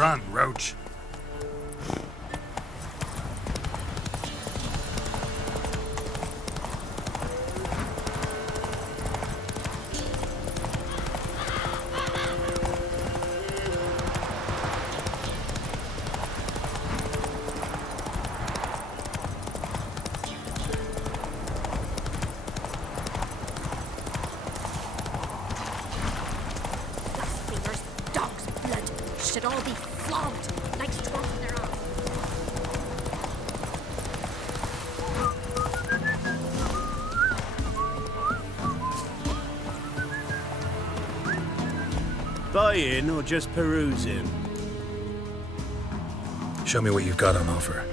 Run, Roach. Should all be flogged like swans in their arms. Buying or just perusing? Show me what you've got on offer.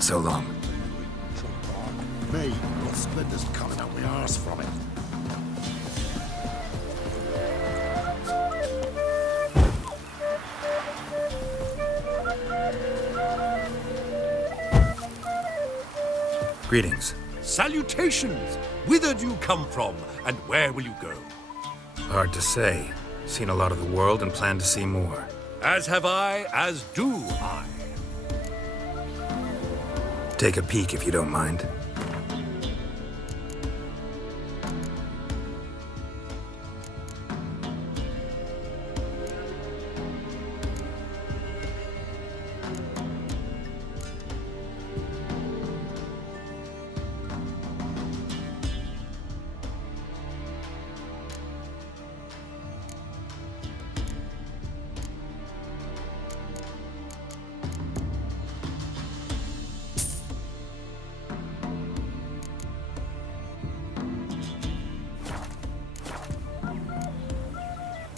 So long. Me, got splinters coming out my arse from it. Greetings. Salutations! Whither do you come from, and where will you go? Hard to say. Seen a lot of the world and plan to see more. As have I, as do I. Take a peek if you don't mind.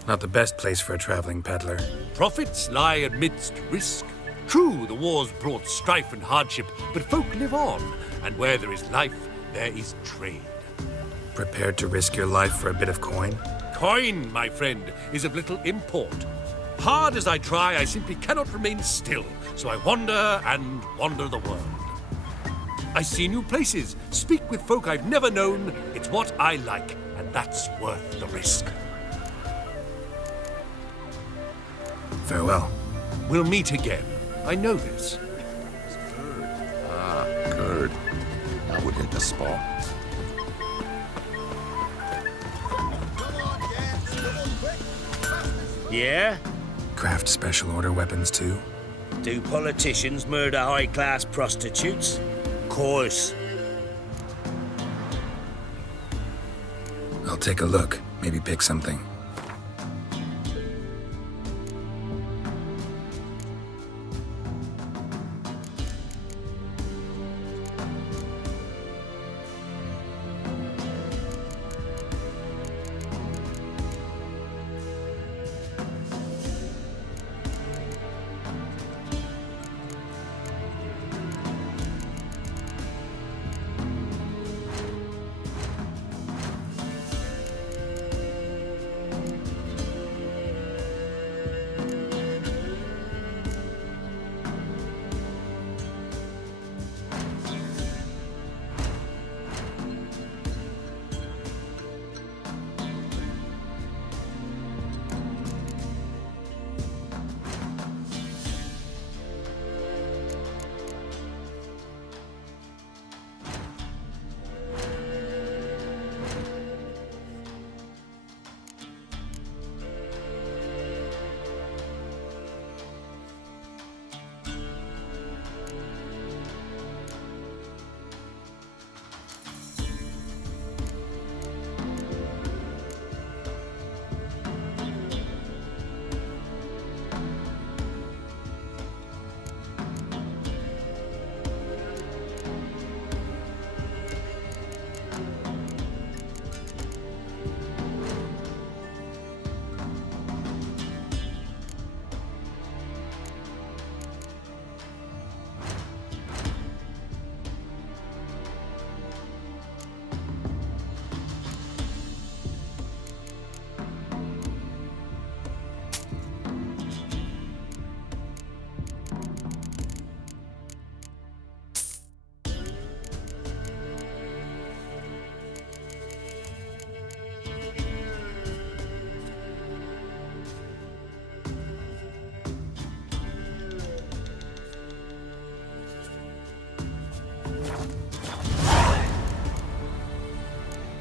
Not the best place for a traveling peddler. Profits lie amidst risk. True, the war's brought strife and hardship, but folk live on, and where there is life, there is trade. Prepared to risk your life for a bit of coin? Coin, my friend, is of little import. Hard as I try, I simply cannot remain still, so I wander and wander the world. I see new places, speak with folk I've never known. It's what I like, and that's worth the risk. Farewell. We'll meet again. I know this. Good. That would hit the spot. Yeah? Craft special order weapons too? Do politicians murder high-class prostitutes? Course. I'll take a look. Maybe pick something.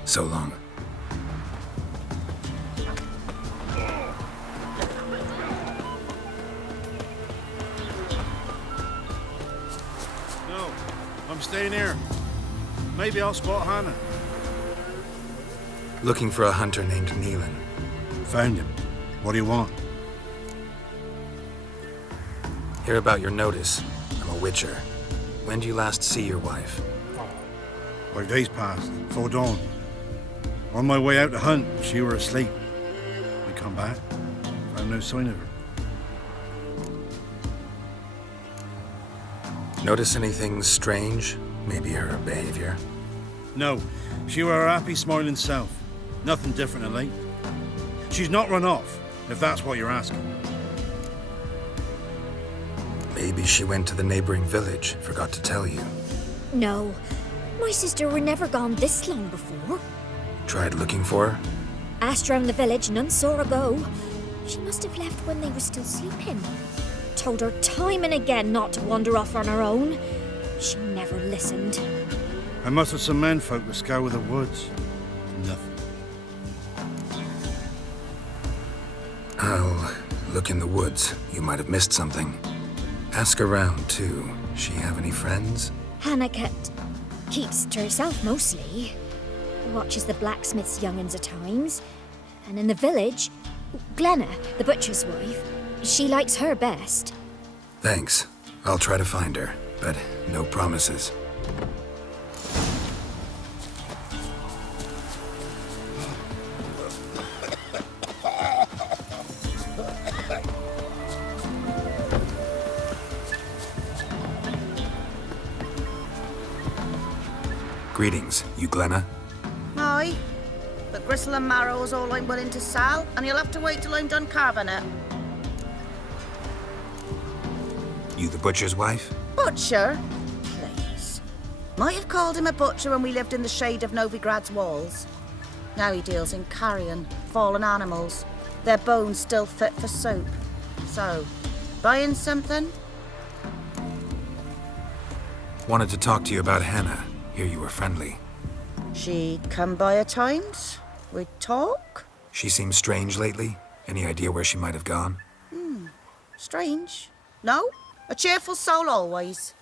So long. No, I'm staying here. Maybe I'll spot Hannah. Looking for a hunter named Neelan. Found him. What do you want? Hear about your notice. I'm a witcher. When do you last see your wife? 5 days passed, before dawn. On my way out to hunt, she were asleep. We come back, found no sign of her. Notice anything strange? Maybe her behavior? No, she were her happy, smiling self. Nothing different than late. She's not run off, if that's what you're asking. Maybe she went to the neighboring village, forgot to tell you. No, my sister were never gone this long before. Tried looking for her? Asked round the village, none saw her go. She must have left when they were still sleeping. Told her time and again not to wander off on her own. She never listened. I mustered some menfolk to scour the woods. Nothing. I'll look in the woods. You might have missed something. Ask around, too. She have any friends? Hannah keeps to herself mostly. Watches the blacksmith's young'uns at times. And in the village, Glenna, the butcher's wife, she likes her best. Thanks. I'll try to find her, but no promises. Greetings, you Glenna? Aye, but gristle and marrow is all I'm willing to sell, and you'll have to wait till I'm done carving it. You the butcher's wife? Butcher? Please. Might have called him a butcher when we lived in the shade of Novigrad's walls. Now he deals in carrion, fallen animals, their bones still fit for soup. So, buying something? Wanted to talk to you about Hannah. Hear you were friendly. She'd come by at times. We'd talk. She seems strange lately. Any idea where she might have gone? Strange. No, a cheerful soul always.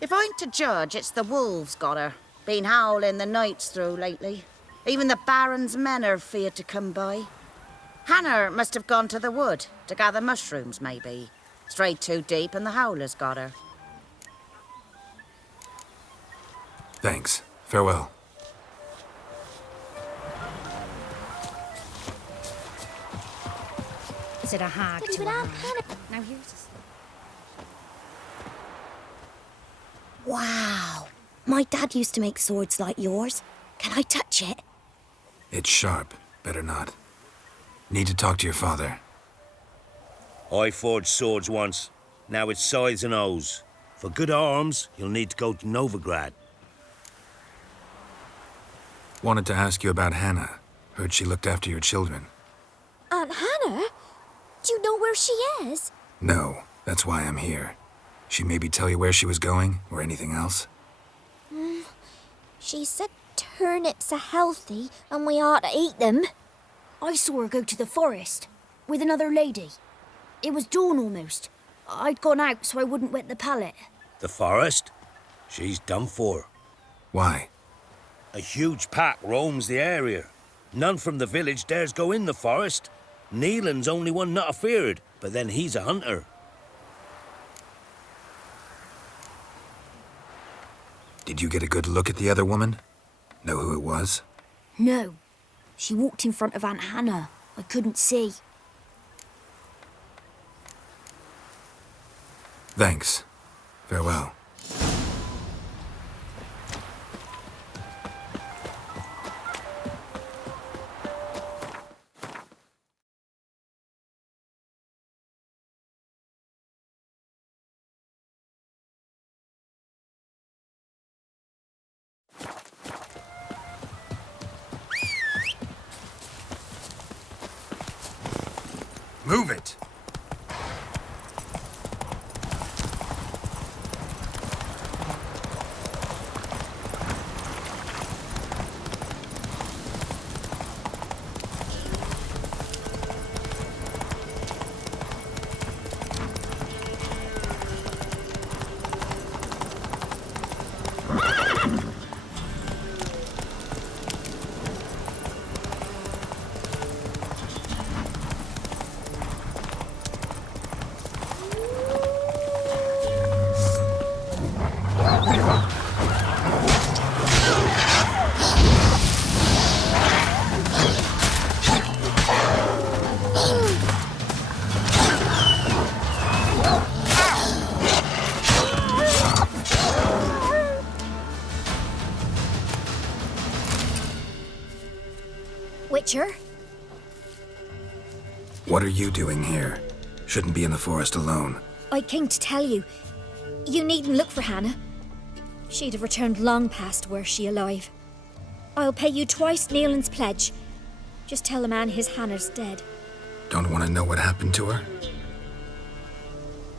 If I'm to judge, it's the wolves got her. Been howling the nights through lately. Even the Baron's men are feared to come by. Hannah must have gone to the wood to gather mushrooms, maybe. Strayed too deep and the howlers got her. Thanks. Farewell. Is it a hag to a hag? Now here's... Wow. My dad used to make swords like yours. Can I touch it? It's sharp. Better not. Need to talk to your father. I forged swords once. Now it's scythes and hoes. For good arms, you'll need to go to Novigrad. Wanted to ask you about Hannah. Heard she looked after your children. Aunt Hannah? Do you know where she is? No, that's why I'm here. She maybe tell you where she was going, or anything else? She said turnips are healthy and we ought to eat them. I saw her go to the forest with another lady. It was dawn almost. I'd gone out so I wouldn't wet the pallet. The forest? She's done for. Why? A huge pack roams the area. None from the village dares go in the forest. Neelan's only one not afeared, but then he's a hunter. Did you get a good look at the other woman? Know who it was? No. She walked in front of Aunt Hannah. I couldn't see. Thanks. Farewell. Move it! Witcher? What are you doing here? Shouldn't be in the forest alone. I came to tell you. You needn't look for Hannah. She'd have returned long past were she alive. I'll pay you twice Nealon's pledge. Just tell the man his Hannah's dead. Don't want to know what happened to her?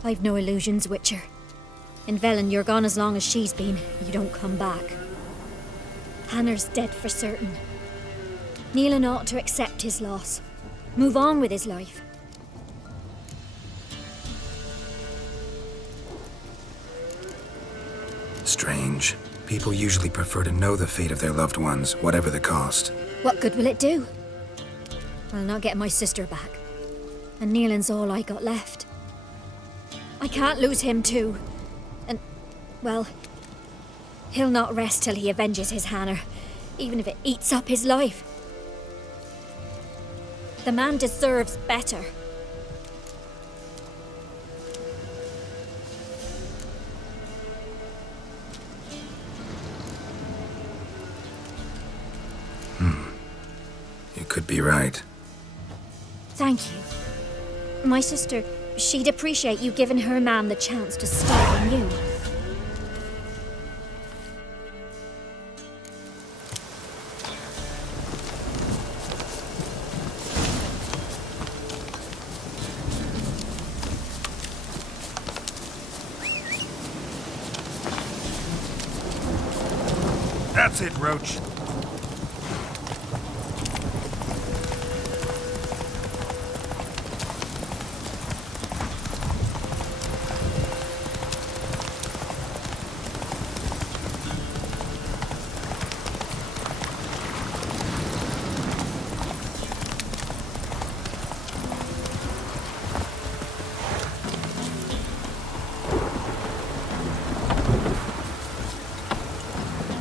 I've no illusions, Witcher. In Velen, you're gone as long as she's been. You don't come back. Hannah's dead for certain. Nealon ought to accept his loss. Move on with his life. Strange. People usually prefer to know the fate of their loved ones, whatever the cost. What good will it do? I'll not get my sister back. And Nealon's all I got left. I can't lose him too. And, well, he'll not rest till he avenges his Hannah, even if it eats up his life. The man deserves better. You could be right. Thank you. My sister, she'd appreciate you giving her man the chance to start anew. That's it, Roach.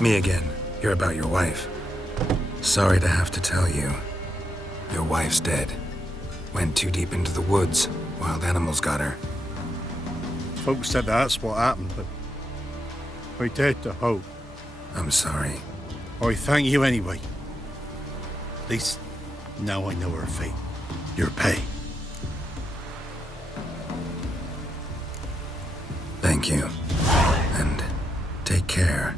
Me again. You're about your wife. Sorry to have to tell you. Your wife's dead. Went too deep into the woods. Wild animals got her. Folks said that's what happened, but I dared to hope. I'm sorry. I thank you anyway. At least now I know her fate. Your pay. Thank you. And take care.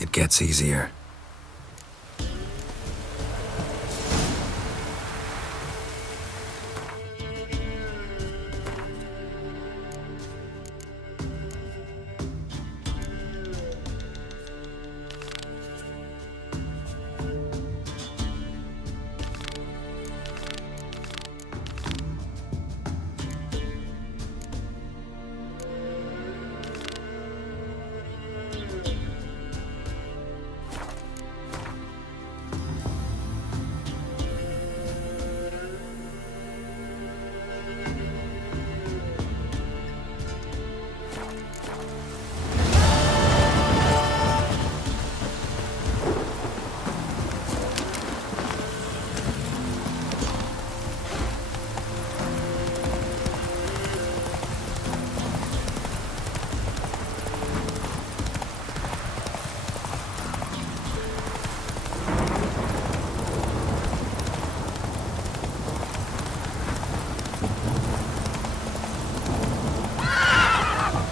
It gets easier.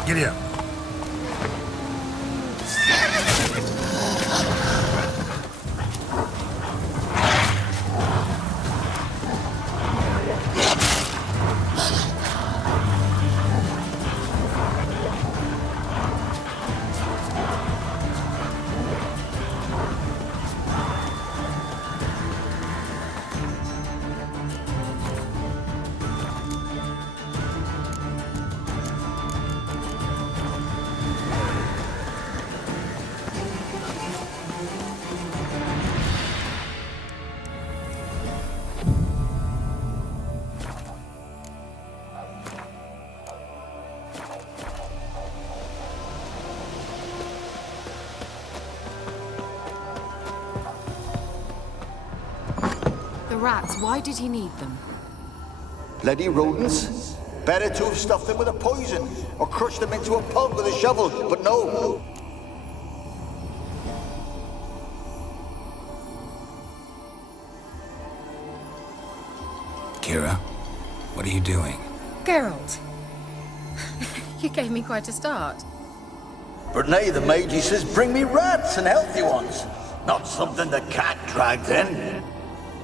Giddy up. Rats, why did he need them? Bloody rodents. Better to have stuffed them with a poison or crushed them into a pulp with a shovel, but no. Keira, what are you doing? Geralt. You gave me quite a start. But now the mage says bring me rats and healthy ones. Not something the cat dragged in.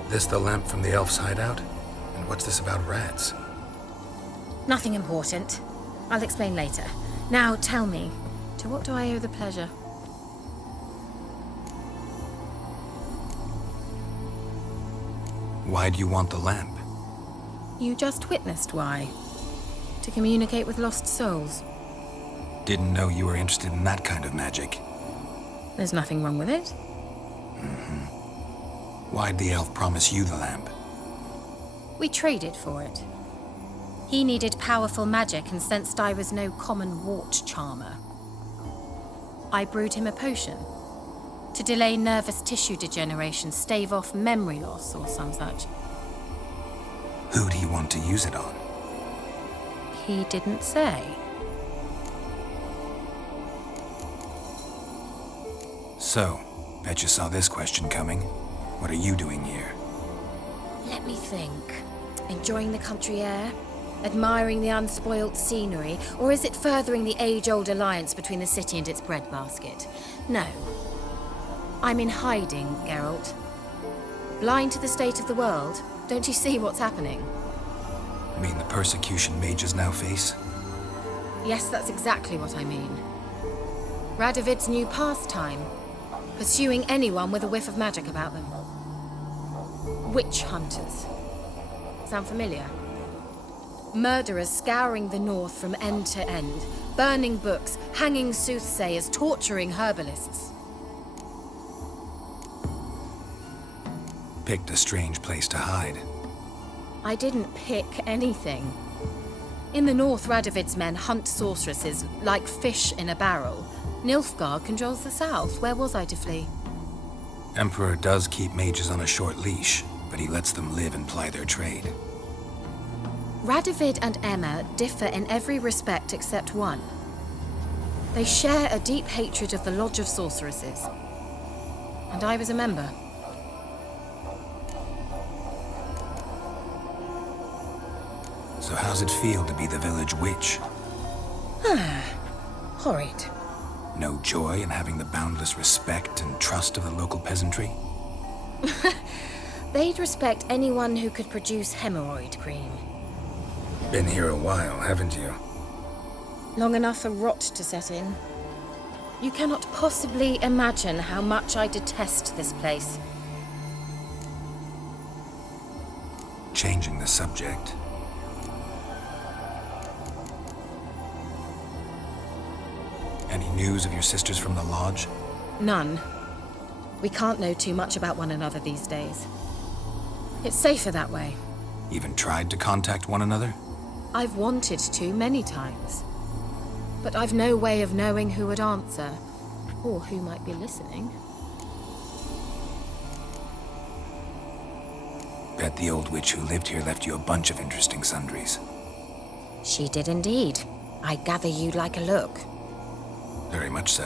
This the lamp from the elf's hideout? And what's this about rats? Nothing important. I'll explain later. Now tell me, to what do I owe the pleasure? Why do you want the lamp? You just witnessed why. To communicate with lost souls. Didn't know you were interested in that kind of magic. There's nothing wrong with it. Why'd the elf promise you the lamp? We traded for it. He needed powerful magic and sensed I was no common wart charmer. I brewed him a potion to delay nervous tissue degeneration, stave off memory loss or some such. Who'd he want to use it on? He didn't say. So, bet you saw this question coming. What are you doing here? Let me think. Enjoying the country air? Admiring the unspoilt scenery? Or is it furthering the age-old alliance between the city and its breadbasket? No. I'm in hiding, Geralt. Blind to the state of the world? Don't you see what's happening? You mean the persecution mages now face? Yes, that's exactly what I mean. Radovid's new pastime. Pursuing anyone with a whiff of magic about them. Witch hunters. Sound familiar? Murderers scouring the north from end to end, burning books, hanging soothsayers, torturing herbalists. Picked a strange place to hide. I didn't pick anything. In the north, Radovid's men hunt sorceresses like fish in a barrel. Nilfgaard controls the south. Where was I to flee? Emperor does keep mages on a short leash, but he lets them live and ply their trade. Radovid and Emma differ in every respect except one. They share a deep hatred of the Lodge of Sorceresses. And I was a member. So how's it feel to be the village witch? Horrid. No joy in having the boundless respect and trust of the local peasantry? They'd respect anyone who could produce hemorrhoid cream. Been here a while, haven't you? Long enough for rot to set in. You cannot possibly imagine how much I detest this place. Changing the subject. Any news of your sisters from the lodge? None. We can't know too much about one another these days. It's safer that way. Even tried to contact one another? I've wanted to many times. But I've no way of knowing who would answer, or who might be listening. Bet the old witch who lived here left you a bunch of interesting sundries. She did indeed. I gather you'd like a look. Very much so.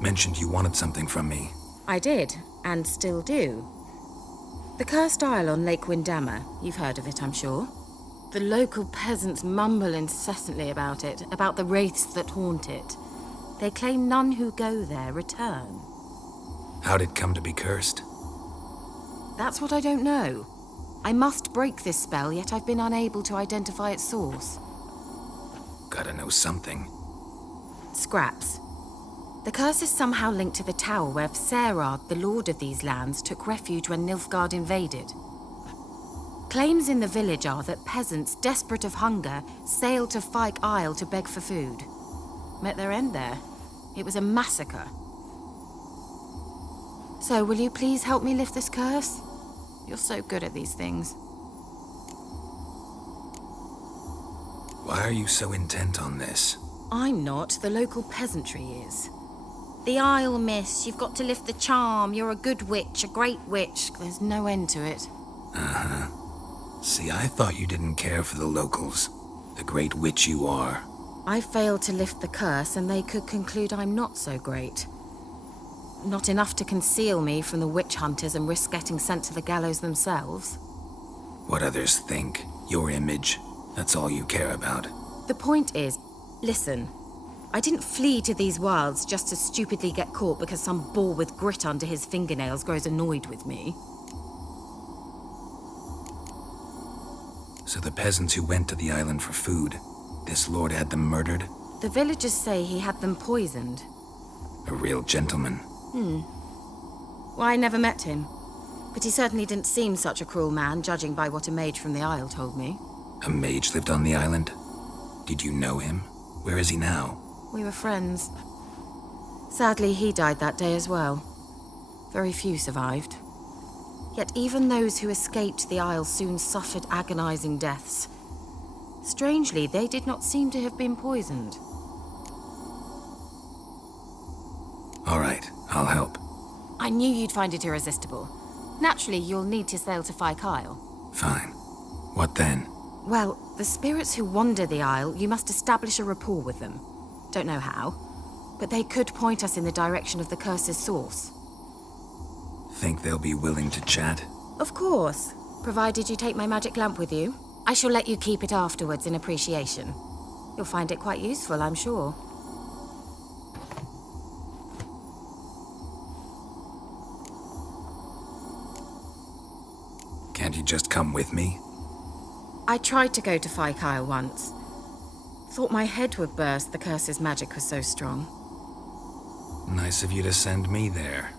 mentioned you wanted something from me. I did, and still do. The cursed isle on Lake Windammer. You've heard of it, I'm sure. The local peasants mumble incessantly about it, about the wraiths that haunt it. They claim none who go there return. How'd it come to be cursed? That's what I don't know. I must break this spell, yet I've been unable to identify its source. Gotta know something. Scraps. The curse is somehow linked to the tower where Serard, the lord of these lands, took refuge when Nilfgaard invaded. Claims in the village are that peasants, desperate of hunger, sailed to Fyke Isle to beg for food. Met their end there. It was a massacre. So, will you please help me lift this curse? You're so good at these things. Why are you so intent on this? I'm not. The local peasantry is. The Isle, miss. You've got to lift the charm. You're a good witch, a great witch. There's no end to it. Uh-huh. See, I thought you didn't care for the locals. The great witch you are. I failed to lift the curse, and they could conclude I'm not so great. Not enough to conceal me from the witch hunters and risk getting sent to the gallows themselves. What others think, your image, that's all you care about. The point is, listen, I didn't flee to these wilds just to stupidly get caught because some boar with grit under his fingernails grows annoyed with me. So the peasants who went to the island for food, this lord had them murdered? The villagers say he had them poisoned. A real gentleman. Well, I never met him. But he certainly didn't seem such a cruel man, judging by what a mage from the Isle told me. A mage lived on the island? Did you know him? Where is he now? We were friends. Sadly, he died that day as well. Very few survived. Yet even those who escaped the Isle soon suffered agonizing deaths. Strangely, they did not seem to have been poisoned. All right, I'll help. I knew you'd find it irresistible. Naturally, you'll need to sail to Fyke Isle. Fine. What then? Well, the spirits who wander the Isle, you must establish a rapport with them. Don't know how, but they could point us in the direction of the curse's source. Think they'll be willing to chat? Of course, provided you take my magic lamp with you. I shall let you keep it afterwards in appreciation. You'll find it quite useful, I'm sure. Can't you just come with me? I tried to go to Fyke Isle once. Thought my head would burst, the curse's magic was so strong. Nice of you to send me there.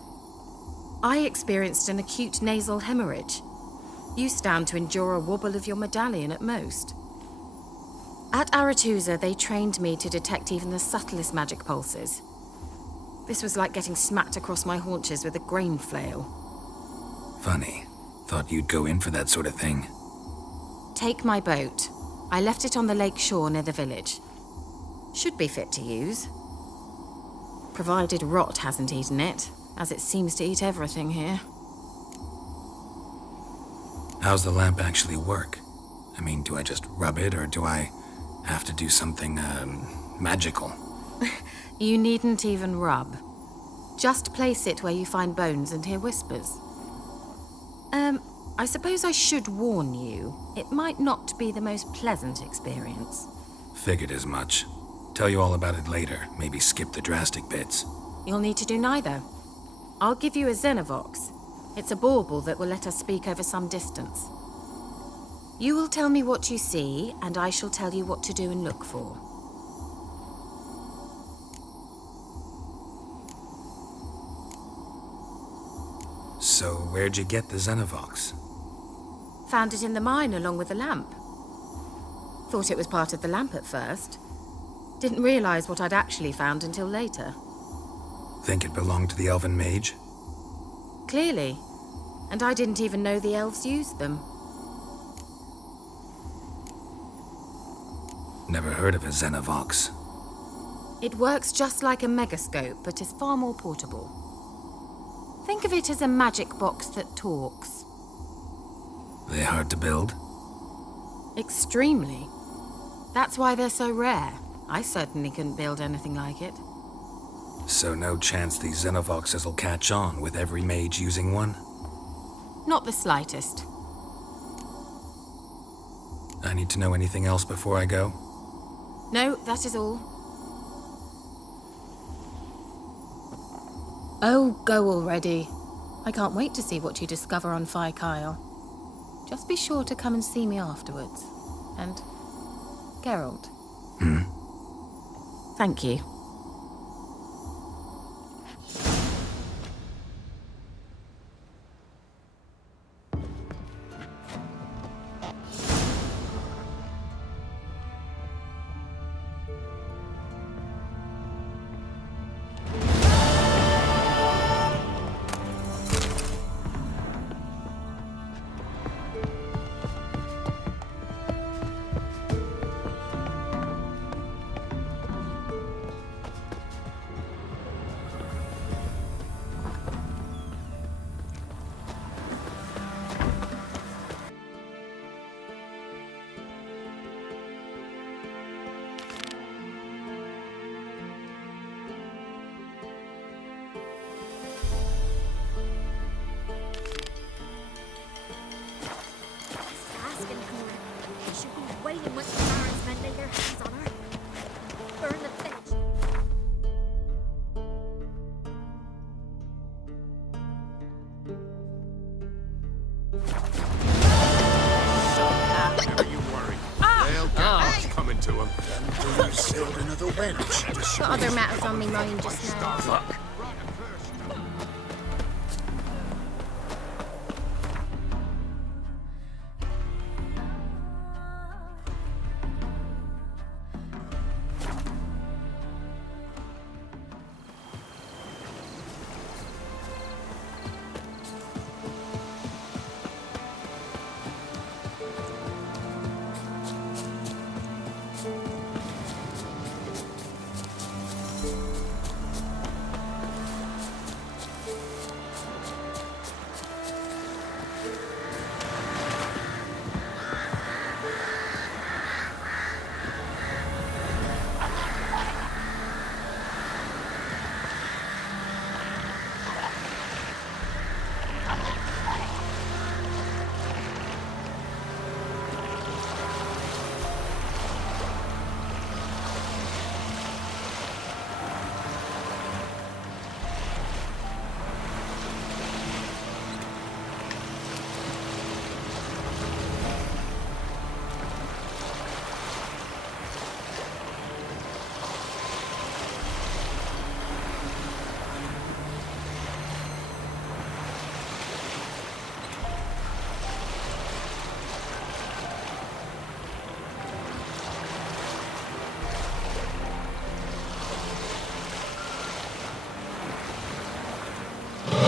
I experienced an acute nasal hemorrhage. You stand to endure a wobble of your medallion at most. At Aretusa, they trained me to detect even the subtlest magic pulses. This was like getting smacked across my haunches with a grain flail. Funny. Thought you'd go in for that sort of thing. Take my boat. I left it on the lake shore near the village. Should be fit to use. Provided rot hasn't eaten it, as it seems to eat everything here. How's the lamp actually work? I mean, do I just rub it, or do I have to do something, magical? You needn't even rub. Just place it where you find bones and hear whispers. I suppose I should warn you, it might not be the most pleasant experience. Figured as much. Tell you all about it later, maybe skip the drastic bits. You'll need to do neither. I'll give you a Xenovox. It's a bauble that will let us speak over some distance. You will tell me what you see, and I shall tell you what to do and look for. So, where'd you get the Xenovox? Found it in the mine along with the lamp. Thought it was part of the lamp at first. Didn't realize what I'd actually found until later. Think it belonged to the elven mage? Clearly. And I didn't even know the elves used them. Never heard of a Xenovox. It works just like a megascope, but is far more portable. Think of it as a magic box that talks. They hard to build? Extremely. That's why they're so rare. I certainly couldn't build anything like it. So no chance these Xenovoxes will catch on with every mage using one? Not the slightest. I need to know anything else before I go? No, that is all. Oh, go already. I can't wait to see what you discover on Phi Kyle. Just be sure to come and see me afterwards. And Geralt. Thank you. Waiting once the Barons men lay their hands on her. Burn the village. Never you worry. They'll get what's coming to them. You sailed another wench. Got other matters on me mind just now. Fuck.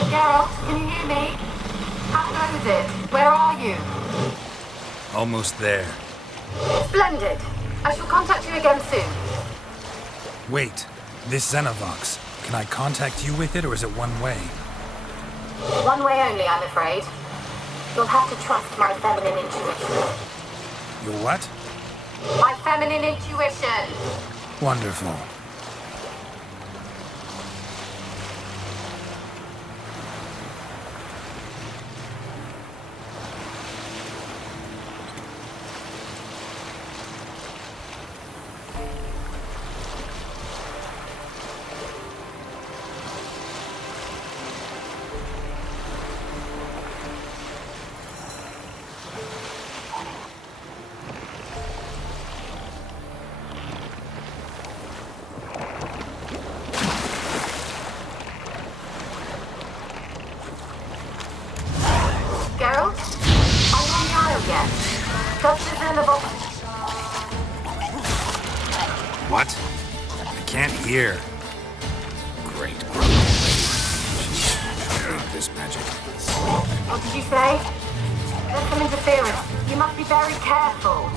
Geralt, can you hear me? How goes it? Where are you? Almost there. Splendid. I shall contact you again soon. Wait, this Xenovox. Can I contact you with it, or is it one way? One way only, I'm afraid. You'll have to trust my feminine intuition. Your what? My feminine intuition. Wonderful. Geralt? Are you on the Isle yet? Does the Xenovox... What? I can't hear. Great. This magic. What did you say? There's some interference. You must be very careful.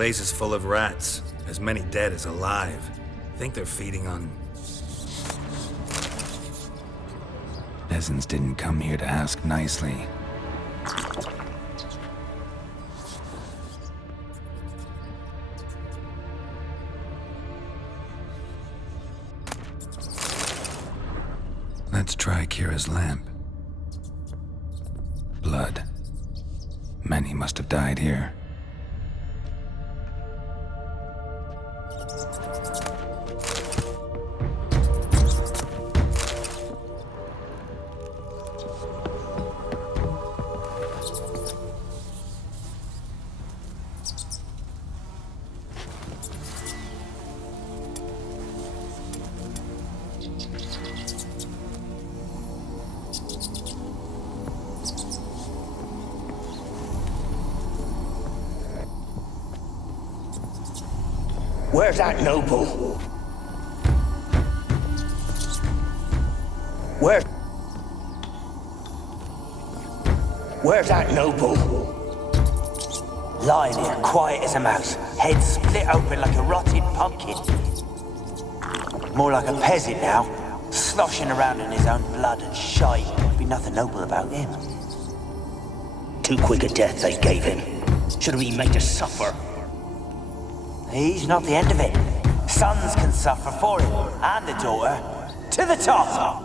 place is full of rats. As many dead as alive. Think they're feeding on... Peasants didn't come here to ask nicely. Let's try Kira's lamp. Blood. Many must have died here. Where's that noble? Where's that noble? Lying here, quiet as a mouse, head split open like a rotted pumpkin. More like a peasant now, sloshing around in his own blood and shite. Be nothing noble about him. Too quick a death they gave him. Should have been made to suffer. He's not the end of it. Sons can suffer for him, and the daughter. To the top!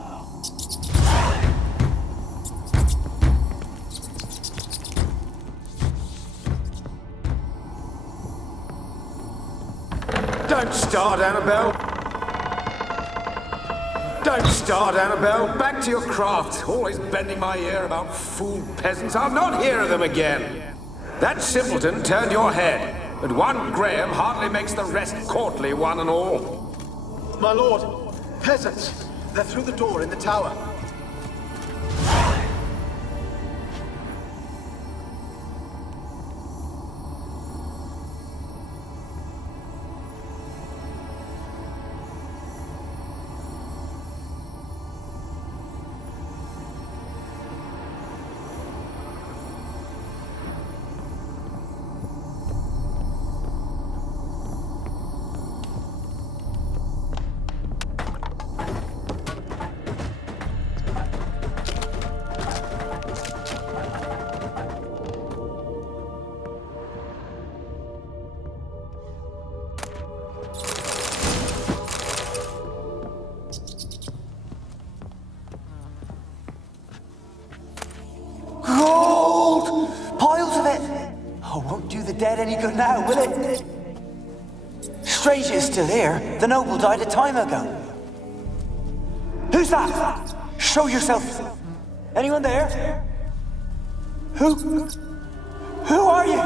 Don't start, Annabelle. Don't start, Annabelle. Back to your craft. Always bending my ear about fool peasants. I'll not hear of them again. That simpleton turned your head. But one Graham hardly makes the rest courtly, one and all. My lord, peasants. They're through the door in the tower. Dead any good now, will it? Strange it's still here. The noble died a time ago. Who's that? Show yourself. Anyone there? Who are you?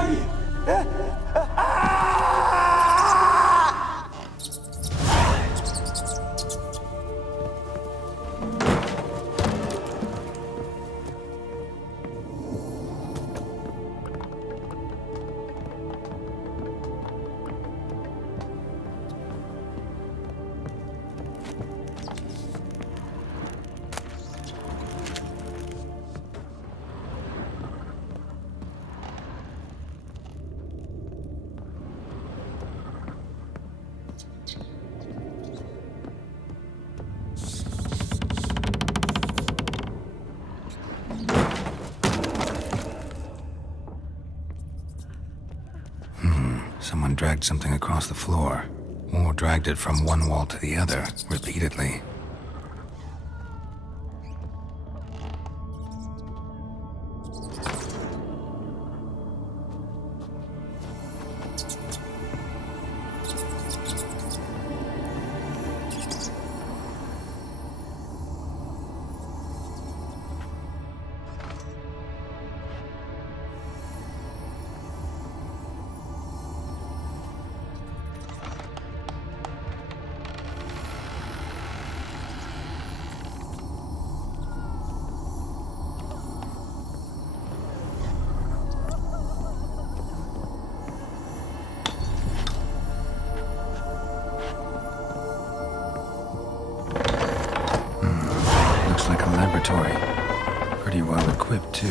Someone dragged something across the floor, or dragged it from one wall to the other, repeatedly. Like a laboratory. Pretty well equipped, too.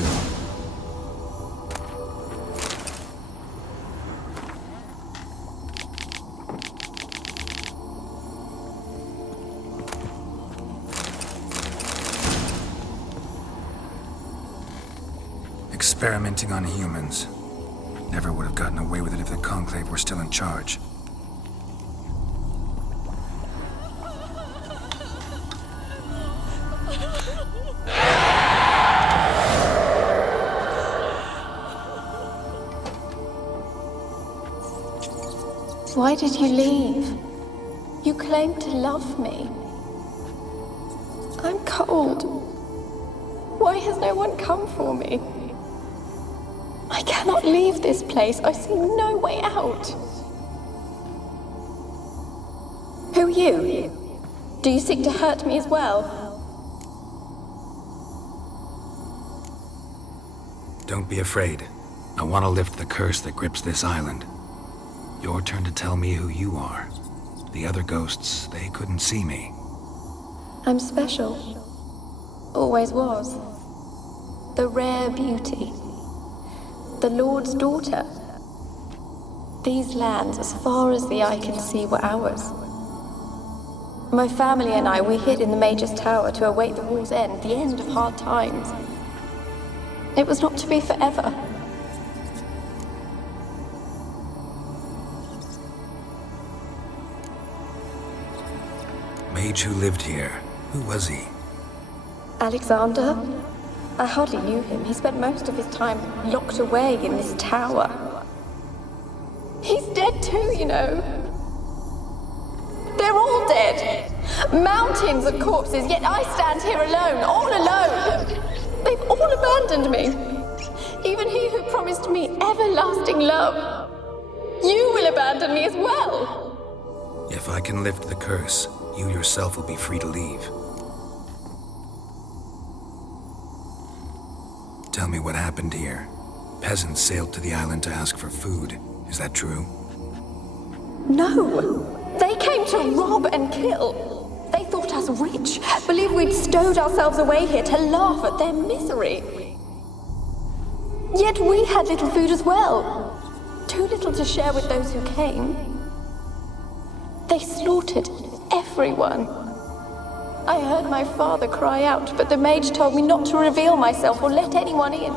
Experimenting on humans. Never would have gotten away with it if the Conclave were still in charge. Why did you leave? You claimed to love me. I'm cold. Why has no one come for me? I cannot leave this place. I see no way out. Who are you? Do you seek to hurt me as well? Don't be afraid. I want to lift the curse that grips this island. Your turn to tell me who you are. The other ghosts, they couldn't see me. I'm special. Always was. The rare beauty. The Lord's daughter. These lands, as far as the eye can see, were ours. My family and I, we hid in the Major's Tower to await the war's end, the end of hard times. It was not to be forever. Mage who lived here. Who was he? Alexander? I hardly knew him. He spent most of his time locked away in this tower. He's dead too, you know. They're all dead. Mountains of corpses, yet I stand here alone, all alone. They've all abandoned me. Even he who promised me everlasting love. You will abandon me as well. If I can lift the curse, you yourself will be free to leave. Tell me what happened here. Peasants sailed to the island to ask for food. Is that true? No. They came to rob and kill. They thought us rich, believed we'd stowed ourselves away here to laugh at their misery. Yet we had little food as well. Too little to share with those who came. They slaughtered everyone. I heard my father cry out, but the mage told me not to reveal myself or let anyone in.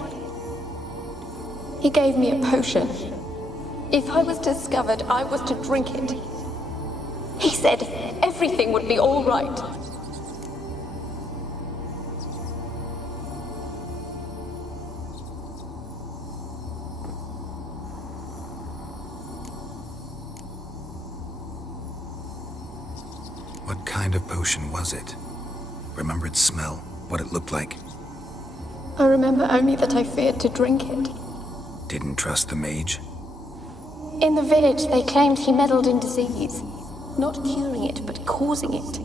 He gave me a potion. If I was discovered, I was to drink it. He said everything would be all right. What kind of potion was it? Remember its smell? What it looked like? I remember only that I feared to drink it. Didn't trust the mage? In the village, they claimed he meddled in disease. Not curing it, but causing it.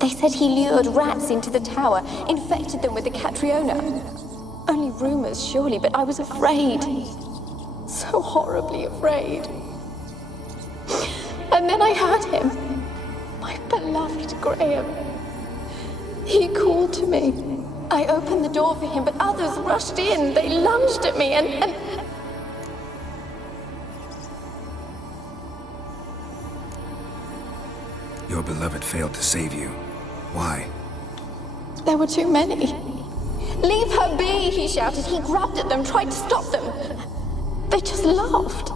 They said he lured rats into the tower, infected them with the Catriona. Only rumors, surely, but I was afraid. So horribly afraid. And then I heard him. My beloved Graham. He called to me. I opened the door for him, but others rushed in. They lunged at me and... Your beloved failed to save you. Why? There were too many. Leave her be, he shouted. He grabbed at them, tried to stop them. They just laughed.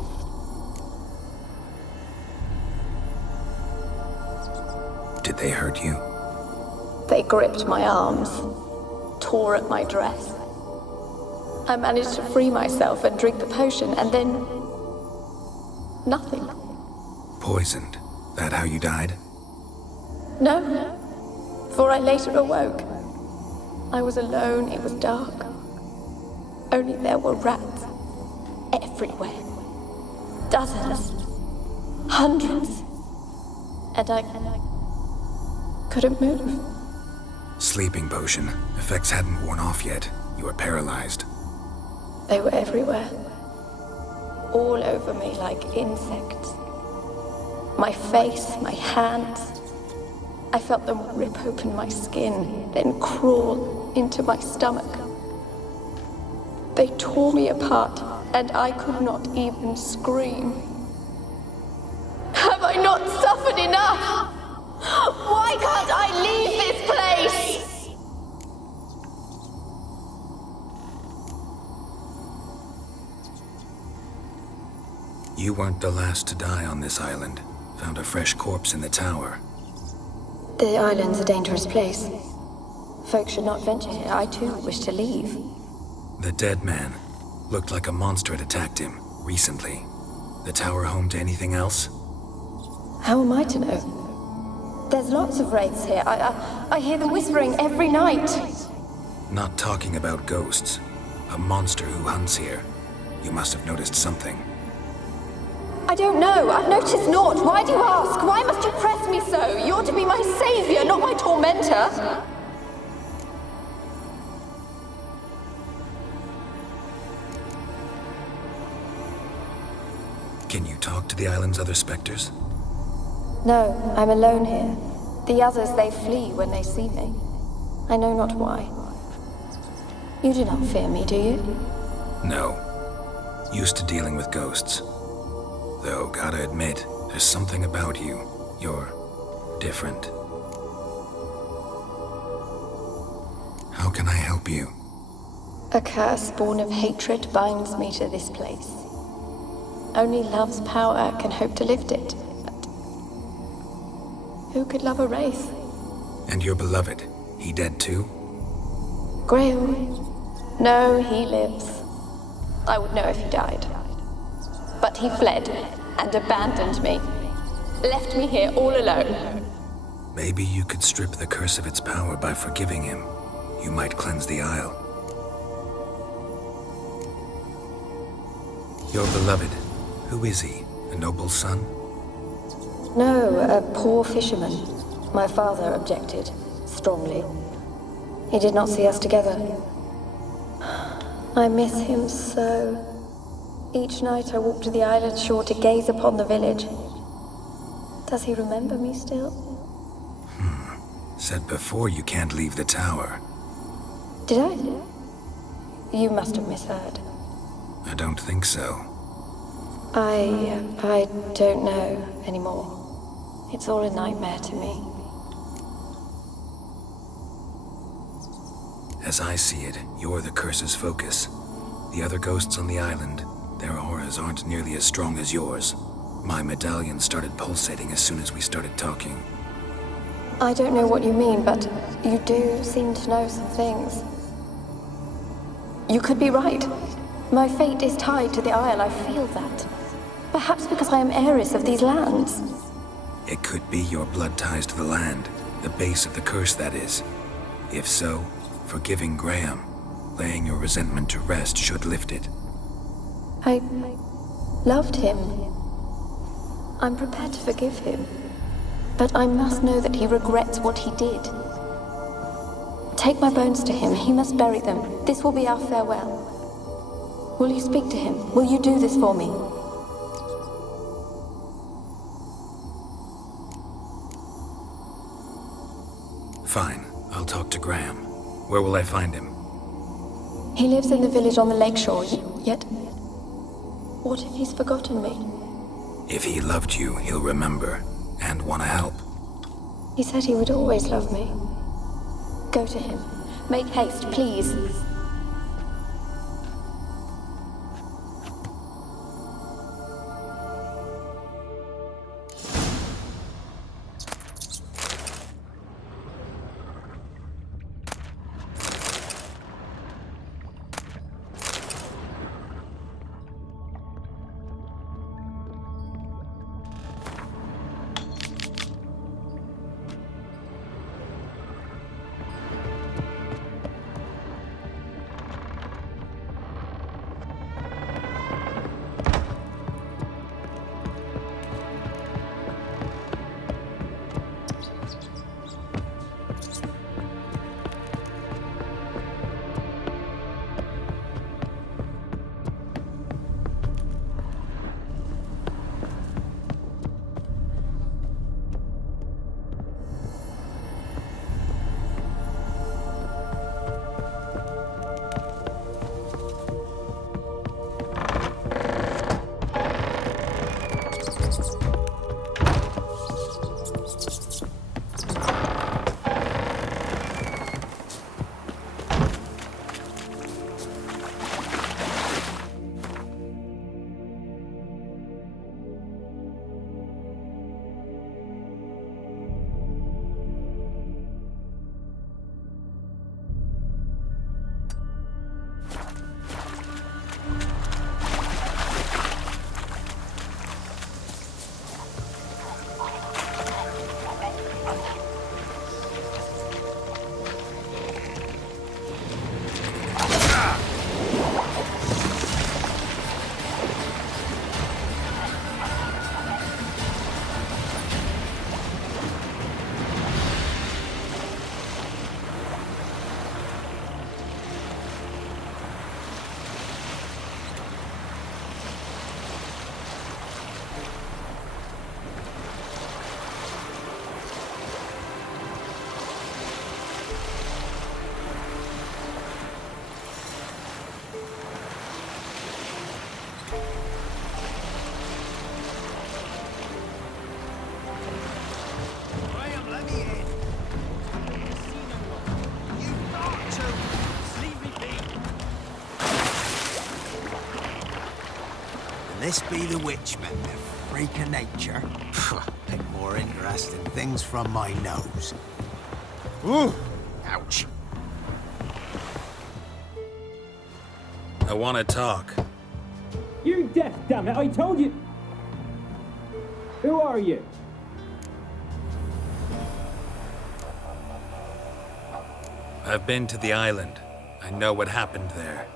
Did they hurt you? They gripped my arms, tore at my dress. I managed to free myself and drink the potion, and then... nothing. Poisoned? That how you died? No, for I later awoke. I was alone, it was dark. Only there were rats everywhere. Dozens, hundreds. And I couldn't move. Sleeping potion. Effects hadn't worn off yet. You were paralyzed. They were everywhere. All over me like insects. My face, my hands. I felt them rip open my skin, then crawl into my stomach. They tore me apart, and I could not even scream. Have I not suffered enough? Why can't I leave this place? You weren't the last to die on this island. Found a fresh corpse in the tower. The island's a dangerous place. Folks should not venture here. I too wish to leave. The dead man looked like a monster had attacked him recently. The tower home to anything else? How am I to know? There's lots of wraiths here. I hear them whispering every night. Not talking about ghosts. A monster who hunts here. You must have noticed something. I don't know. I've noticed naught. Why do you ask? Why must you press me so? You're to be my savior, not my tormentor. Can you talk to the island's other specters? No, I'm alone here. The others, they flee when they see me. I know not why. You do not fear me, do you? No. Used to dealing with ghosts. Though, gotta admit, there's something about you. You're different. How can I help you? A curse born of hatred binds me to this place. Only love's power can hope to lift it. But who could love a wraith? And your beloved, he dead too? Grail? No, he lives. I would know if he died. But he fled and abandoned me. Left me here all alone. Maybe you could strip the curse of its power by forgiving him. You might cleanse the Isle. Your beloved, who is he? A noble son? No, a poor fisherman. My father objected, strongly. He did not see us together. I miss him so. Each night I walk to the island shore to gaze upon the village. Does he remember me still? Said before you can't leave the tower. Did I? You must have misheard. I don't think so. I don't know anymore. It's all a nightmare to me. As I see it, you're the curse's focus. The other ghosts on the island, their auras aren't nearly as strong as yours. My medallion started pulsating as soon as we started talking. I don't know what you mean, but you do seem to know some things. You could be right. My fate is tied to the Isle, I feel that. Perhaps because I am heiress of these lands. It could be your blood ties to the land, the base of the curse, that is. If so, forgiving Graham, laying your resentment to rest should lift it. I loved him. I'm prepared to forgive him. But I must know that he regrets what he did. Take my bones to him. He must bury them. This will be our farewell. Will you speak to him? Will you do this for me? Fine. I'll talk to Graham. Where will I find him? He lives in the village on the lakeshore, yet... What if he's forgotten me? If he loved you, he'll remember, and want to help. He said he would always love me. Go to him. Make haste, please. This be the witchman, the freak of nature. Pick more interesting things from my nose. Ooh! Ouch. I want to talk. You're deaf, damn it! I told you! Who are you? I've been to the island. I know what happened there.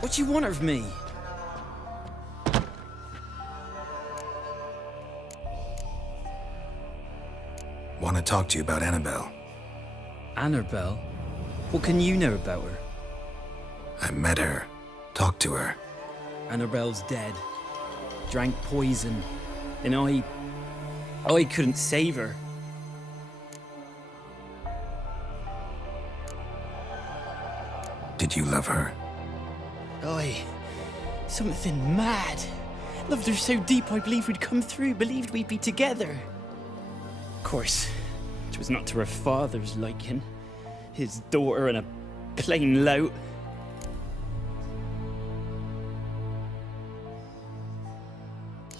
What do you want of me? Want to talk to you about Annabelle. Annabelle? What can you know about her? I met her. Talked to her. Annabelle's dead. Drank poison. And I couldn't save her. Did you love her? Something mad. Loved her so deep I believed we'd come through, believed we'd be together. Of course, it was not to her father's liking. His daughter and a plain lout.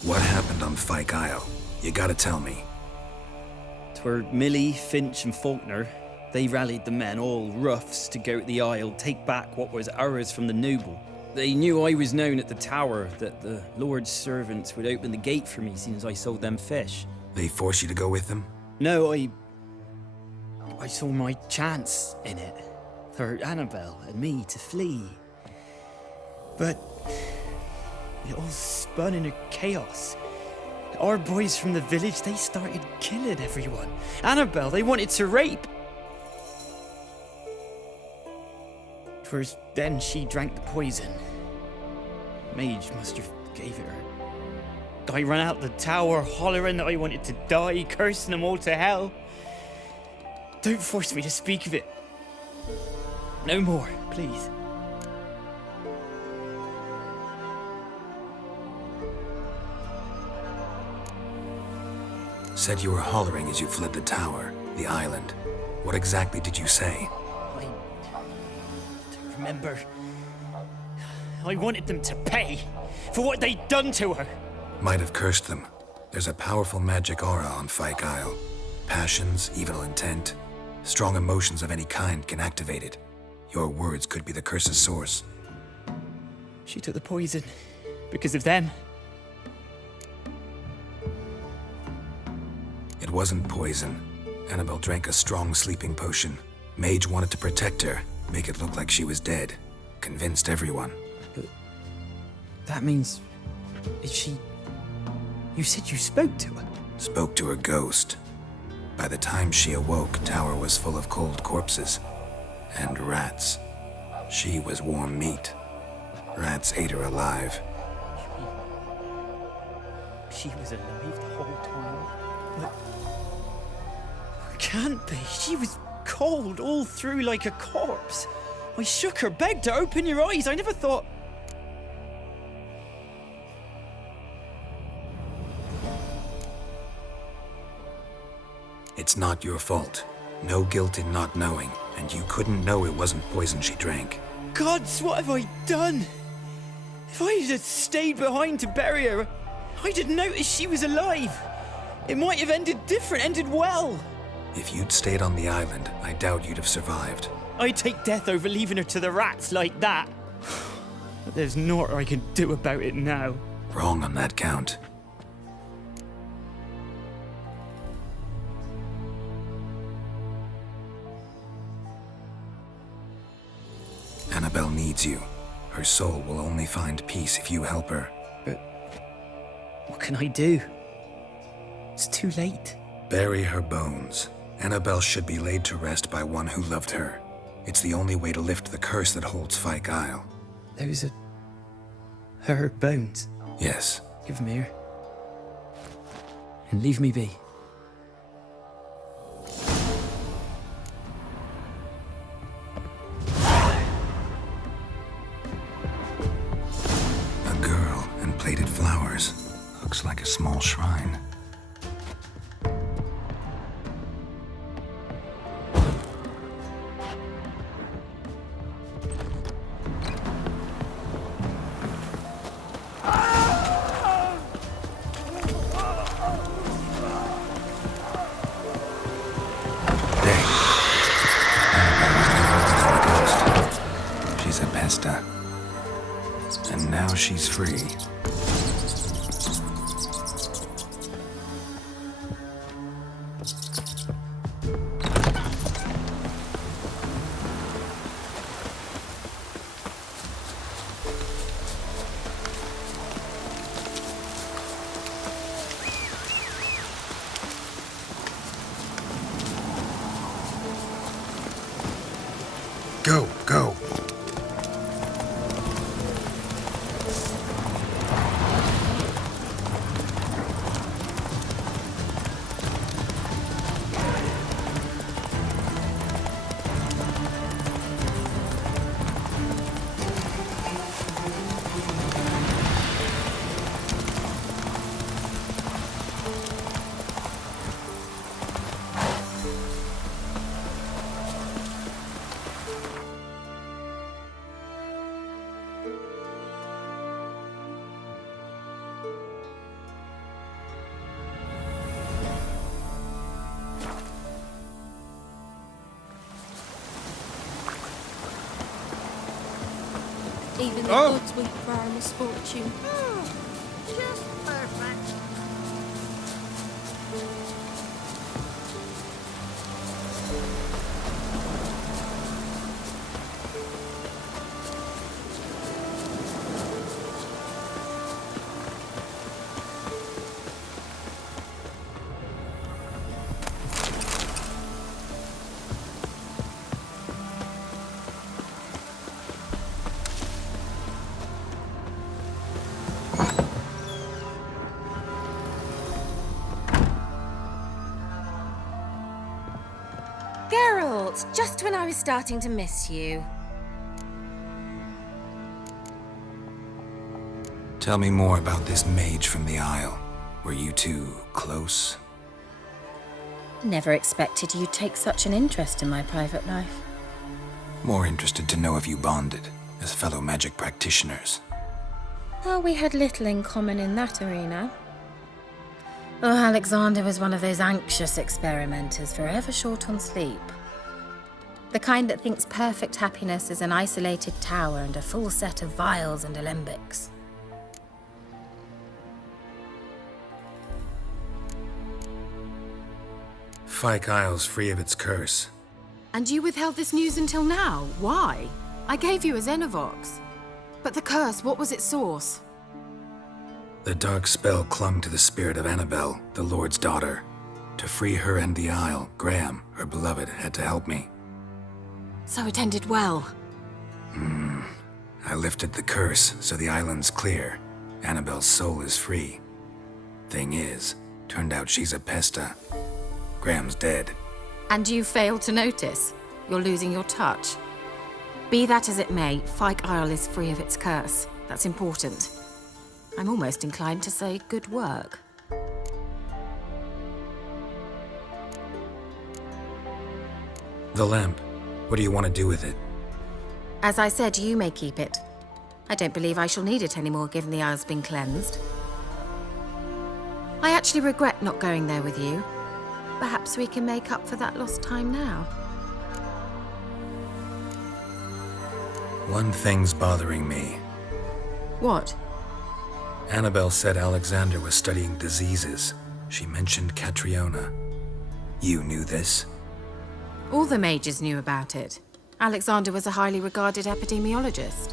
What happened on Fyke Isle? You gotta tell me. 'Twere Millie, Finch and Faulkner. They rallied the men, all roughs, to go to the Isle, take back what was ours from the noble. They knew I was known at the tower, that the Lord's servants would open the gate for me soon as I sold them fish. They forced you to go with them? No, I saw my chance in it. For Annabelle and me to flee. But it all spun into chaos. Our boys from the village, they started killing everyone. Annabelle, they wanted to rape. 'Twas then she drank the poison. Mage must have gave it her. I ran out the tower hollering that I wanted to die, cursing them all to hell. Don't force me to speak of it. No more, please. Said you were hollering as you fled the tower, the island. What exactly did you say? I don't remember. I wanted them to pay for what they'd done to her. Might have cursed them. There's a powerful magic aura on Fyke Isle. Passions, evil intent, strong emotions of any kind can activate it. Your words could be the curse's source. She took the poison because of them. It wasn't poison. Annabelle drank a strong sleeping potion. Mage wanted to protect her, make it look like she was dead. Convinced everyone. But that means... is she... You said you spoke to her? Spoke to her ghost. By the time she awoke, tower was full of cold corpses. And rats. She was warm meat. Rats ate her alive. She was alive the whole time? But... Can't be. She was cold all through like a corpse. I shook her, begged her, open your eyes. I never thought... It's not your fault. No guilt in not knowing, and you couldn't know it wasn't poison she drank. Gods, what have I done? If I had stayed behind to bury her, I'd have noticed she was alive. It might have ended different, ended well. If you'd stayed on the island, I doubt you'd have survived. I'd take death over leaving her to the rats like that. But there's naught I can do about it now. Wrong on that count. Annabelle needs you. Her soul will only find peace if you help her. But what can I do? It's too late. Bury her bones. Annabelle should be laid to rest by one who loved her. It's the only way to lift the curse that holds Fyke Isle. Those are... her bones? Yes. Give them here. And leave me be. A girl and plated flowers. Looks like a small shrine. Now she's free. Go, go. Even the gods weep for our misfortune. Just perfect. Just when I was starting to miss you. Tell me more about this mage from the Isle. Were you two close? Never expected you'd take such an interest in my private life. More interested to know if you bonded as fellow magic practitioners. Well, we had little in common in that arena. Oh, Alexander was one of those anxious experimenters, forever short on sleep. The kind that thinks perfect happiness is an isolated tower and a full set of vials and alembics. Fyke Isle's free of its curse. And you withheld this news until now? Why? I gave you a Xenovox. But the curse, what was its source? The dark spell clung to the spirit of Annabelle, the Lord's daughter. To free her and the Isle, Graham, her beloved, had to help me. So it ended well. I lifted the curse, so the island's clear. Annabelle's soul is free. Thing is, turned out she's a pesta. Graham's dead. And you failed to notice? You're losing your touch. Be that as it may, Fyke Isle is free of its curse. That's important. I'm almost inclined to say good work. The lamp. What do you want to do with it? As I said, you may keep it. I don't believe I shall need it anymore, given the Isle's been cleansed. I actually regret not going there with you. Perhaps we can make up for that lost time now. One thing's bothering me. What? Annabelle said Alexander was studying diseases. She mentioned Catriona. You knew this? All the mages knew about it. Alexander was a highly regarded epidemiologist.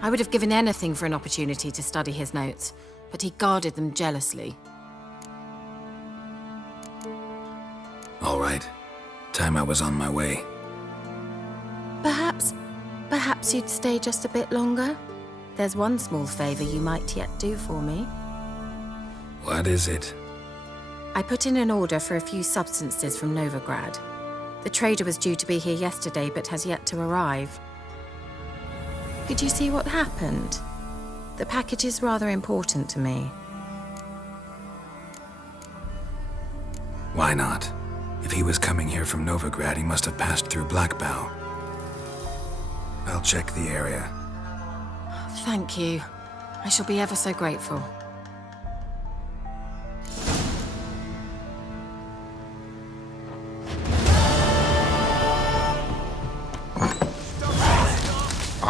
I would have given anything for an opportunity to study his notes, but he guarded them jealously. All right. Time I was on my way. Perhaps you'd stay just a bit longer? There's one small favor you might yet do for me. What is it? I put in an order for a few substances from Novigrad. The trader was due to be here yesterday, but has yet to arrive. Did you see what happened? The package is rather important to me. Why not? If he was coming here from Novigrad, he must have passed through Blackbow. I'll check the area. Thank you. I shall be ever so grateful.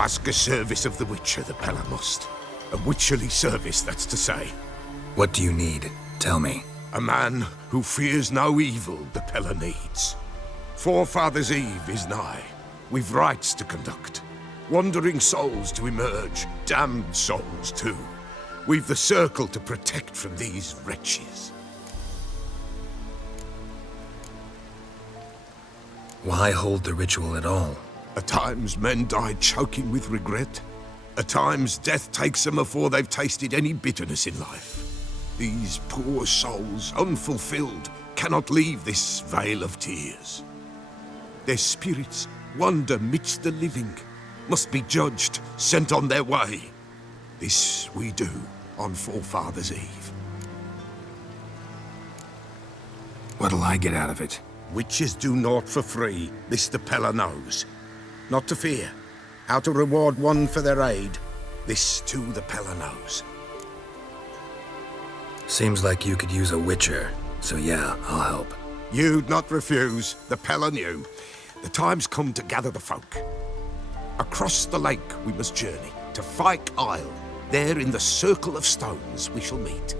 ask a service of the Witcher, the Pella must. A witcherly service, that's to say. What do you need? Tell me. A man who fears no evil the Pella needs. Forefathers' Eve is nigh. We've rites to conduct. Wandering souls to emerge, damned souls too. We've the circle to protect from these wretches. Why hold the ritual at all? At times men die choking with regret. At times death takes them before they've tasted any bitterness in life. These poor souls, unfulfilled, cannot leave this vale of tears. Their spirits wander midst the living, must be judged, sent on their way. This we do on Forefathers' Eve. What'll I get out of it? Witches do naught for free, this the Pella knows. Not to fear. How to reward one for their aid, this too the Pella knows. Seems like you could use a witcher, so yeah, I'll help. You'd not refuse, the Pella knew. The time's come to gather the folk. Across the lake we must journey, to Fyke Isle. There in the circle of stones we shall meet.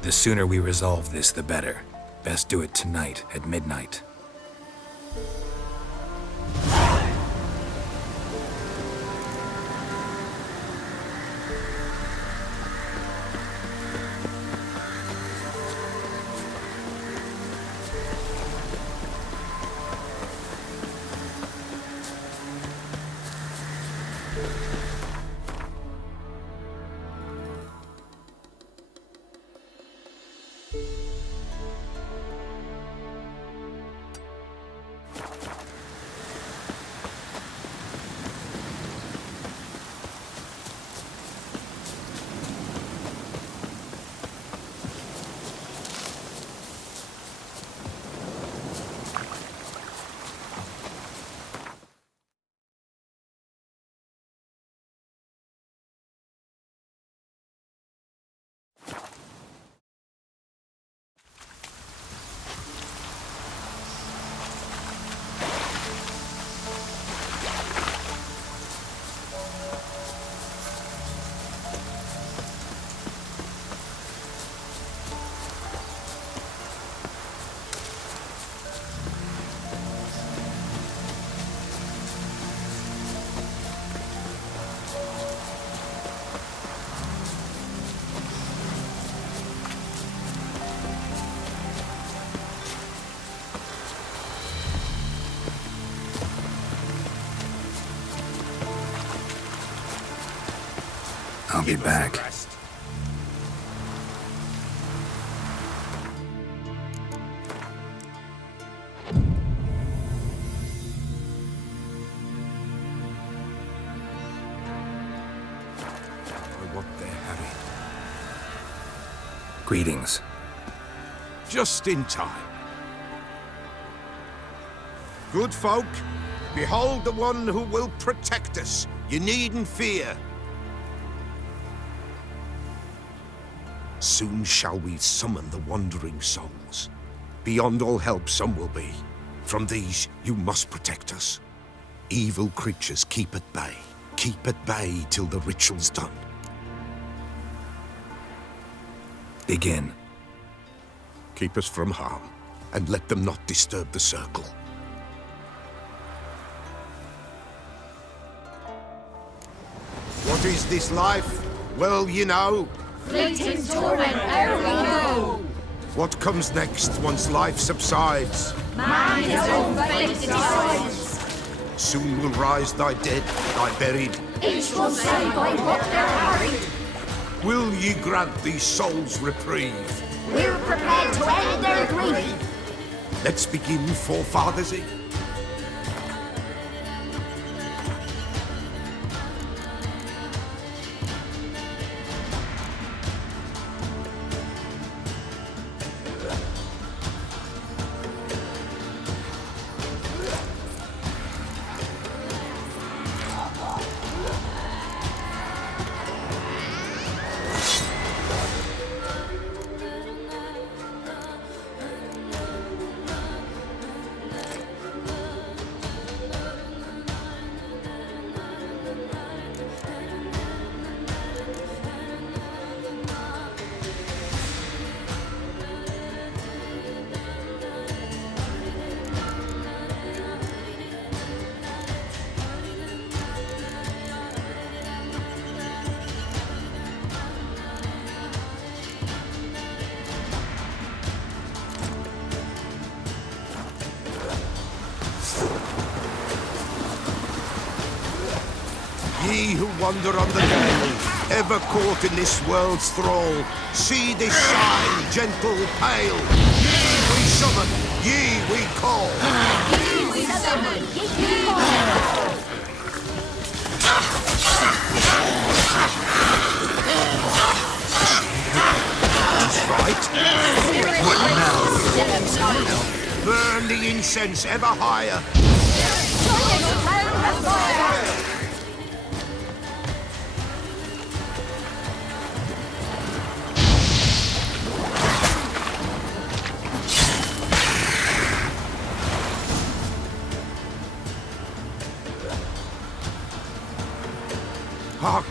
The sooner we resolve this, the better. Best do it tonight at midnight. I'll be back. Greetings. Just in time. Good folk, behold the one who will protect us. You needn't fear. Soon shall we summon the wandering souls. Beyond all help some will be. From these you must protect us. Evil creatures keep at bay. Keep at bay till the ritual's done. Begin. Keep us from harm, and let them not disturb the circle. What is this life? Well, you know. Fleeting torment ere we go. What comes next once life subsides? Man his own fate decides. Soon will rise thy dead, thy buried. Each will say by what they're harried. Will ye grant these souls reprieve? We're prepared to end their grief. Let's begin Forefathers' Eve. Ye who wander on the gale, ever caught in this world's thrall, see this sign, gentle, pale. Ye we summon, ye we call. Ye we summon, ye we call. Right. Burn the incense ever higher. Hark!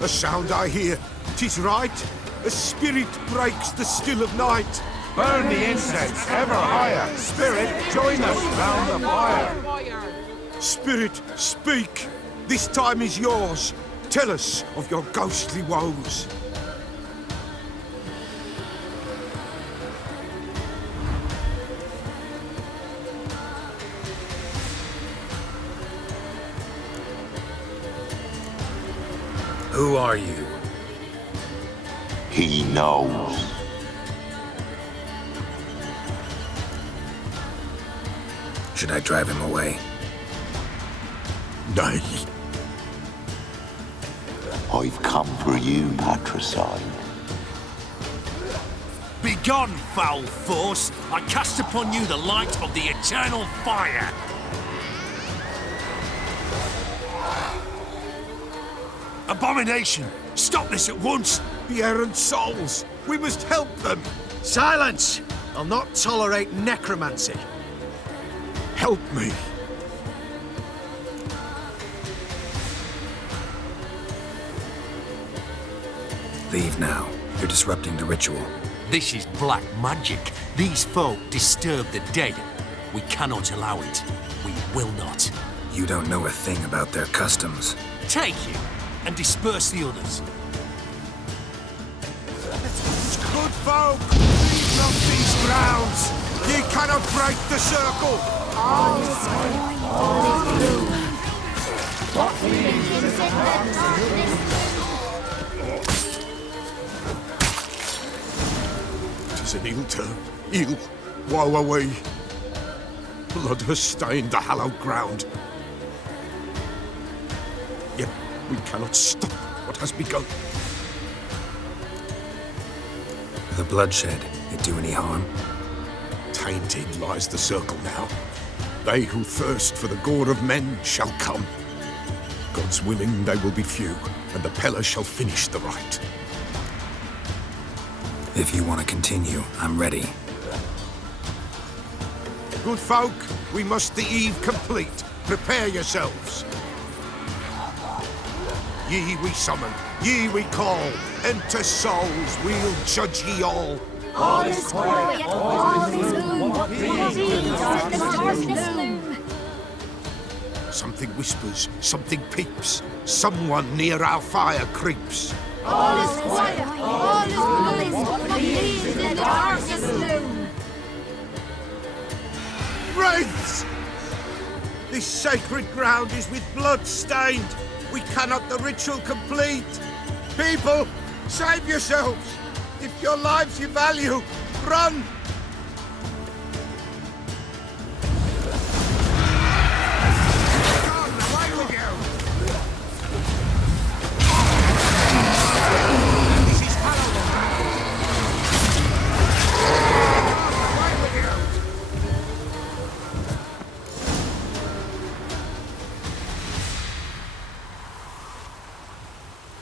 A sound I hear. 'Tis right. A spirit breaks the still of night. Burn the incense ever higher. Spirit, join us round the fire. Spirit, speak. This time is yours. Tell us of your ghostly woes. Who are you? He knows. Should I drive him away? Nay. I've come for you, patricide. Begone, foul force! I cast upon you the light of the eternal fire! Abomination! Stop this at once! The errant souls! We must help them! Silence! I'll not tolerate necromancy. Help me! Leave now. You're disrupting the ritual. This is black magic. These folk disturb the dead. We cannot allow it. We will not. You don't know a thing about their customs. Take him and disperse the others. Good folk, leave not these grounds. Ye cannot break the circle. All is white, all is blue. What means in darkness? 'Tis an ill turn, ill. Woe away. Blood has stained the hallowed ground. Yet we cannot stop what has begun. The bloodshed, it do any harm? Tainted lies the circle now. They who thirst for the gore of men shall come. God's willing, they will be few, and the Peller shall finish the rite. If you want to continue, I'm ready. Good folk, we must the eve complete. Prepare yourselves. Ye we summon, ye we call. Enter souls, we'll judge ye all. All is quiet, all is gloom. What means in the darkness gloom? Something whispers, something peeps. Someone near our fire creeps. All is quiet, all is gloom. What means in the darkness gloom? Wraiths! This sacred ground is with blood stained. We cannot the ritual complete. People, save yourselves. If your lives you value, run!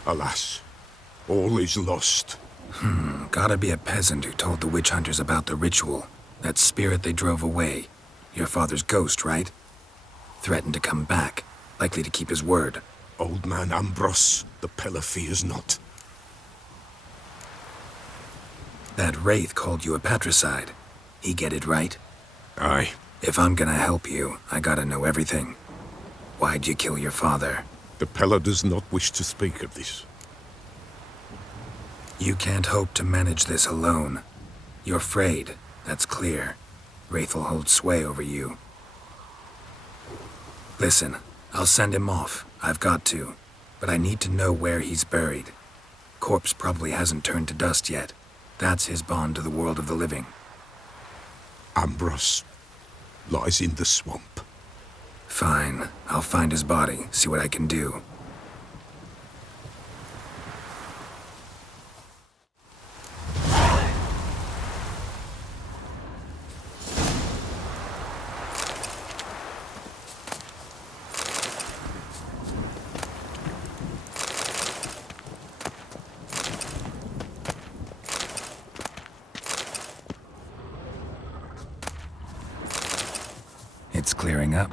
Alas, all is lost. Gotta be a peasant who told the witch hunters about the ritual. That spirit they drove away. Your father's ghost, right? Threatened to come back. Likely to keep his word. Old man Ambros, the Peller fears not. That wraith called you a patricide. He get it right? Aye. If I'm gonna help you, I gotta know everything. Why'd you kill your father? The Peller does not wish to speak of this. You can't hope to manage this alone. You're afraid, that's clear. Wraith will hold sway over you. Listen, I'll send him off. I've got to. but I need to know where he's buried. Corpse probably hasn't turned to dust yet. That's his bond to the world of the living. Ambrose lies in the swamp. Fine. I'll find his body, see what I can do. It's clearing up.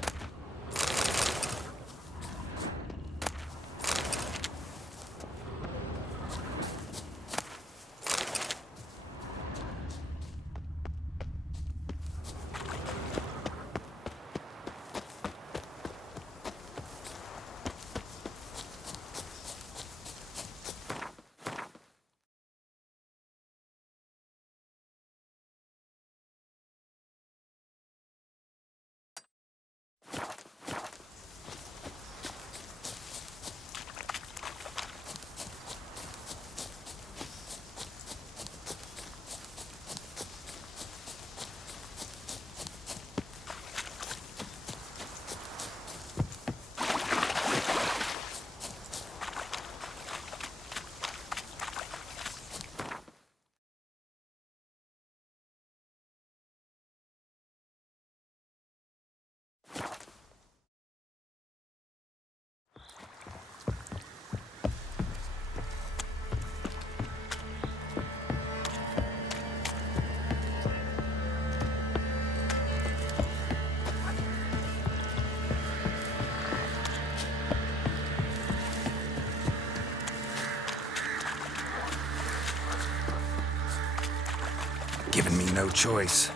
Given me no choice.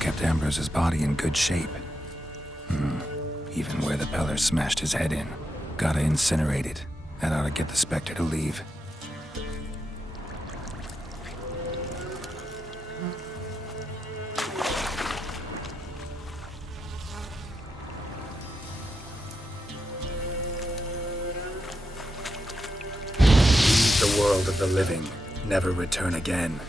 Kept Ambrose's body in good shape. Even where the Peller smashed his head in. Gotta incinerate it. That ought to get the Spectre to leave. Leave the world of the living. Never return again.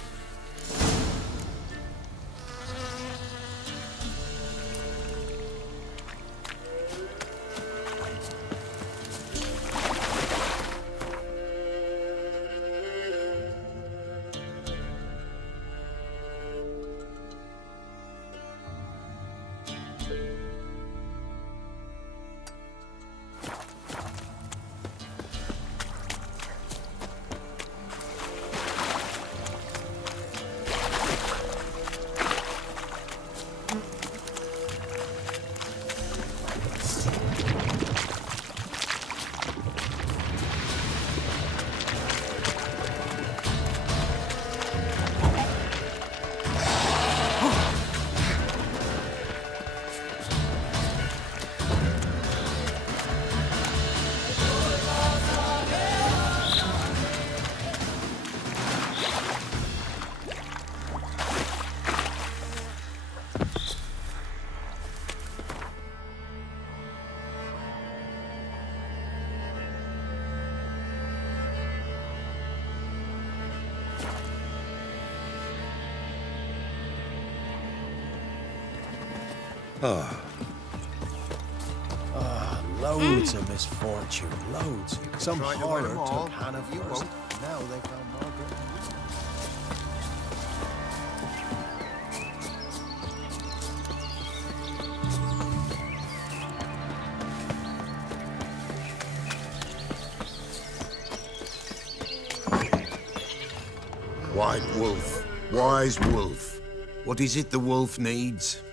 Loads of misfortune, loads. Some horror took Hannah first. Now they found Margaret. White wolf, wise wolf. What is it the wolf needs?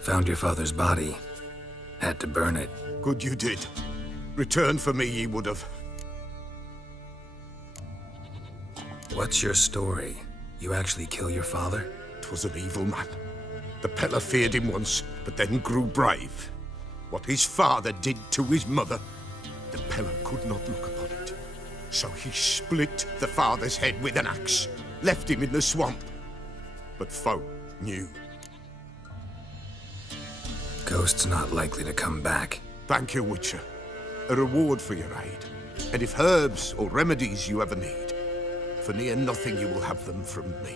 Found your father's body. Had to burn it. Good you did. Return for me ye would have. What's your story? You actually kill your father? 'Twas an evil man. The Peller feared him once, but then grew brave. What his father did to his mother, the Peller could not look upon it. So he split the father's head with an axe, left him in the swamp. But folk knew. Ghost's not likely to come back. Thank you, Witcher. A reward for your aid. And if herbs or remedies you ever need, for near nothing you will have them from me.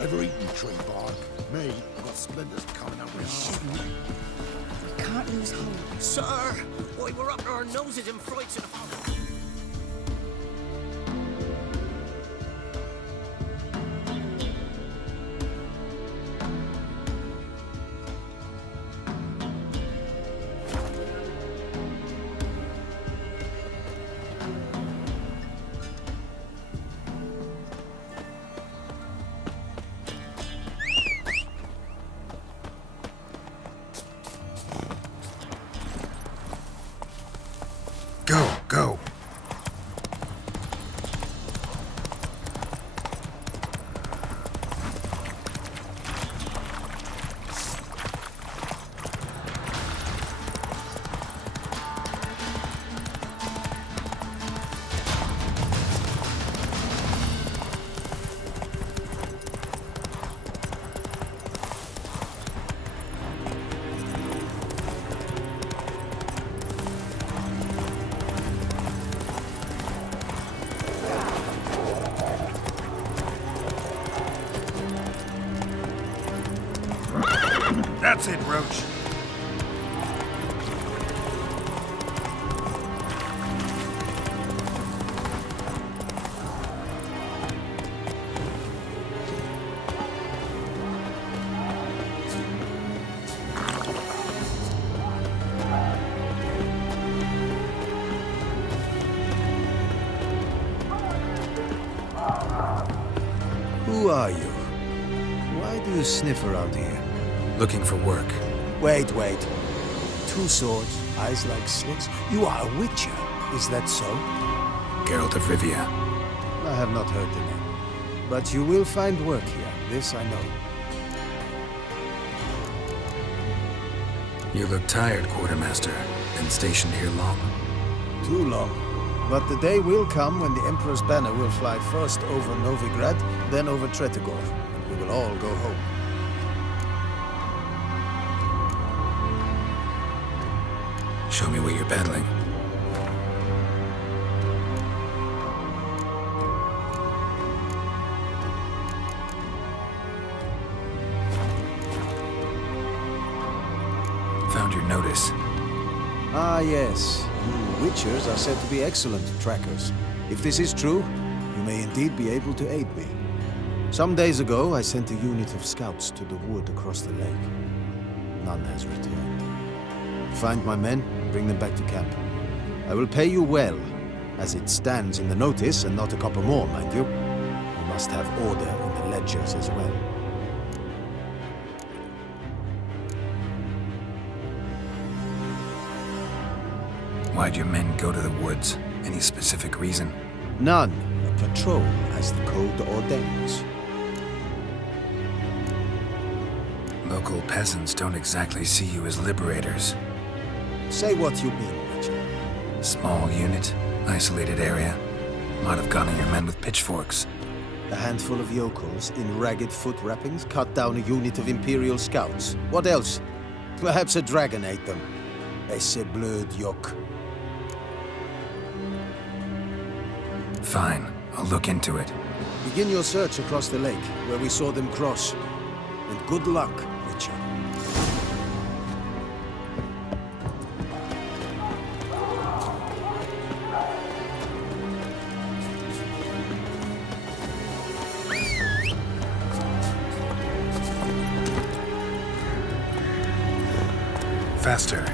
Ever eaten tree bark? Me, I've got splinters coming up my arse. Can't lose hope. Sir, why we're up to our noses in frights and horror. Go. That's it, Roach. Who are you? Why do you sniff around here? Looking for work. Wait. 2 swords, eyes like slits. You are a witcher, is that so? Geralt of Rivia. I have not heard the name. But you will find work here, this I know. You look tired, Quartermaster. Been stationed here long? Too long. But the day will come when the Emperor's banner will fly first over Novigrad, then over Tretegor, and we will all go home. Show me what you're peddling. Found your notice. Ah, yes. You witchers are said to be excellent trackers. If this is true, you may indeed be able to aid me. Some days ago, I sent a unit of scouts to the wood across the lake. None has returned. Find my men and bring them back to camp. I will pay you well, as it stands in the notice, and not a copper more, mind you. You must have order in the ledgers as well. Why'd your men go to the woods? Any specific reason? None. A patrol, as the code ordains. Local peasants don't exactly see you as liberators. Say what you mean, Richard. Small unit, isolated area. Might have gone at your men with pitchforks. A handful of yokels in ragged foot wrappings cut down a unit of Imperial scouts. What else? Perhaps a dragon ate them. Esse bleu yoke. Fine, I'll look into it. Begin your search across the lake, where we saw them cross. And good luck, Richard. Faster.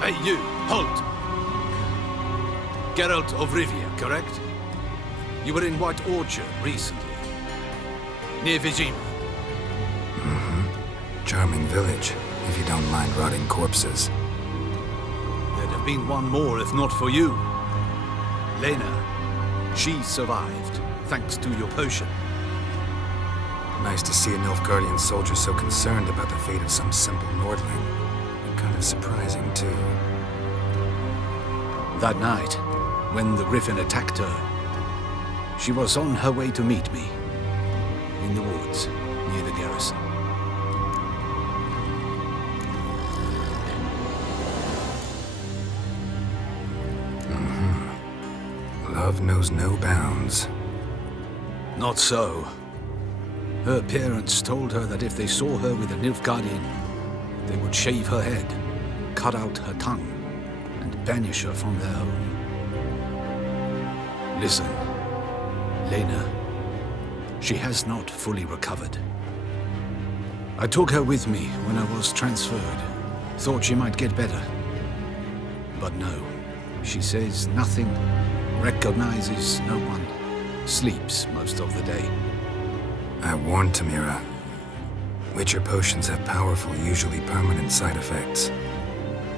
Hey, you! Halt! Geralt of Rivia, correct? You were in White Orchard recently. Near Vizima. Charming village, if you don't mind rotting corpses. There'd have been one more if not for you. Lena. She survived, thanks to your potion. Nice to see a Nilfgaardian soldier so concerned about the fate of some simple Nordling. But kind of surprising, too. That night, when the Griffin attacked her, she was on her way to meet me. In the woods, near the garrison. Love knows no bounds. Not so. Her parents told her that if they saw her with a Nilfgaardian, they would shave her head, cut out her tongue, and banish her from their home. Listen, Lena, she has not fully recovered. I took her with me when I was transferred. Thought she might get better. But no, she says nothing, recognizes no one, sleeps most of the day. I warned Tamira. Witcher potions have powerful, usually permanent side effects.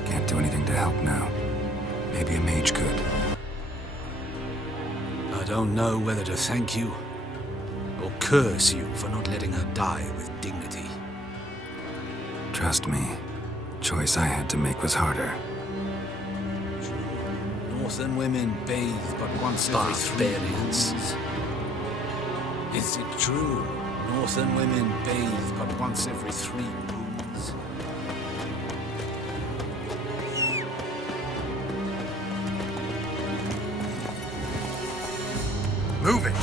Can't do anything to help now. Maybe a mage could. I don't know whether to thank you or curse you for not letting her die with dignity. Trust me, choice I had to make was harder. Northern women bathe but once every 3 months. Is it true? Northern women bathe but once every 3 moons. Move it!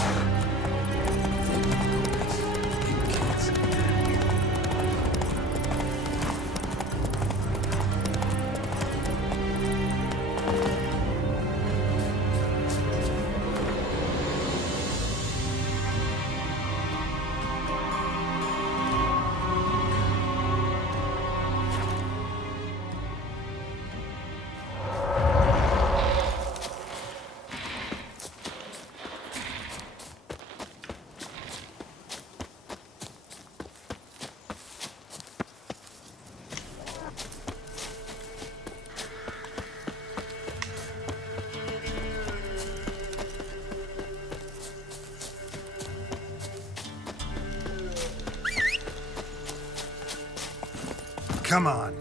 Come on.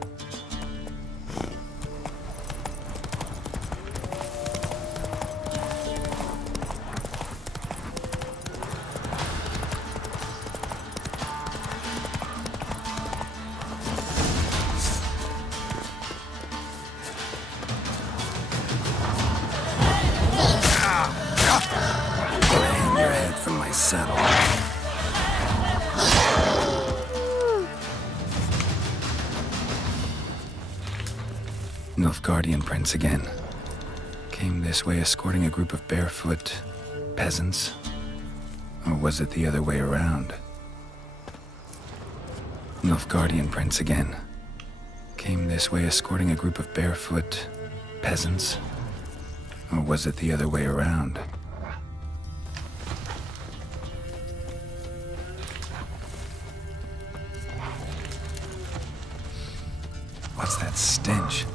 Hang your head from my saddle. Nilfgaardian prince again. Came this way escorting a group of barefoot peasants? Or was it the other way around? Nilfgaardian prince again. Came this way escorting a group of barefoot peasants? Or was it the other way around? That stench.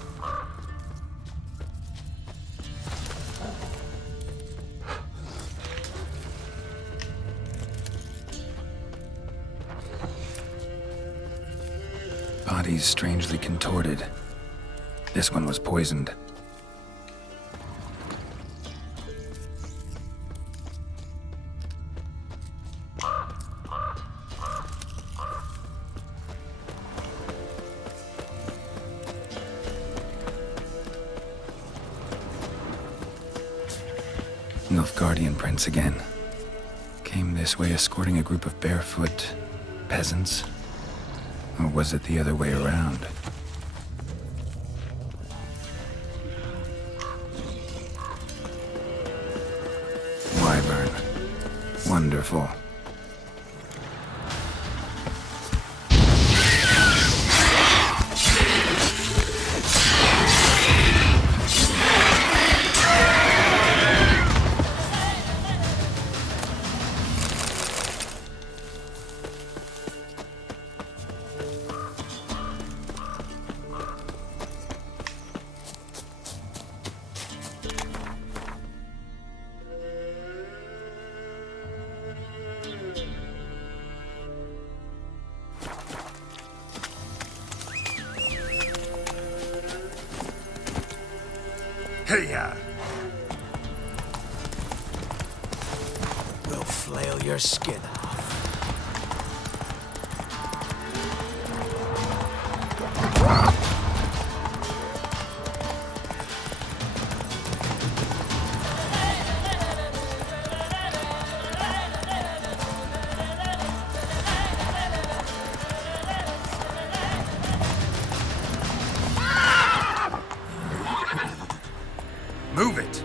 Bodies strangely contorted. This one was poisoned. Nilfgaardian prints again. Came this way escorting a group of barefoot peasants. Or was it the other way around? Wyvern. Wonderful. Here. We'll flail your skin off. Move it!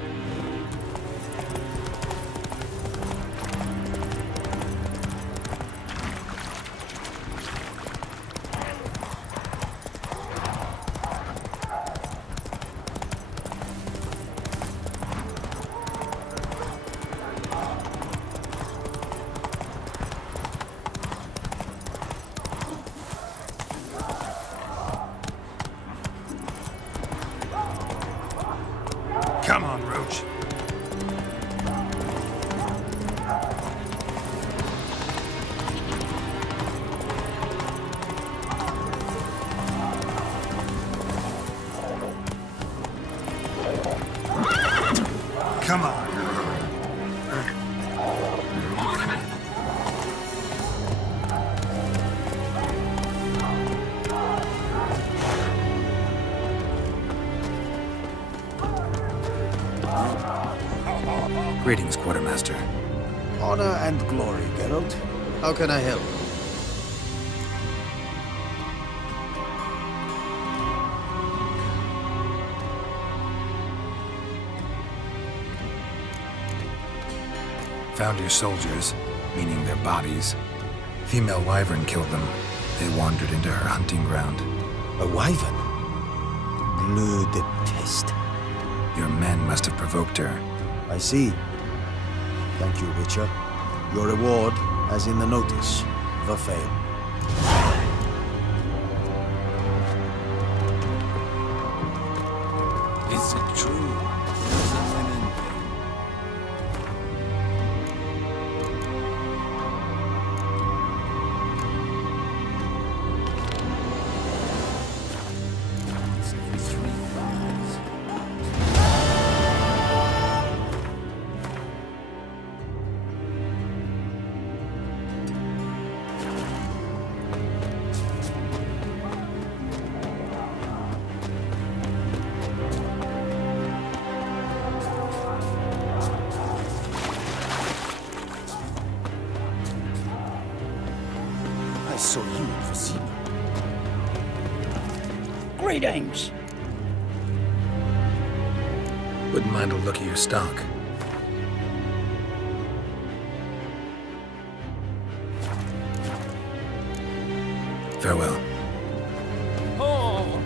Come on, Roach. Come on. Greetings, Quartermaster. Honor and glory, Geralt. How can I help? Found your soldiers, meaning their bodies. Female wyvern killed them. They wandered into her hunting ground. A wyvern? Bleu de peste. Your men must have provoked her. I see. Thank you, Witcher. Your reward, as in the notice, the fail. Is it true? There's a women every 3 miles. I saw you in Vizima. Greetings. Wouldn't mind a look at your stock. Farewell. Oh.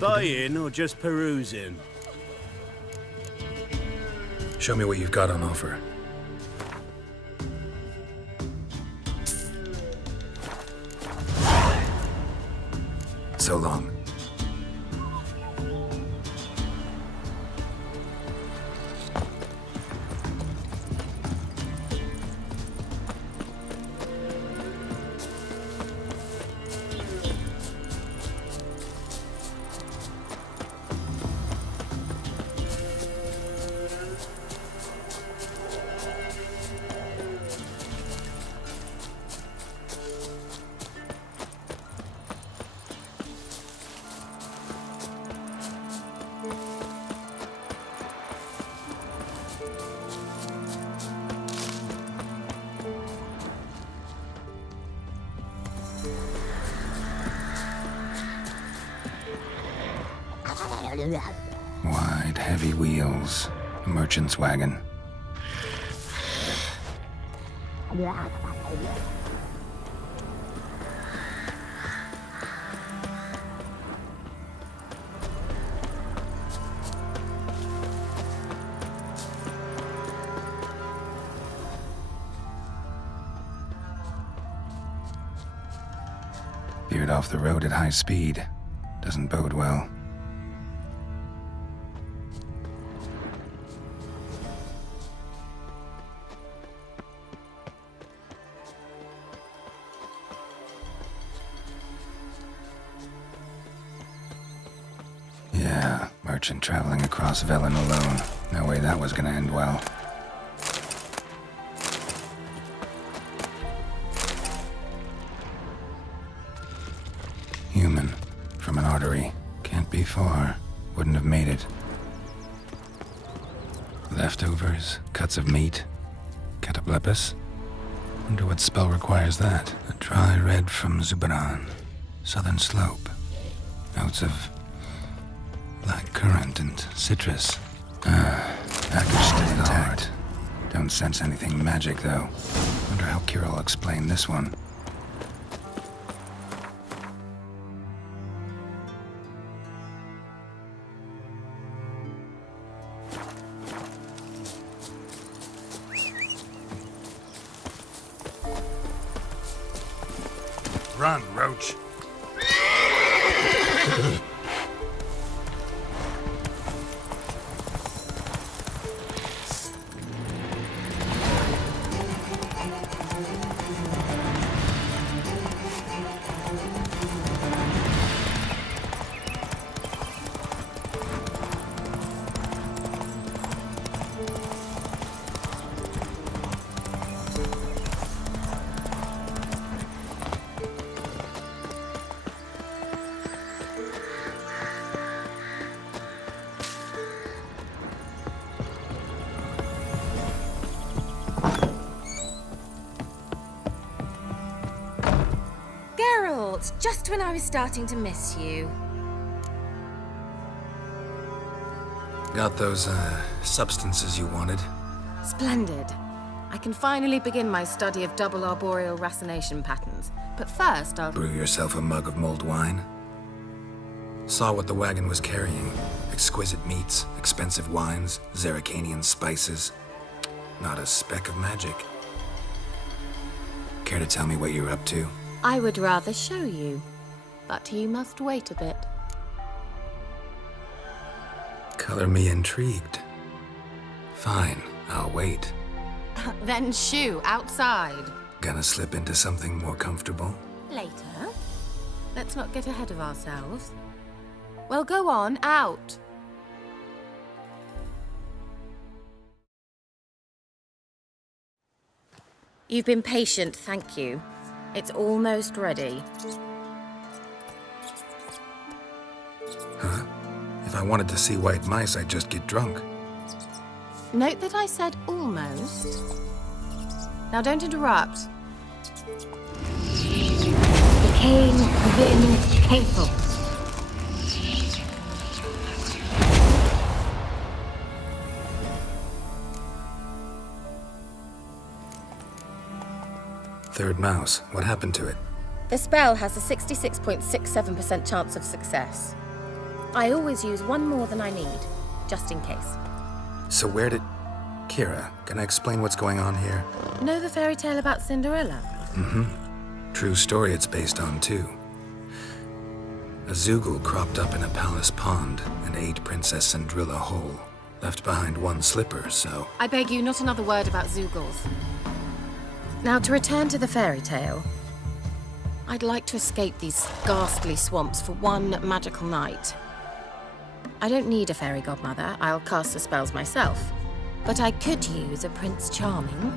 Buying or just perusing? Show me what you've got on offer. So long. Wide, heavy wheels. A merchant's wagon. Veered off the road at high speed. Doesn't bode well. Yeah, merchant traveling across Velen alone. No way that was gonna end well. Human. From an artery. Can't be far. Wouldn't have made it. Leftovers, cuts of meat. Cataplepis? Wonder what spell requires that. A dry red from Zubaran. Southern slope. Notes of black currant and citrus. Package still intact. Don't sense anything magic, though. Wonder how Keira will explain this one. Run, Roach. Just when I was starting to miss you. Got those, substances you wanted? Splendid. I can finally begin my study of double arboreal racination patterns. But first, I'll... Brew yourself a mug of mulled wine? Saw what the wagon was carrying. Exquisite meats, expensive wines, Zeracanian spices. Not a speck of magic. Care to tell me what you're up to? I would rather show you, but you must wait a bit. Color me intrigued. Fine, I'll wait. Then shoo, outside. Gonna slip into something more comfortable? Later. Let's not get ahead of ourselves. Well, go on, out. You've been patient, thank you. It's almost ready. Huh? If I wanted to see white mice, I'd just get drunk. Note that I said almost. Now don't interrupt. Became written painful. Third mouse. What happened to it? The spell has a 66.67% chance of success. I always use one more than I need, just in case. So where did... Keira, can I explain what's going on here? Know the fairy tale about Cinderella? Mm-hmm. True story it's based on, too. A Zoogle cropped up in a palace pond and ate Princess Cinderella whole. Left behind one slipper, so... I beg you, not another word about Zoogles. Now, to return to the fairy tale, I'd like to escape these ghastly swamps for one magical night. I don't need a fairy godmother, I'll cast the spells myself. But I could use a Prince Charming.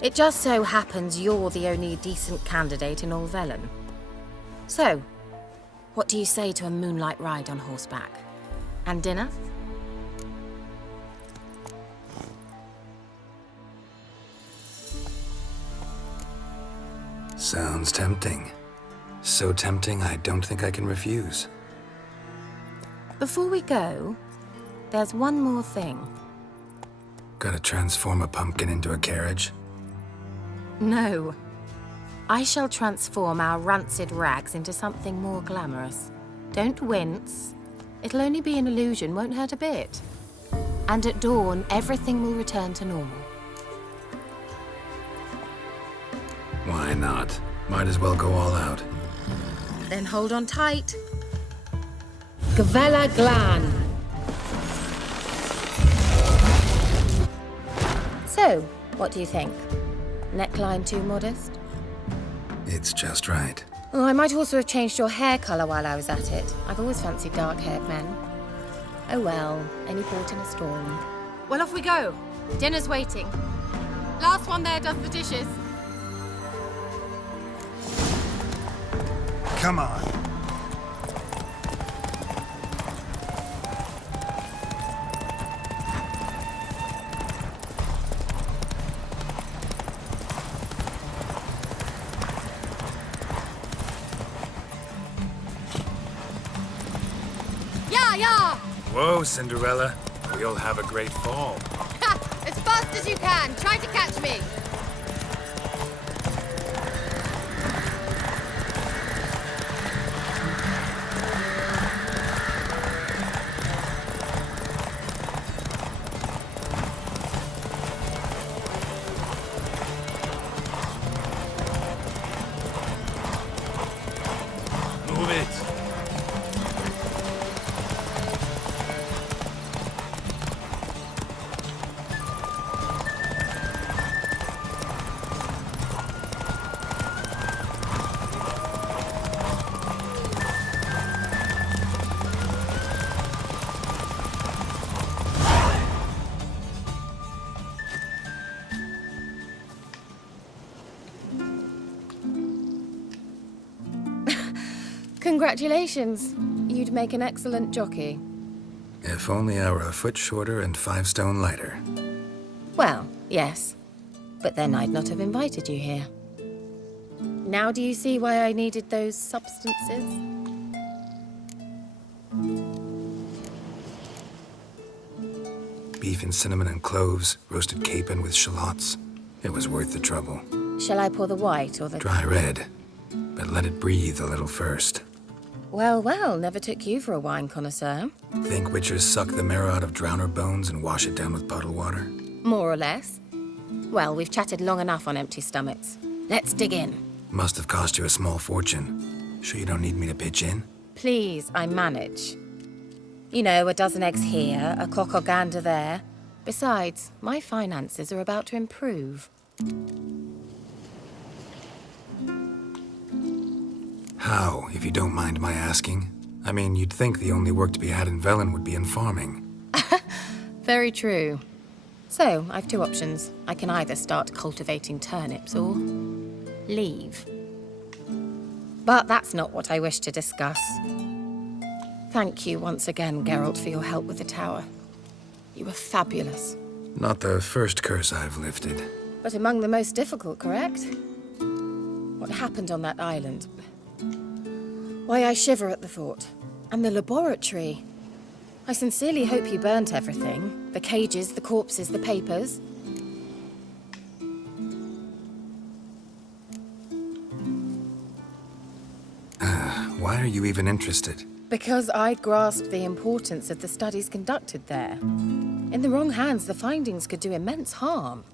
It just so happens you're the only decent candidate in all Velen. So, what do you say to a moonlight ride on horseback? And dinner? Sounds tempting. So tempting, I don't think I can refuse. Before we go, there's one more thing. Gotta transform a pumpkin into a carriage? No. I shall transform our rancid rags into something more glamorous. Don't wince. It'll only be an illusion, won't hurt a bit. And at dawn, everything will return to normal. Why not? Might as well go all out. Then hold on tight. Gavella Glan. So, what do you think? Neckline too modest? It's just right. Oh, I might also have changed your hair colour while I was at it. I've always fancied dark-haired men. Oh well, any port in a storm. Well, off we go. Dinner's waiting. Last one there does the dishes. Come on. Yeah! Whoa, Cinderella. We'll have a great fall. Ha! As fast as you can. Try to catch me. Move it. Congratulations. You'd make an excellent jockey. If only I were a foot shorter and 5 stone lighter. Well, yes. But then I'd not have invited you here. Now do you see why I needed those substances? Beef and cinnamon and cloves, roasted capon with shallots. It was worth the trouble. Shall I pour the white or the... Dry red, but let it breathe a little first. Well, well, never took you for a wine connoisseur. Think witchers suck the marrow out of drowner bones and wash it down with puddle water? More or less. Well, we've chatted long enough on empty stomachs. Let's dig in. Must have cost you a small fortune. Sure you don't need me to pitch in? Please, I manage. You know, a dozen eggs here, a cock or gander there. Besides, my finances are about to improve. How, if you don't mind my asking? I mean, you'd think the only work to be had in Velen would be in farming. Very true. So, I've 2 options. I can either start cultivating turnips or... leave. But that's not what I wish to discuss. Thank you once again, Geralt, for your help with the tower. You were fabulous. Not the first curse I've lifted. But among the most difficult, correct? What happened on that island? Why, I shiver at the thought. And the laboratory. I sincerely hope you burnt everything. The cages, the corpses, the papers. Why are you even interested? Because I grasped the importance of the studies conducted there. In the wrong hands, the findings could do immense harm.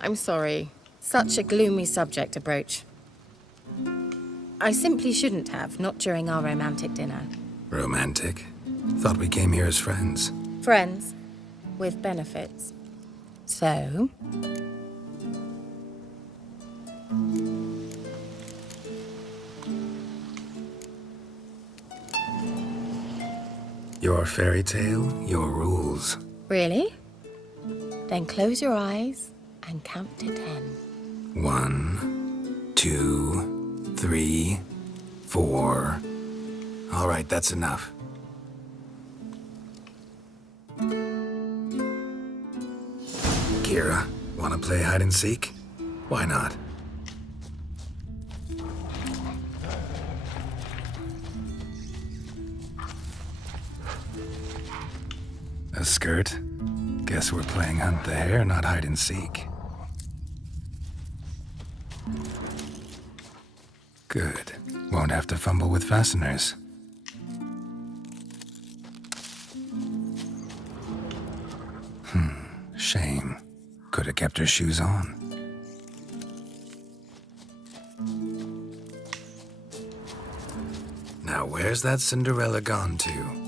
I'm sorry. Such a gloomy subject to broach. I simply shouldn't have, not during our romantic dinner. Romantic? Thought we came here as friends. Friends, with benefits. So? Your fairy tale, your rules. Really? Then close your eyes and count to 10. 1, 2, 3, 4. All right, that's enough. Keira, wanna play hide and seek? Why not? A skirt? Guess we're playing hunt the hare, not hide and seek. Good. Won't have to fumble with fasteners. Shame. Could have kept her shoes on. Now where's that Cinderella gone to?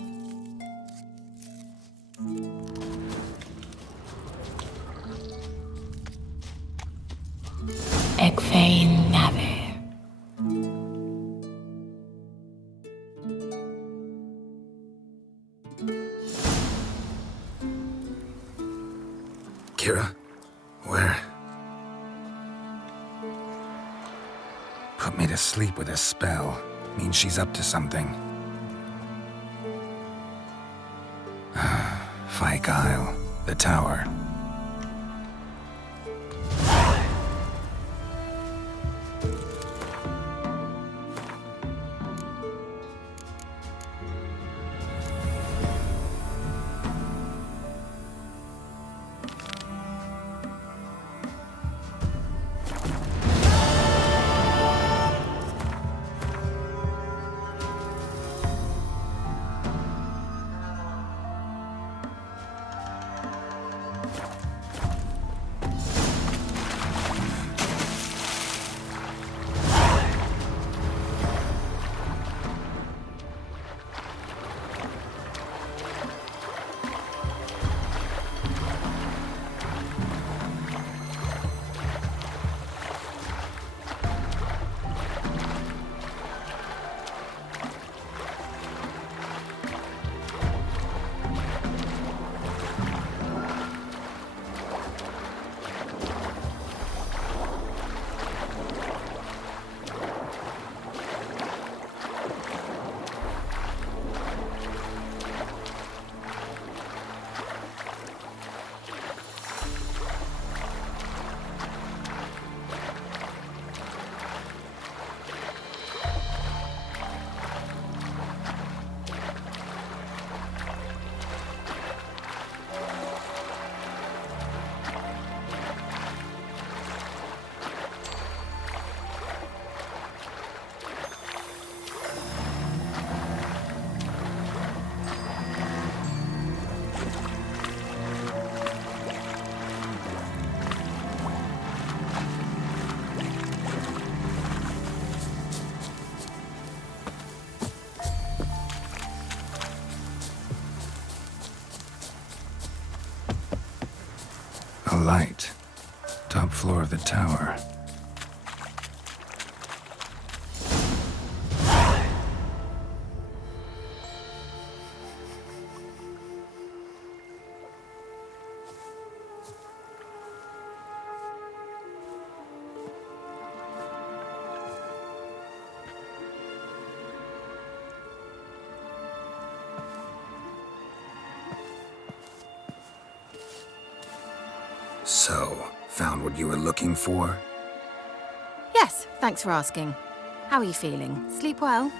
Eg féin nave. Keira? Where? Put me to sleep with a spell. Means she's up to something. Fyke Isle, the tower. A light. Top floor of the tower. So, found what you were looking for? Yes, thanks for asking. How are you feeling? Sleep well?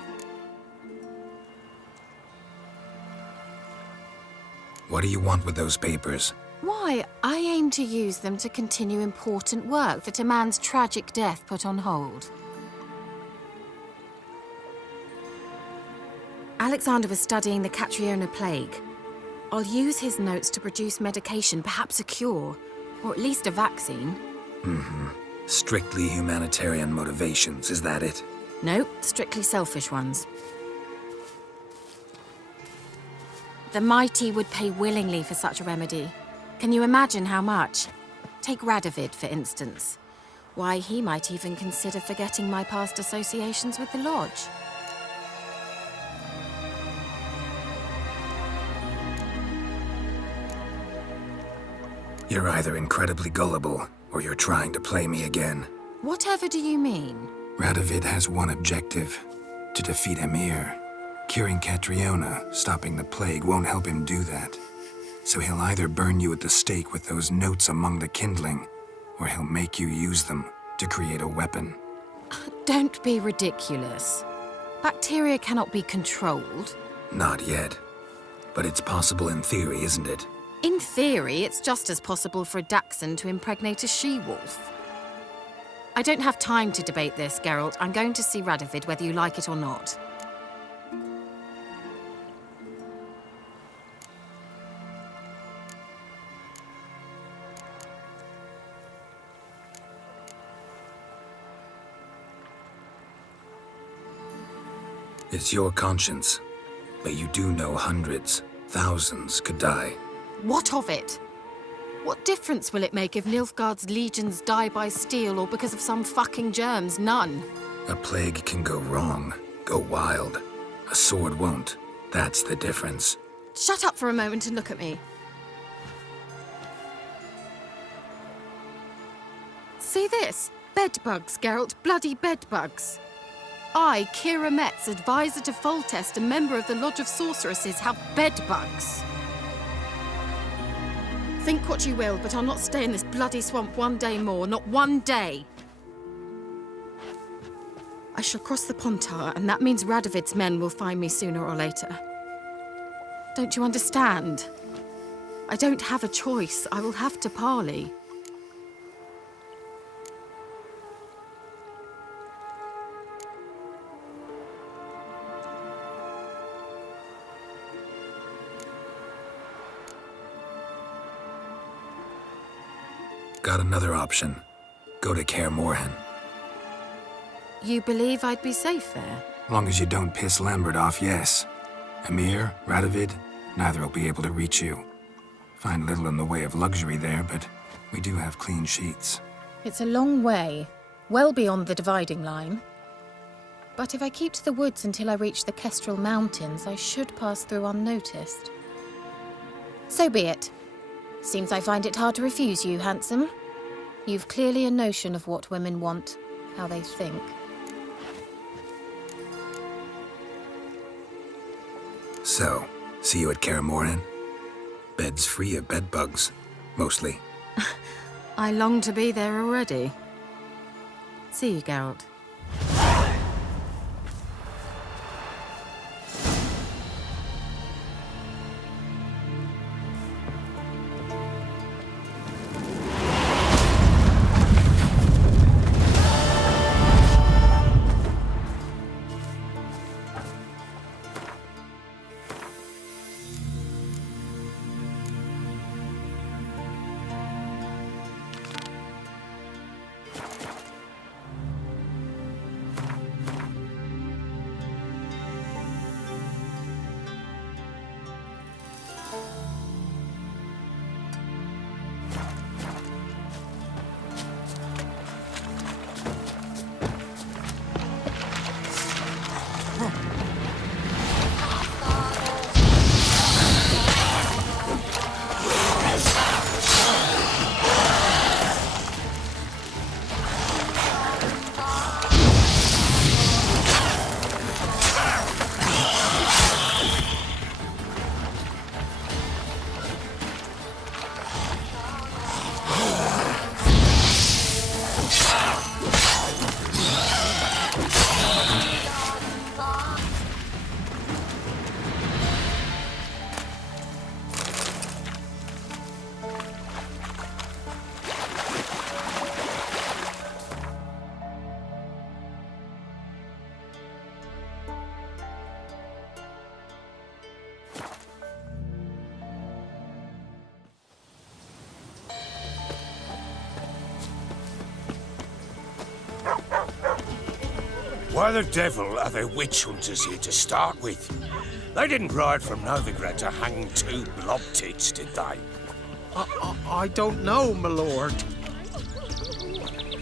What do you want with those papers? Why, I aim to use them to continue important work that a man's tragic death put on hold. Alexander was studying the Catriona plague. I'll use his notes to produce medication, perhaps a cure, or at least a vaccine. Strictly humanitarian motivations, is that it? No, strictly selfish ones. The mighty would pay willingly for such a remedy. Can you imagine how much? Take Radovid, for instance. Why, he might even consider forgetting my past associations with the Lodge. You're either incredibly gullible, or you're trying to play me again. Whatever do you mean? Radovid has one objective: to defeat Emir. Curing Catriona, stopping the plague, won't help him do that. So he'll either burn you at the stake with those notes among the kindling, or he'll make you use them to create a weapon. Don't be ridiculous. Bacteria cannot be controlled. Not yet. But it's possible in theory, isn't it? In theory, it's just as possible for a Dachshund to impregnate a she-wolf. I don't have time to debate this, Geralt. I'm going to see Radovid whether you like it or not. It's your conscience, but you do know hundreds, thousands could die. What of it? What difference will it make if Nilfgaard's legions die by steel or because of some fucking germs? None. A plague can go wrong, go wild. A sword won't. That's the difference. Shut up for a moment and look at me. See this? Bedbugs, Geralt. Bloody bedbugs. I, Keira Metz, advisor to Foltest, a member of the Lodge of Sorceresses, have bedbugs. Think what you will, but I'll not stay in this bloody swamp one day more, not one day. I shall cross the Pontar, and that means Radovid's men will find me sooner or later. Don't you understand? I don't have a choice. I will have to parley. Got another option. Go to Kaer Morhen. You believe I'd be safe there? Long as you don't piss Lambert off, yes. Emir, Radovid, neither will be able to reach you. Find little in the way of luxury there, but we do have clean sheets. It's a long way, well beyond the dividing line. But if I keep to the woods until I reach the Kestrel Mountains, I should pass through unnoticed. So be it. Seems I find it hard to refuse you, handsome. You've clearly a notion of what women want, how they think. So, see you at Kaer Morhen? Beds free of bedbugs, mostly. I long to be there already. See you, Geralt. Why the devil are there witch hunters here to start with? They didn't ride from Novigrad to hang 2 blob tits, did they? I don't know, my lord.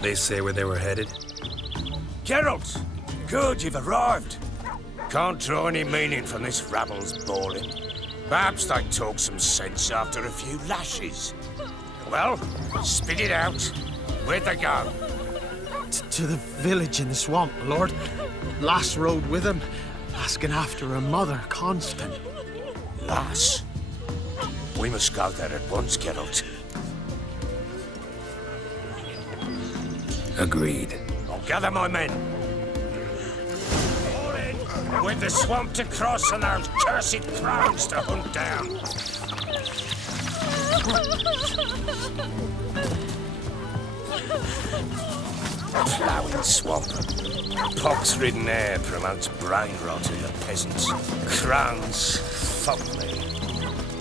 They say where they were headed? Geralt! Good, you've arrived. Can't draw any meaning from this rabble's bawling. Perhaps they talk some sense after a few lashes. Well, spit it out. Where'd they go? To the village in the swamp, my lord. Lass rode with him, asking after her mother, Constant. Lass? We must go there at once, Geralt. Agreed. I'll gather my men. With the swamp to cross and those cursed crows to hunt down. Ploughing swamp. Pox-ridden air promotes brain rot in the peasants. Crowns, fuck me.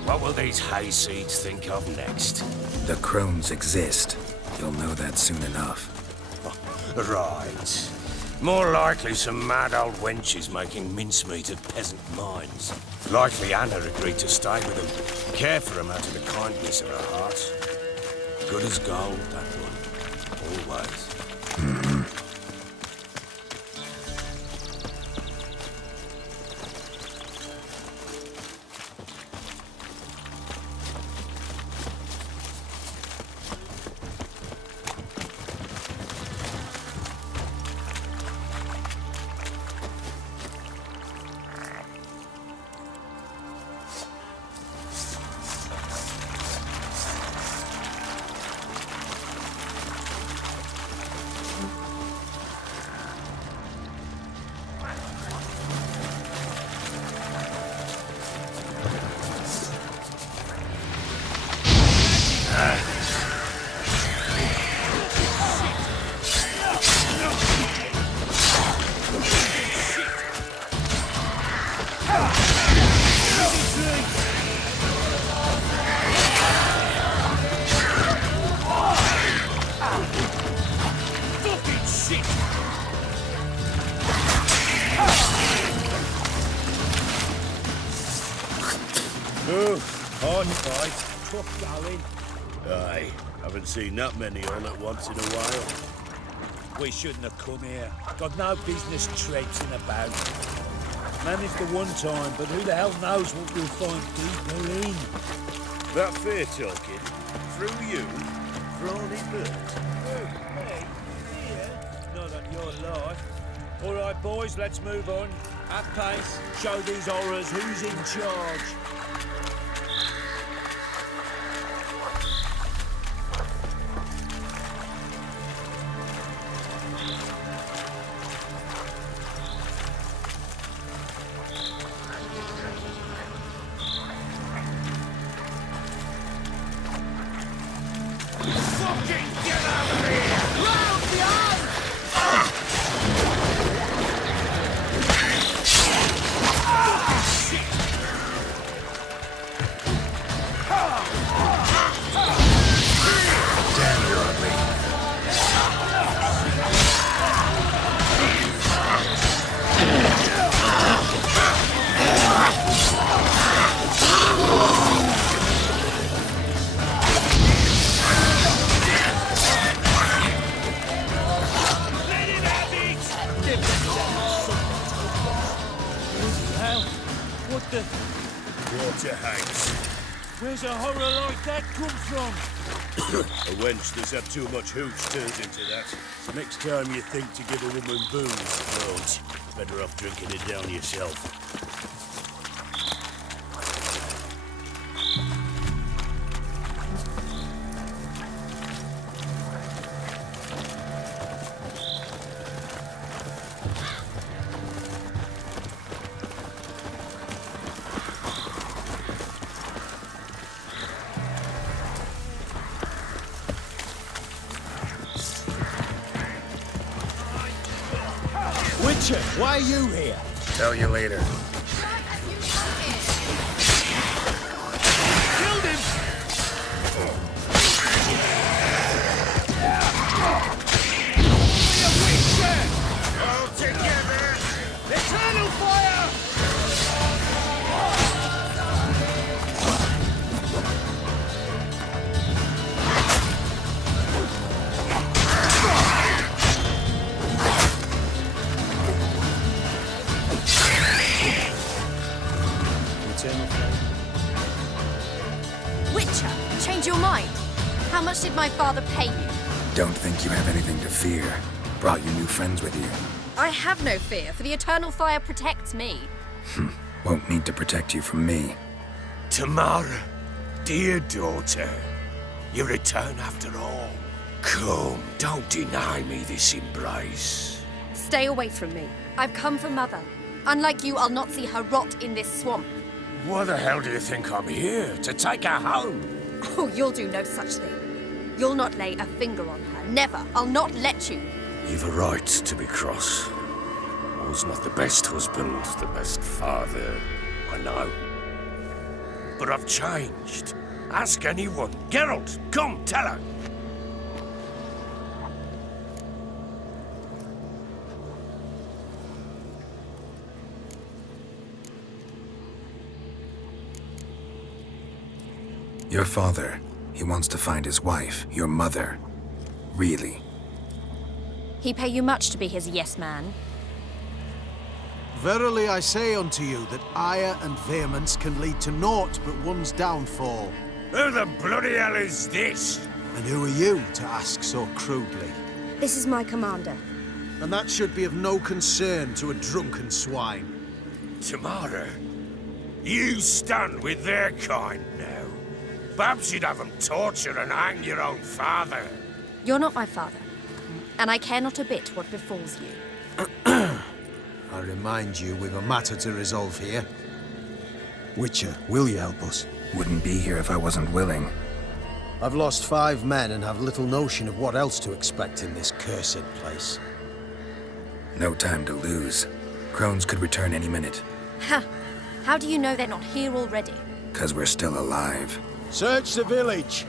What will these hayseeds think of next? The crones exist. You'll know that soon enough. Right. More likely some mad old wenches making mincemeat of peasant minds. Likely Anna agreed to stay with them, care for them out of the kindness of her heart. Good as gold, that one. Always. Hard fight. Tough going. Aye, haven't seen that many all at once in a while. We shouldn't have come here. Got no business traipsing about. Managed the one time, but who the hell knows what we'll find deeper in. That fair talking? Through you? Frawny bird? Me? Here? Not on your life. All right, boys, let's move on. At pace, show these horrors who's in charge. Where's a horror like that come from? A wench that's had too much hooch turns into that. So next time you think to give a woman booze, don't. Better off drinking it down yourself. Why are you here? Tell you later. Killed him! All together! How much did my father pay you? Don't think you have anything to fear. Brought your new friends with you. I have no fear, for the eternal fire protects me. Won't need to protect you from me. Tamara, dear daughter, you return after all. Come, don't deny me this embrace. Stay away from me. I've come for Mother. Unlike you, I'll not see her rot in this swamp. Why the hell do you think I'm here? To take her home? Oh, you'll do no such thing. You'll not lay a finger on her. Never. I'll not let you. You've a right to be cross. I was not the best husband, the best father, I know. But I've changed. Ask anyone. Geralt, come, tell her. Your father, he wants to find his wife, your mother. Really? He pay you much to be his yes man. Verily I say unto you that ire and vehemence can lead to naught but one's downfall. Who the bloody hell is this? And who are you to ask so crudely? This is my commander. And that should be of no concern to a drunken swine. Tamara, you stand with their kind now. Perhaps you'd have them torture and hang your own father. You're not my father, and I care not a bit what befalls you. I remind you, we've a matter to resolve here. Witcher, will you help us? Wouldn't be here if I wasn't willing. I've lost 5 men and have little notion of what else to expect in this cursed place. No time to lose. Crones could return any minute. Ha! How do you know they're not here already? 'Cause we're still alive. Search the village!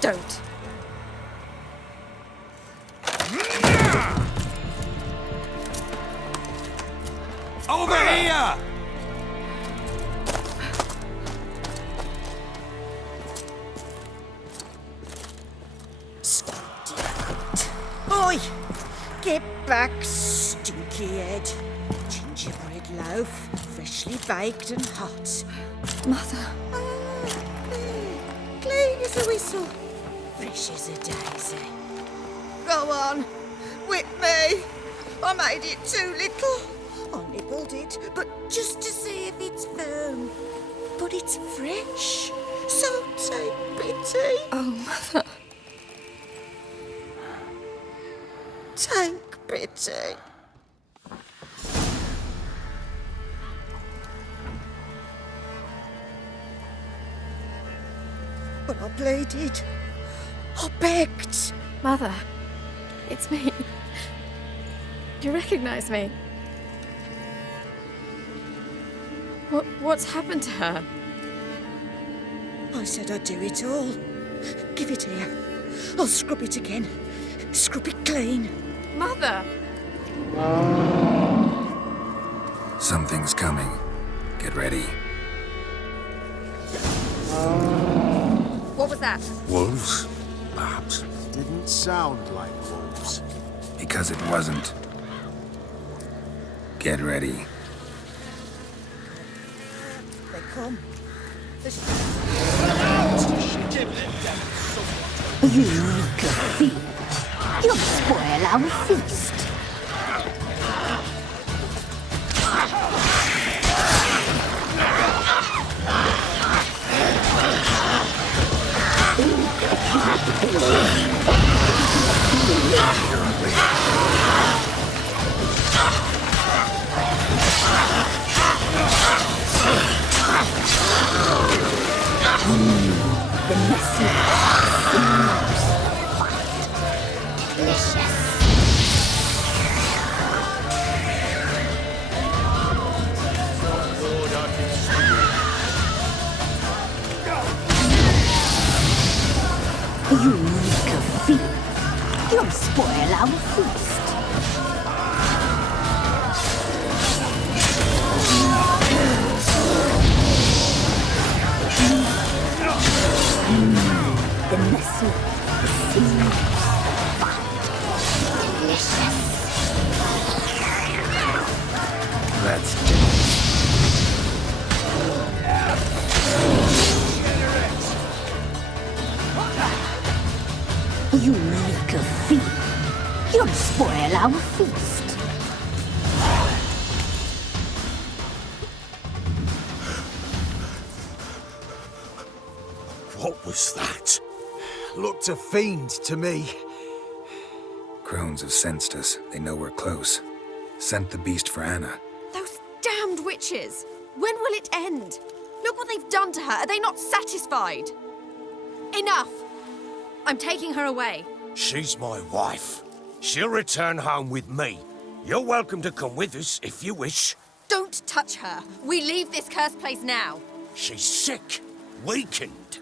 Don't. Over here! Oi! Get back, stinky head. Gingerbread loaf, freshly baked and hot. Mother. Clean as a whistle. Fresh as a daisy. Go on, whip me. I made it too little. I nibbled it, but just to see if it's firm. But it's fresh, so take pity. Oh, Mother. Take pity. But I pleaded. I begged. Mother, it's me. You recognize me? What's happened to her? I said I'd do it all. Give it here. I'll scrub it again. Scrub it clean. Mother! Something's coming. Get ready. What was that? Wolves, perhaps. Didn't sound like wolves. Because it wasn't. Get ready. They come. You little thief. You'll spoil our feast. The messy delicious. Lord, I can You make a feat. You'll spoil our feast. The messy, the smooth, delicious. That's You make a feat. You'll spoil our feast. What was that? Looked a fiend to me. Crones have sensed us. They know we're close. Sent the beast for Anna. Those damned witches! When will it end? Look what they've done to her. Are they not satisfied? Enough! I'm taking her away. She's my wife. She'll return home with me. You're welcome to come with us if you wish. Don't touch her. We leave this cursed place now. She's sick, weakened.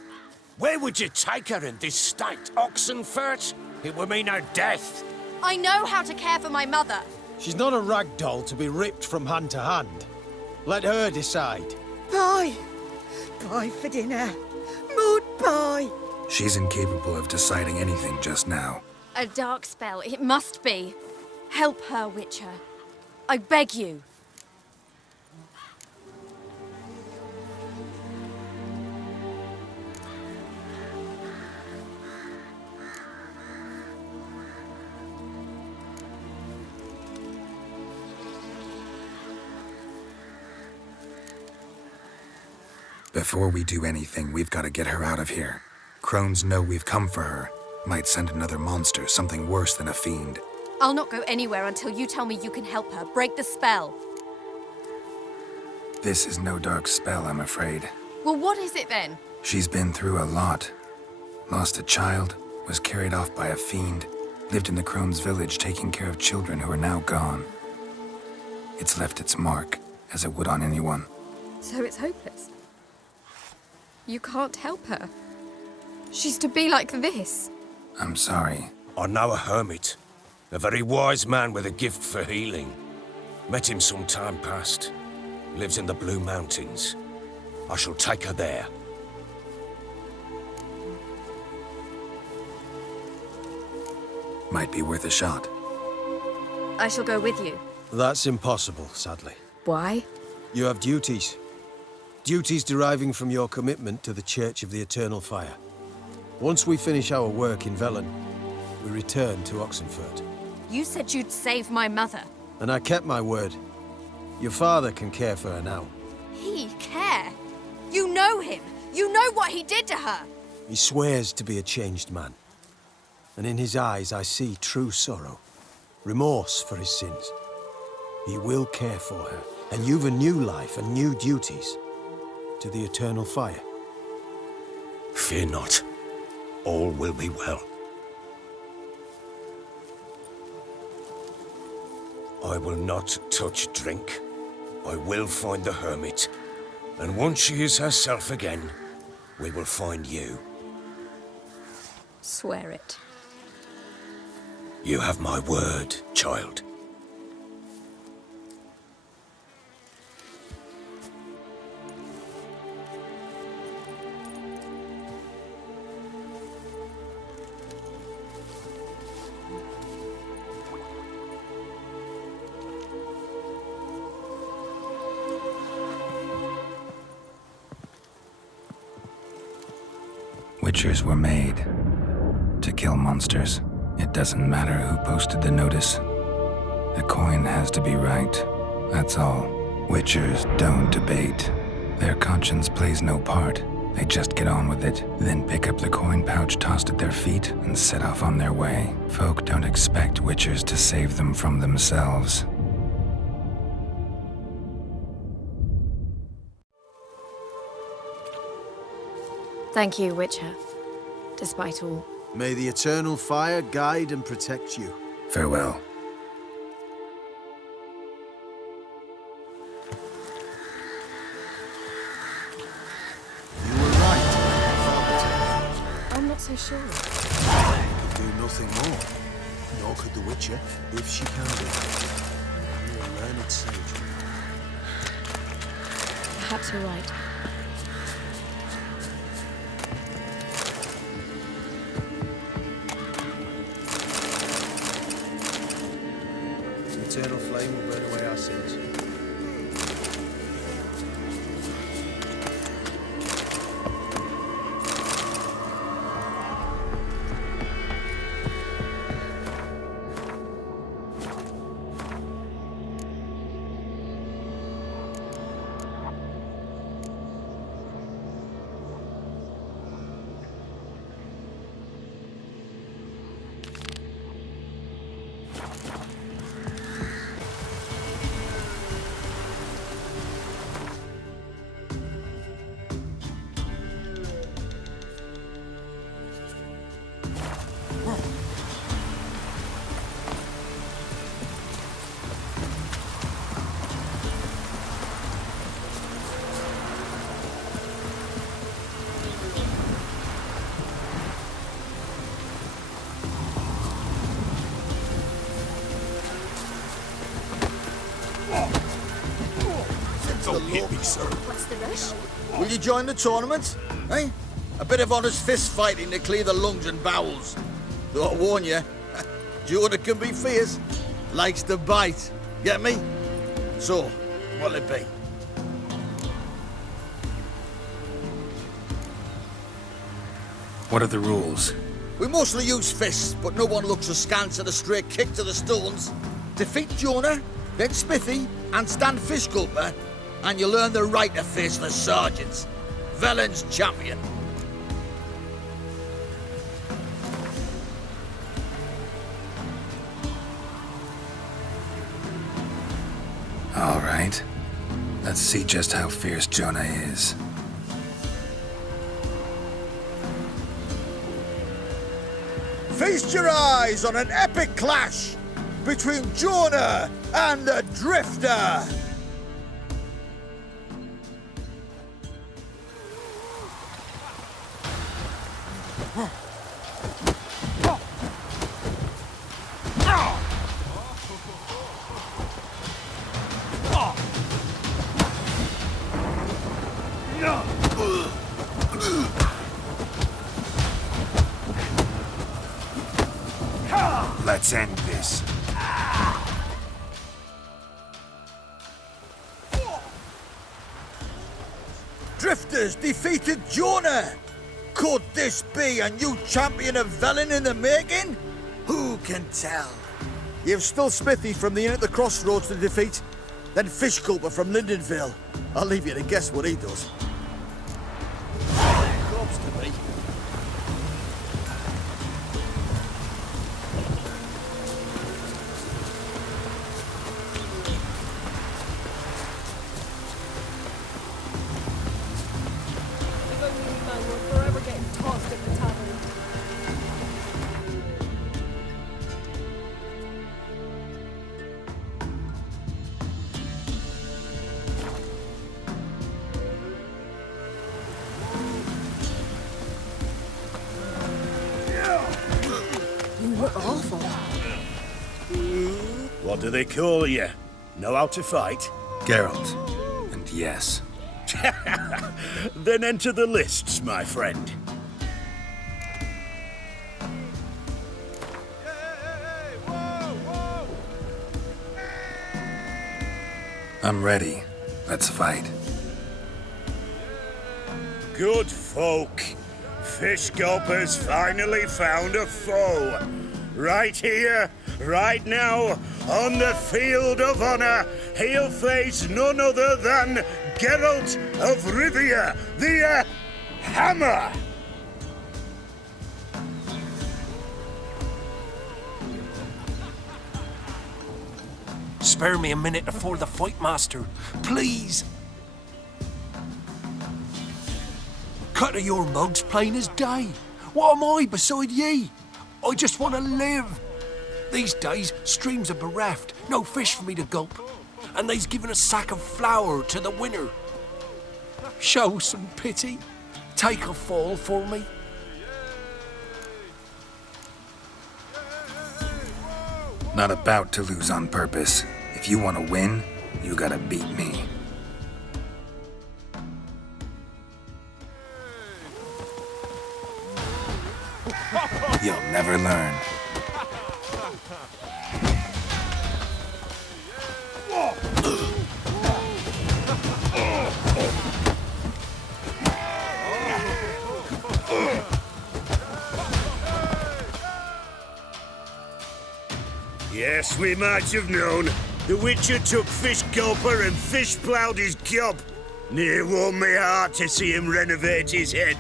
Where would you take her in this state? Oxenfurt? It would mean her death. I know how to care for my mother. She's not a rag doll to be ripped from hand to hand. Let her decide. Bye. Bye for dinner. Mood bye. She's incapable of deciding anything just now. A dark spell, it must be. Help her, Witcher. I beg you. Before we do anything, we've got to get her out of here. Crones know we've come for her. Might send another monster, something worse than a fiend. I'll not go anywhere until you tell me you can help her. Break the spell. This is no dark spell, I'm afraid. Well, what is it then? She's been through a lot. Lost a child, was carried off by a fiend, lived in the Crones village taking care of children who are now gone. It's left its mark, as it would on anyone. So it's hopeless. You can't help her. She's to be like this. I'm sorry. I know a hermit. A very wise man with a gift for healing. Met him some time past. Lives in the Blue Mountains. I shall take her there. Might be worth a shot. I shall go with you. That's impossible, sadly. Why? You have duties. Duties deriving from your commitment to the Church of the Eternal Fire. Once we finish our work in Velen, we return to Oxenfurt. You said you'd save my mother. And I kept my word. Your father can care for her now. He care? You know him. You know what he did to her. He swears to be a changed man. And in his eyes I see true sorrow. Remorse for his sins. He will care for her. And you've a new life and new duties. To the Eternal Fire. Fear not. All will be well. I will not touch drink. I will find the hermit. And once she is herself again, we will find you. Swear it. You have my word, child. Witchers were made to kill monsters. It doesn't matter who posted the notice. The coin has to be right. That's all. Witchers don't debate. Their conscience plays no part. They just get on with it, then pick up the coin pouch tossed at their feet and set off on their way. Folk don't expect witchers to save them from themselves. Thank you, Witcher. Despite all. May the Eternal Fire guide and protect you. Farewell. I'm not so so sure? Could do nothing more. Nor could the Witcher, if she can be. Only a learned sage. Perhaps you're right. The eternal flame will burn away our sins. Don't hit me, sir. What's the rush? Will you join the tournament? Eh? A bit of honest fist fighting to clear the lungs and bowels. Though I warn you, Juna can be fierce. Likes to bite. Get me? So, what'll it be? What are the rules? We mostly use fists, but no one looks askance at a straight kick to the stones. Defeat Jonah, then Smithy, and stand fish gulper, and you'll earn the right to face the sergeants. Velen's champion. All right. Let's see just how fierce Jonah is. Feast your eyes on an epic clash between Jonah and the Drifter. Let's end this. Drifters defeated Jonah. Could this be a new champion of Velen in the making? Who can tell? You've still Smithy from the Inn at the Crossroads to defeat, then Fish Gulper from Lindenville. I'll leave you to guess what he does. Corpse to me. What do they call you? Know how to fight? Geralt. And yes. Then enter the lists, my friend. I'm ready. Let's fight. Good folk. Fish Gulper's finally found a foe. Right here, right now, on the field of honor, he'll face none other than Geralt of Rivia, the Hammer! Spare me a minute before the fight, Master. Please! Cut of your mugs plain as day. What am I beside ye? I just want to live. These days, streams are bereft, no fish for me to gulp. And they's given a sack of flour to the winner. Show some pity. Take a fall for me. not about to lose on purpose. If you want to win, you gotta beat me. You'll never learn. Yes, we might have known. The Witcher took Fish Gulper and fish ploughed his gob. Near warmed me heart to see him renovate his head.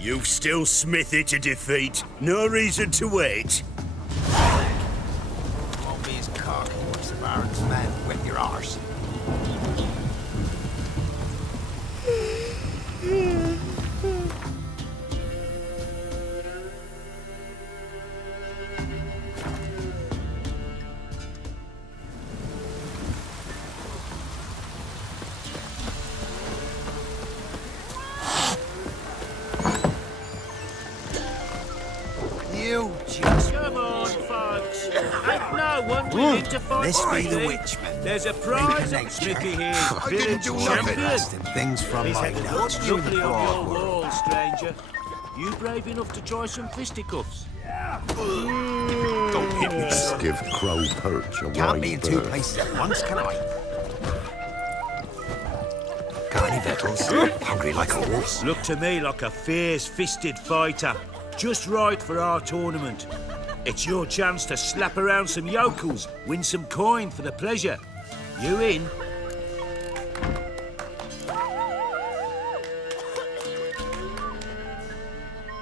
You've still Smithy to defeat. No reason to wait. Won't be as cocky as the Baron's man. Wet your arse. Come on, folks. Ain't no one willing to fight. This be the freely. Witchman. There's a prize on Smithy here. I didn't do nothing. Blasting things from my nose. You in the broad Lovely world. wall, stranger. You brave enough to try some fisticuffs? Don't hit me. Give Crow Perch a Can't be in two bird. places at once, can I? Got any victuals? Hungry like a horse. Look to me like a fierce-fisted fighter. Just right for our tournament. It's your chance to slap around some yokels, win some coin for the pleasure. You in?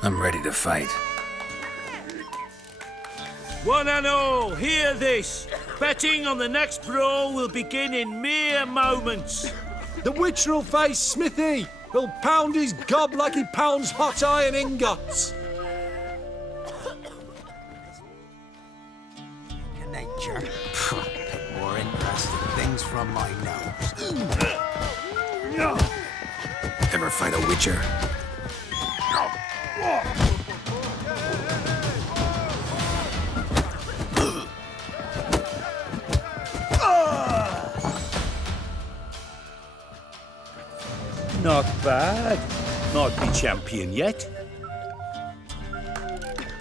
I'm ready to fight. One and all, hear this. Betting on the next brawl will begin in mere moments. The Witcher will face Smithy. He'll pound his gob like he pounds hot iron ingots. Nature. Pick more interesting things from my nose. Ever fight a Witcher? Not bad. Might be champion yet.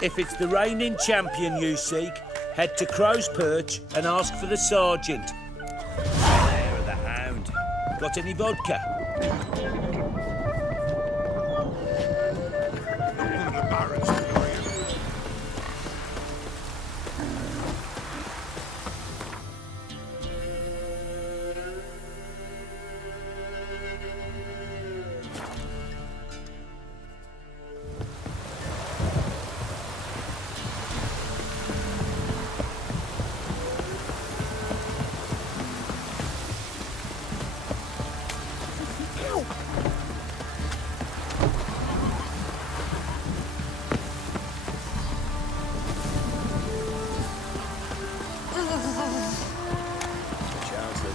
If it's the reigning champion you seek, head to Crow's Perch and ask for the sergeant. There of the hound. Got any vodka?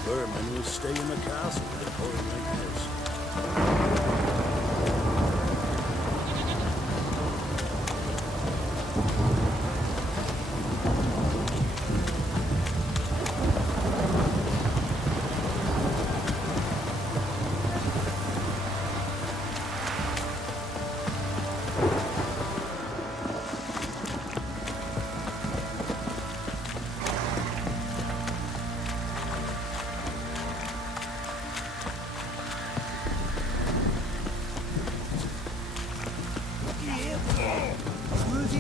Vermin will stay in the castle at a point like this.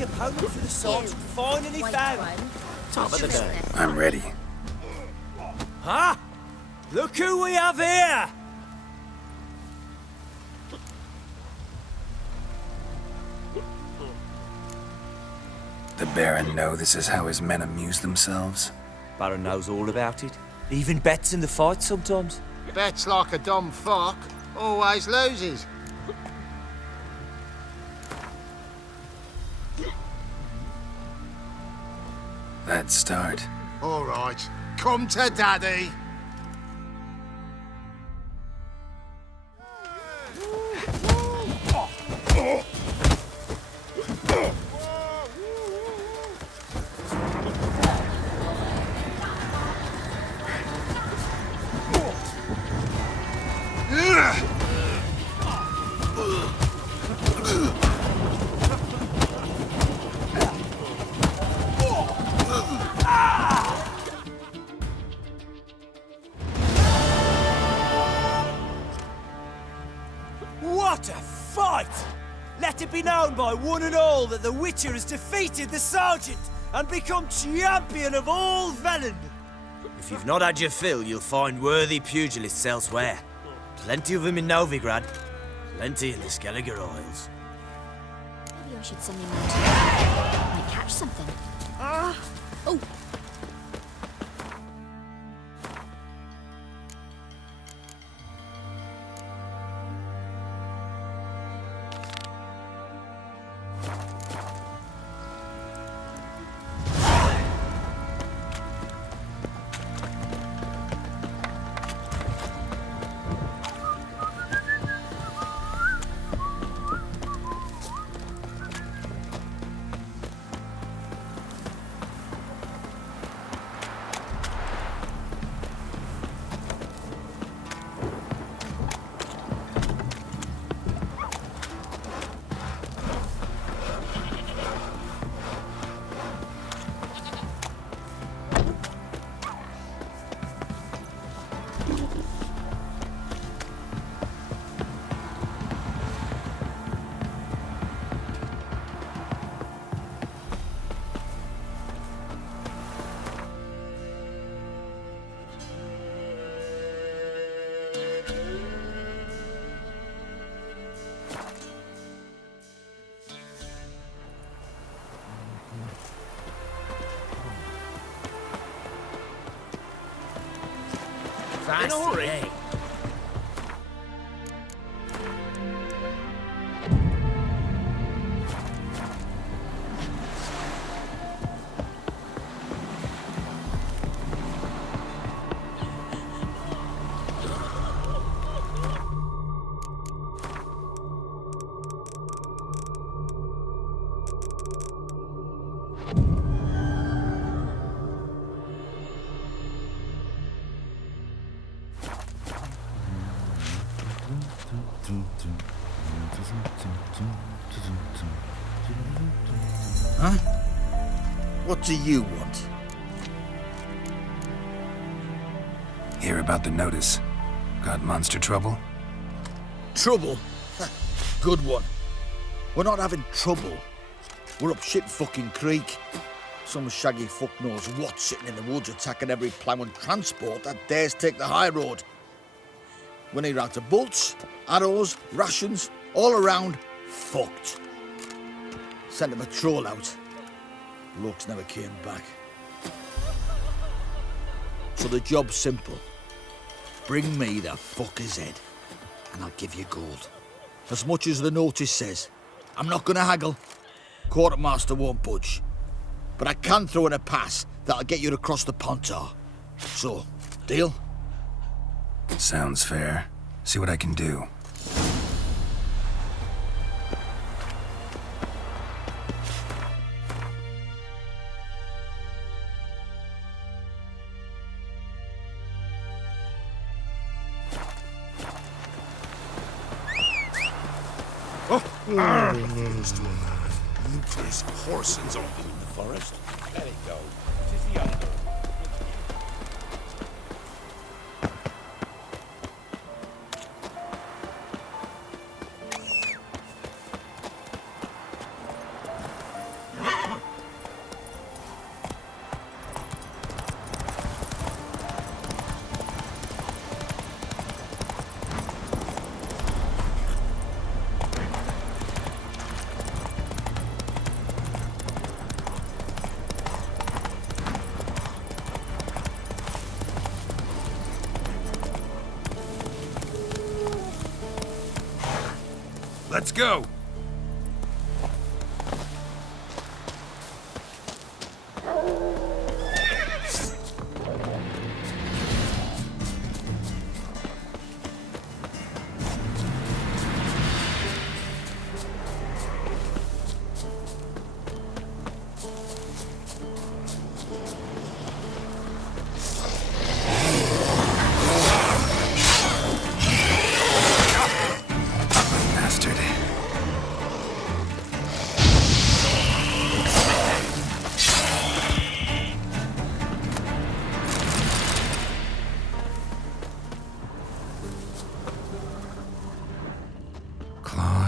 Opponent for the sergeant finally found. Top of the day. I'm ready. Huh? Look who we have here! The Baron know this is how his men amuse themselves? Baron knows all about it. Even bets in the fight sometimes. Bets like a dumb fuck. Always loses. Let's start. All right. Come to Daddy. What a fight! Let it be known by one and all that the Witcher has defeated the Sergeant and become champion of all Velen. If you've not had your fill, you'll find worthy pugilists elsewhere. Plenty of them in Novigrad, plenty in the Skelliger Isles. Maybe I should send him out to might catch something. Oh. In a hurry. Huh? What do you want? Hear about the notice. Got monster trouble? Trouble? Good one. We're not having trouble. We're up shit fucking creek. Some shaggy fuck knows what sitting in the woods attacking every plough and transport that dares take the high road. When he ran to bolts, arrows, rations, all around, fucked. Sent him a troll out. Blokes never came back. So the job's simple. Bring me the fucker's head, and I'll give you gold. As much as the notice says. I'm not gonna haggle. Quartermaster won't budge. But I can throw in a pass that'll get you across the Pontar. So, deal? Sounds fair. See what I can do. Happens to a man. There's horses all in the forest. Let it go. It is the other. Let's go!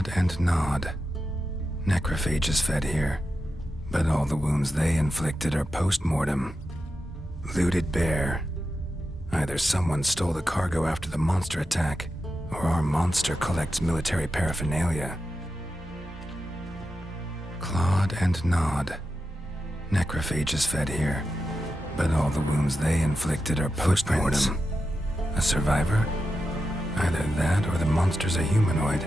Clawed and gnawed. Necrophages fed here, but all the wounds they inflicted are post-mortem. Looted bare. Either someone stole the cargo after the monster attack, or our monster collects military paraphernalia. Clawed and gnawed. Necrophages fed here, but all the wounds they inflicted are post-mortem. A survivor? Either that or the monster's a humanoid.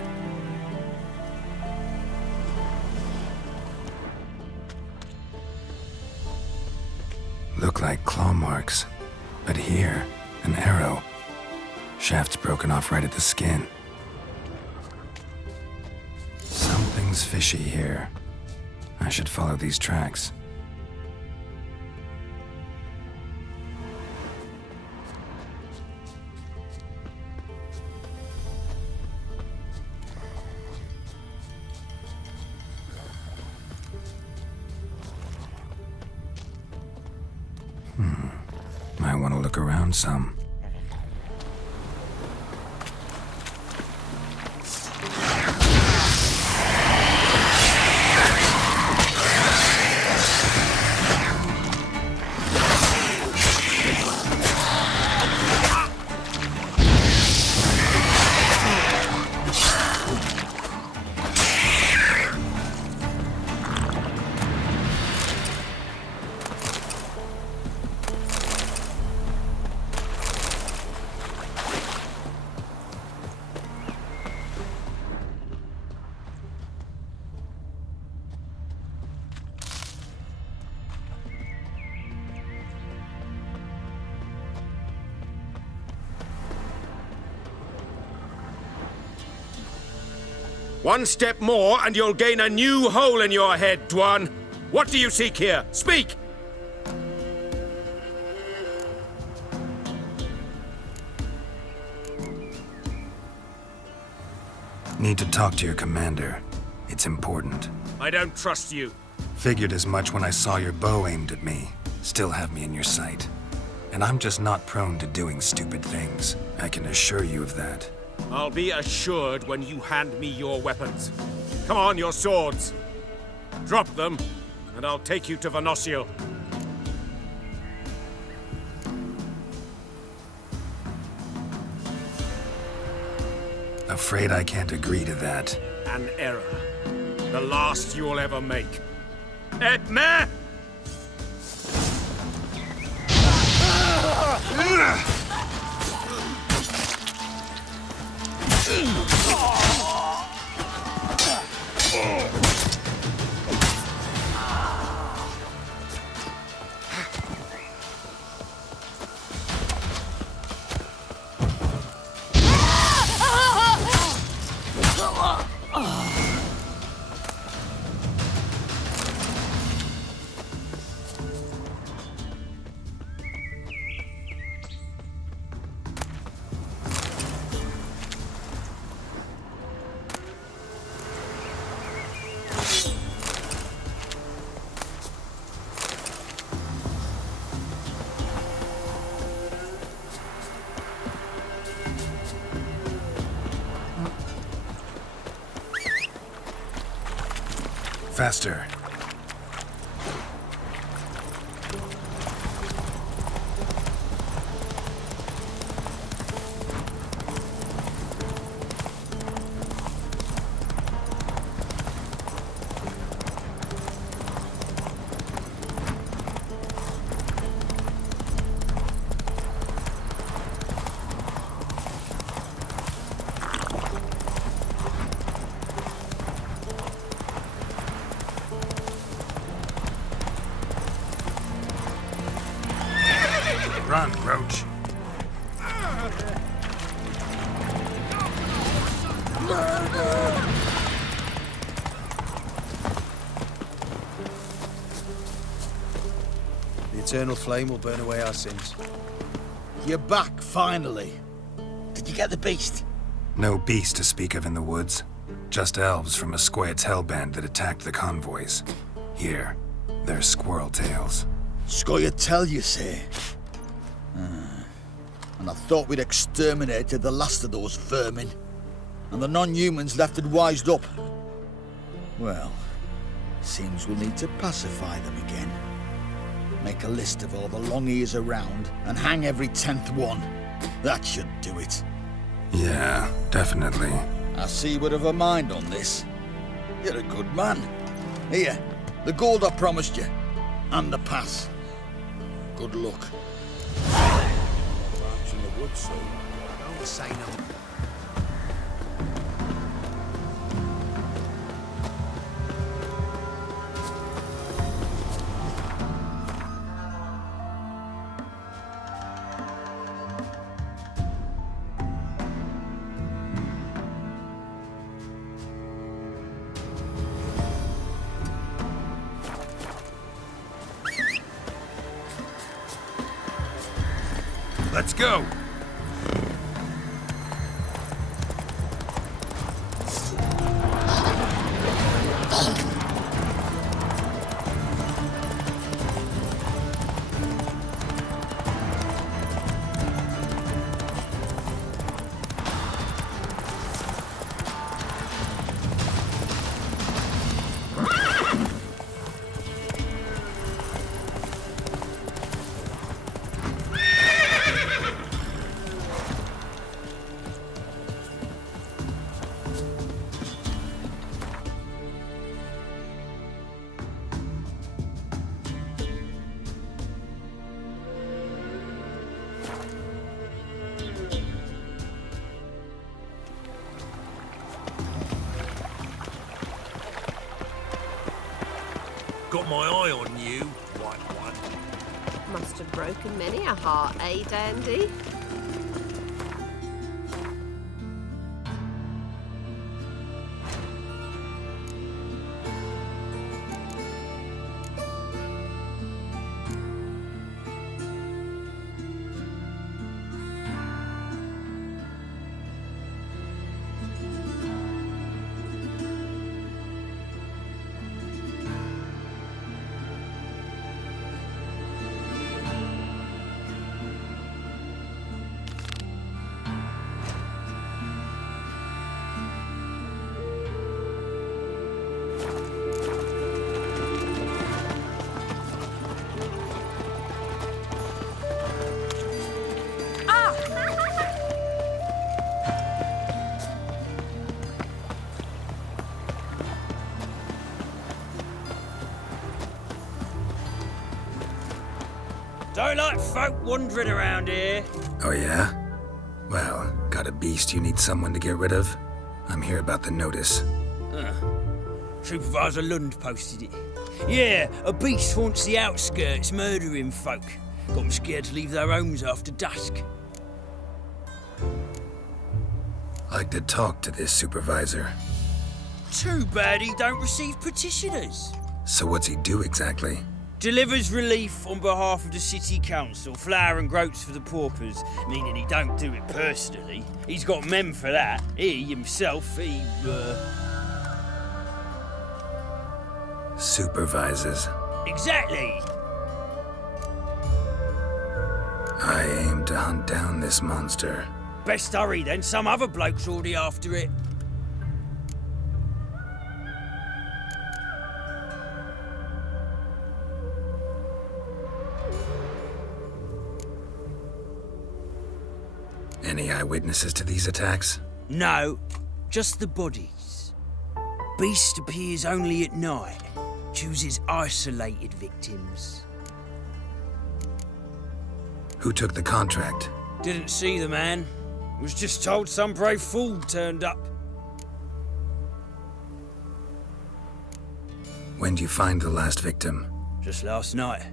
Look like claw marks, but here, an arrow. Shaft's broken off right at the skin. Something's fishy here. I should follow these tracks. Might want to look around some. One step more and you'll gain a new hole in your head, Dwan. What do you seek here? Speak! Need to talk to your commander. It's important. I don't trust you. Figured as much when I saw your bow aimed at me. Still have me in your sight. And I'm just not prone to doing stupid things. I can assure you of that. I'll be assured when you hand me your weapons. Come on, your swords. Drop them, and I'll take you to Venosio. Afraid I can't agree to that. An error. The last you'll ever make. Et me! Faster. Run, Roach. The eternal flame will burn away our sins. You're back, finally. Did you get the beast? No beast to speak of in the woods. Just elves from a Squared's hellband that attacked the convoys. Here, they're squirrel tails. Squire tell you say. And I thought we'd exterminated the last of those vermin. and the non-humans left and wised up. Well, seems we'll need to pacify them again. Make a list of all the long ears around and hang every 10th one. That should do it. Yeah, definitely. I see you would have a mind on this. You're a good man. Here, the gold I promised you, and the pass. Good luck. March in the woods soon. Don't say no. Let's go! Got my eye on you, white one. Must have broken many a heart, eh, Dandy? Don't like folk wandering around here. Oh, yeah? Well, got a beast you need someone to get rid of? I'm here about the notice. Supervisor Lund posted it. Yeah, a beast haunts the outskirts, murdering folk. Got them scared to leave their homes after dusk. Like to talk to this supervisor. Too bad he don't receive petitioners. So what's he do exactly? Delivers relief on behalf of the city council, flour and groats for the paupers, meaning he don't do it personally. He's got men for that. He himself, Supervises. Exactly. I aim to hunt down this monster. Best hurry then, some other bloke's already after it. Any eyewitnesses to these attacks? No, just the bodies. Beast appears only at night. Chooses isolated victims. Who took the contract? Didn't see the man. Was just told some brave fool turned up. When did you find the last victim? Just last night.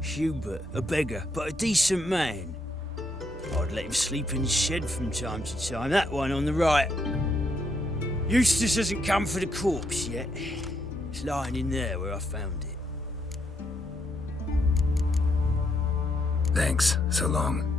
Hubert, a beggar, but a decent man. I'd let him sleep in his shed from time to time. That one on the right. Eustace hasn't come for the corpse yet. It's lying in there where I found it. Thanks. So long.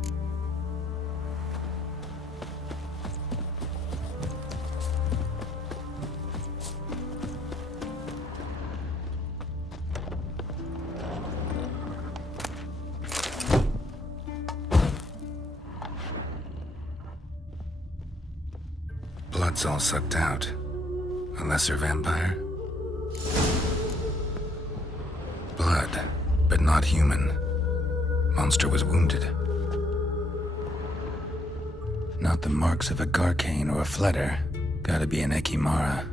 blood's all sucked out. A lesser vampire? Blood, but not human. Monster was wounded. Not the marks of a Garcane or a Fletter. Gotta be an Ekimara.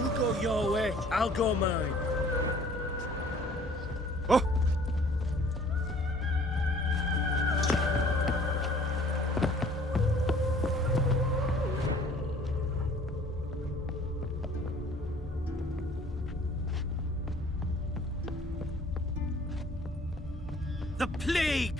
You go your way, I'll go mine. Oh! The plague!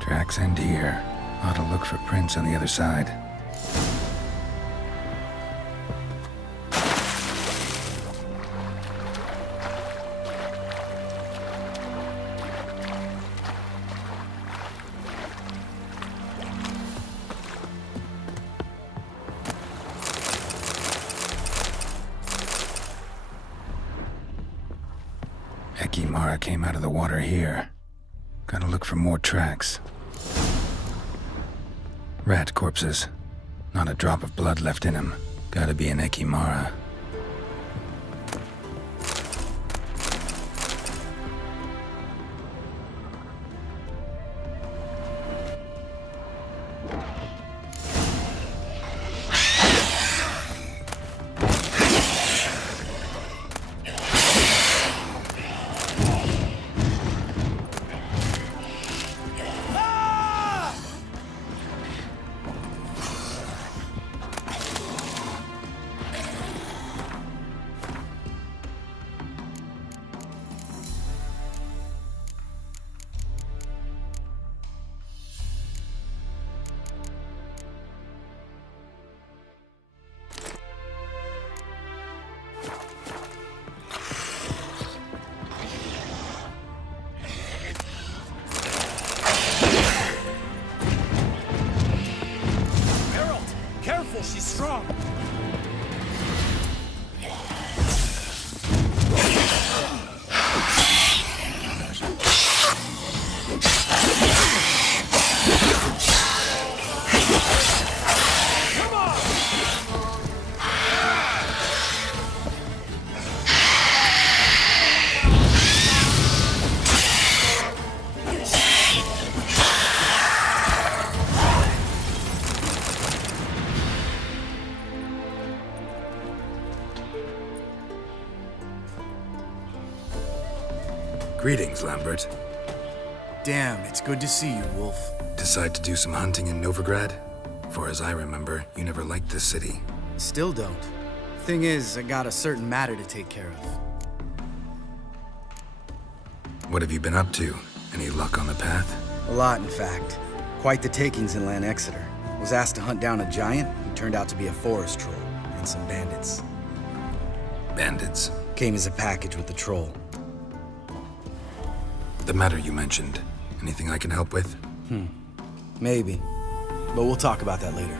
Tracks end here. Ought to look for prints on the other side. Ekimara came out of the water here. Gotta look for more tracks. Rat corpses. Not a drop of blood left in him. Gotta be an Ekimara. She's strong. Greetings, Lambert. Damn, it's good to see you, Wolf. Decide to do some hunting in Novigrad? For as I remember, you never liked this city. Still don't. Thing is, I got a certain matter to take care of. What have you been up to? Any luck on the path? A lot, in fact. Quite the takings in Lan Exeter. Was asked to hunt down a giant who turned out to be a forest troll, and some bandits. Bandits? Came as a package with the troll. The matter you mentioned. Anything I can help with? Maybe. But we'll talk about that later.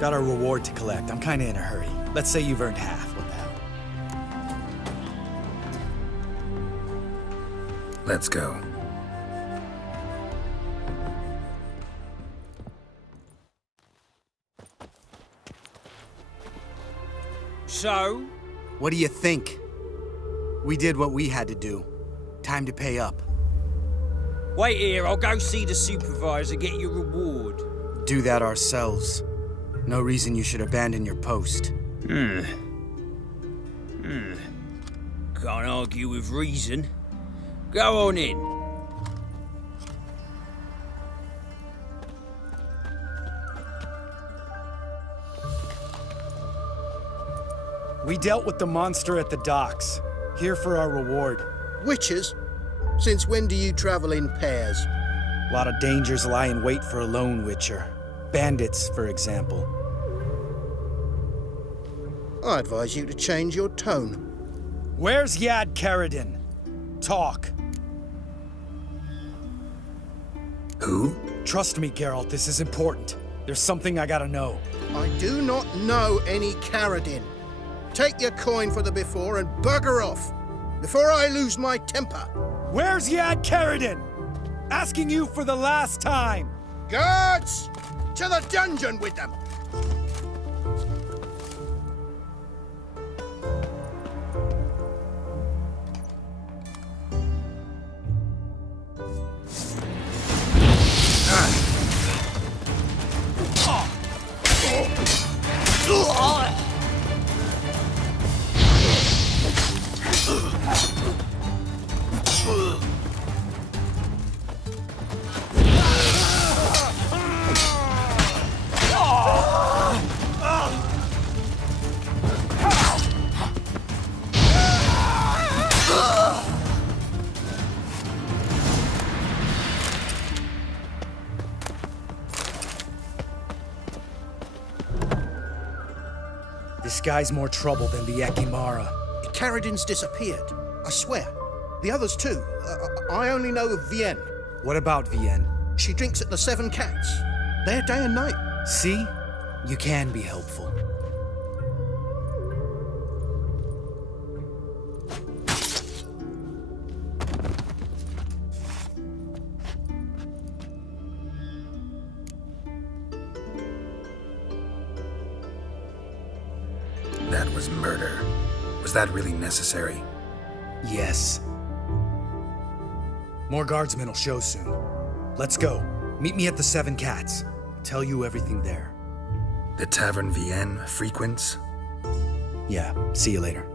Got a reward to collect. I'm kinda in a hurry. Let's say you've earned half. What the hell? Let's go. So? What do you think? We did what we had to do. Time to pay up. Wait here, I'll go see the supervisor, get your reward. Do that ourselves. No reason you should abandon your post. Can't argue with reason. Go on in. We dealt with the monster at the docks. Here for our reward. Witches? Since when do you travel in pairs? A lot of dangers lie in wait for a lone witcher. Bandits, for example. I advise you to change your tone. Where's Yad Karadin? Talk. Who? Trust me, Geralt, this is important. There's something I gotta know. I do not know any Karadin. Take your coin for the before and bugger off, before I lose my temper. Where's Yad Karadin? Asking you for the last time. Guards! To the dungeon with them! This guy's more trouble than the Ekimara. Karadin's disappeared, I swear. The others too. I only know of Vienne. What about Vienne? She drinks at the Seven Cats. There day and night. See? You can be helpful. That was murder. Was that really necessary? Yes. More guardsmen will show soon. Let's go. Meet me at the Seven Cats. I'll tell you everything there. The Tavern Vienne frequents? Yeah, see you later.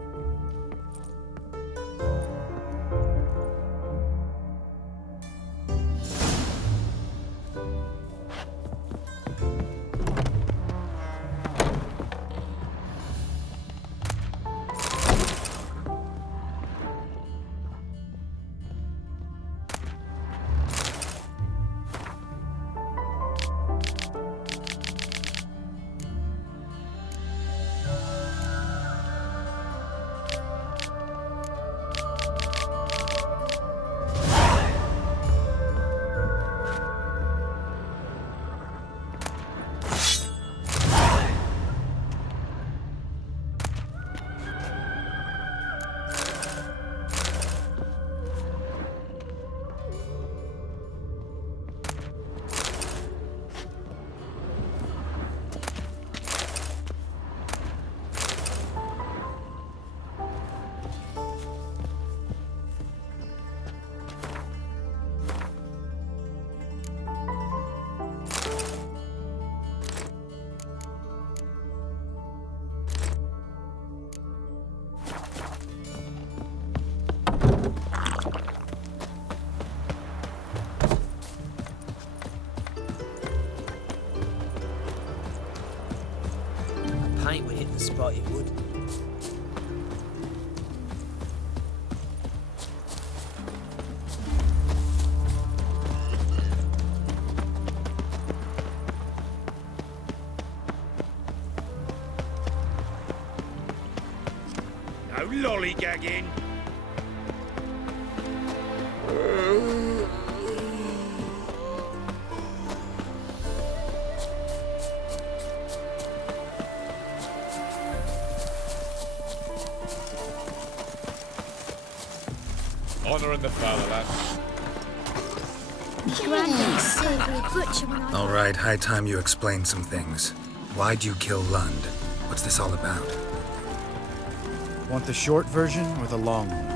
Paint would hit the spot, it would. No lollygagging. Honor in the fatherland. Granddad said we'd butcher when I... All right, high time you explain some things. Why'd you kill Lund? What's this all about? Want the short version or the long one?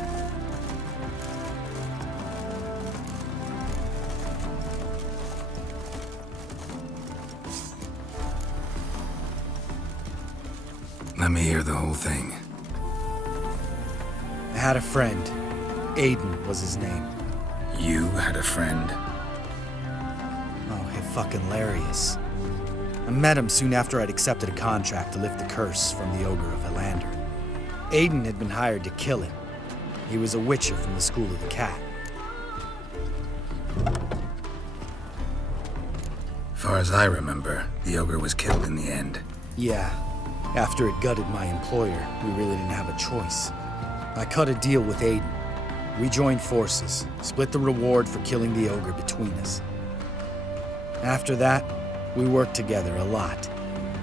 Let me hear the whole thing. I had a friend. Aiden was his name. You had a friend? Oh, he fucking hilarious. I met him soon after I'd accepted a contract to lift the curse from the Ogre of Elander. Aiden had been hired to kill him. He was a witcher from the School of the Cat. Far as I remember, the ogre was killed in the end. Yeah. After it gutted my employer, we really didn't have a choice. I cut a deal with Aiden. We joined forces, split the reward for killing the ogre between us. After that, we worked together a lot.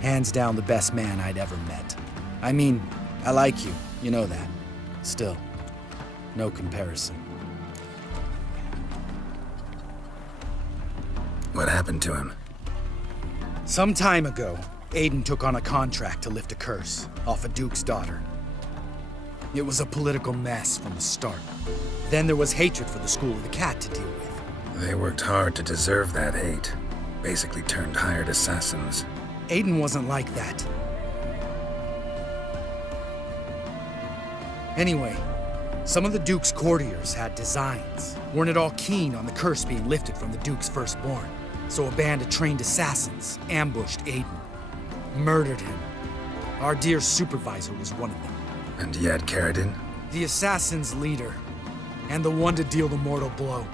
Hands down the best man I'd ever met. I mean, I like you, you know that. Still, no comparison. What happened to him? Some time ago, Aiden took on a contract to lift a curse off a duke's daughter. It was a political mess from the start. Then there was hatred for the School of the Cat to deal with. They worked hard to deserve that hate. Basically turned hired assassins. Aiden wasn't like that. Anyway, some of the Duke's courtiers had designs. Weren't at all keen on the curse being lifted from the Duke's firstborn. So a band of trained assassins ambushed Aiden. Murdered him. Our dear supervisor was one of them. And you had Keira? The assassin's leader. And the one to deal the mortal blow.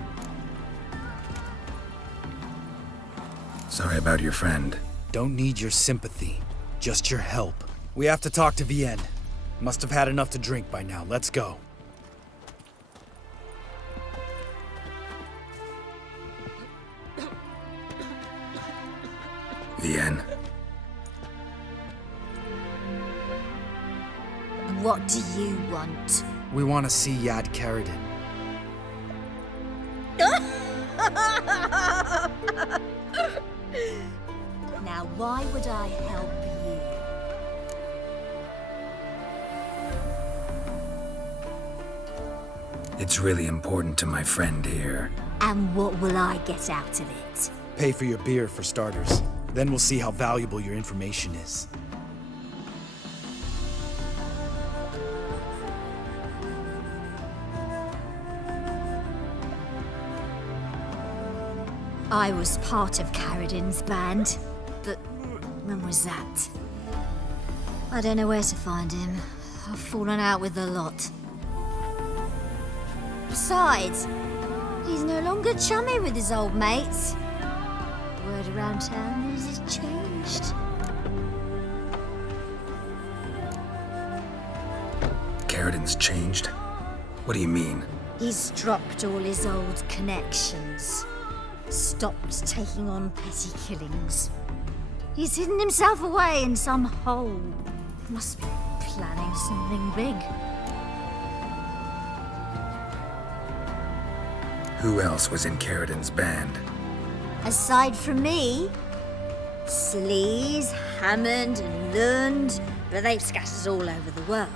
Sorry about your friend. Don't need your sympathy. Just your help. We have to talk to Vienne. Must have had enough to drink by now. Let's go. Vienne. What do you want? We want to see Yad Karadin. Now, why would I help you? It's really important to my friend here. And what will I get out of it? Pay for your beer, for starters. Then we'll see how valuable your information is. I was part of Karadin's band, but when was that? I don't know where to find him. I've fallen out with a lot. Besides, he's no longer chummy with his old mates. Word around town is it's changed. Karadin's changed? What do you mean? He's dropped all his old connections. Stopped taking on petty killings. He's hidden himself away in some hole. Must be planning something big. Who else was in Karadin's band? Aside from me, Sleaze, Hammond and Lund, but they've scattered all over the world.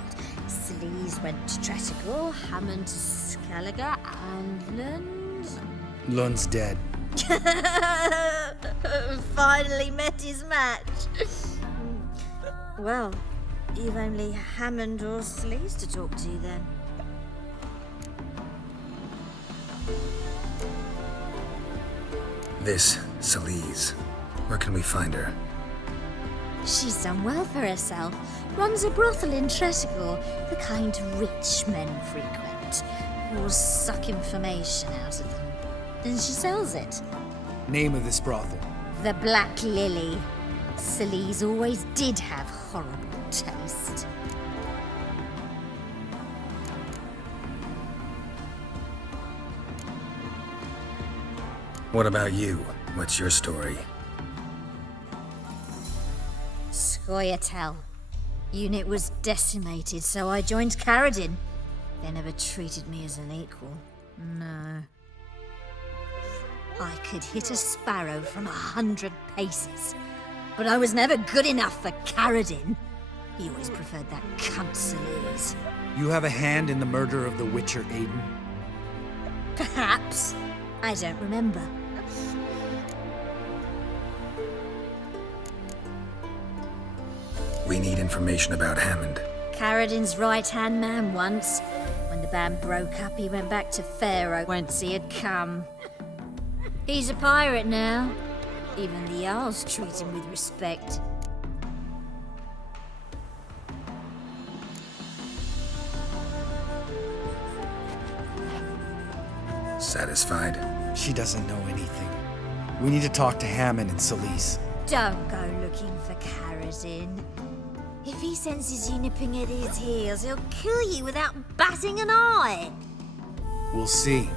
Sleaze went to Tretigor, Hammond to Skellige, and Lund... Lund's dead. Finally met his match. Well, you've only Hammond or Sleaze to talk to then. This Sleaze. Where can we find her? She's done well for herself. Runs a brothel in Tretigor, the kind rich men frequent. Or suck information out of them. Then she sells it. Name of this brothel? The Black Lily. Sleaze always did have horrible taste. What about you? What's your story? Scoia'tael. Unit was decimated, so I joined Karadin. They never treated me as an equal. No. I could hit a sparrow from 100 paces, but I was never good enough for Karadin. He always preferred that cunt Sleaze. You have a hand in the murder of the Witcher Aiden? Perhaps. I don't remember. We need information about Hammond. Karadin's right-hand man once. When the band broke up, he went back to Pharaoh whence he had come. He's a pirate now. Even the Jarls treat him with respect. Satisfied? She doesn't know anything. We need to talk to Hammond and Celise. Don't go looking for Karadin. If he senses you nipping at his heels, he'll kill you without batting an eye. We'll see.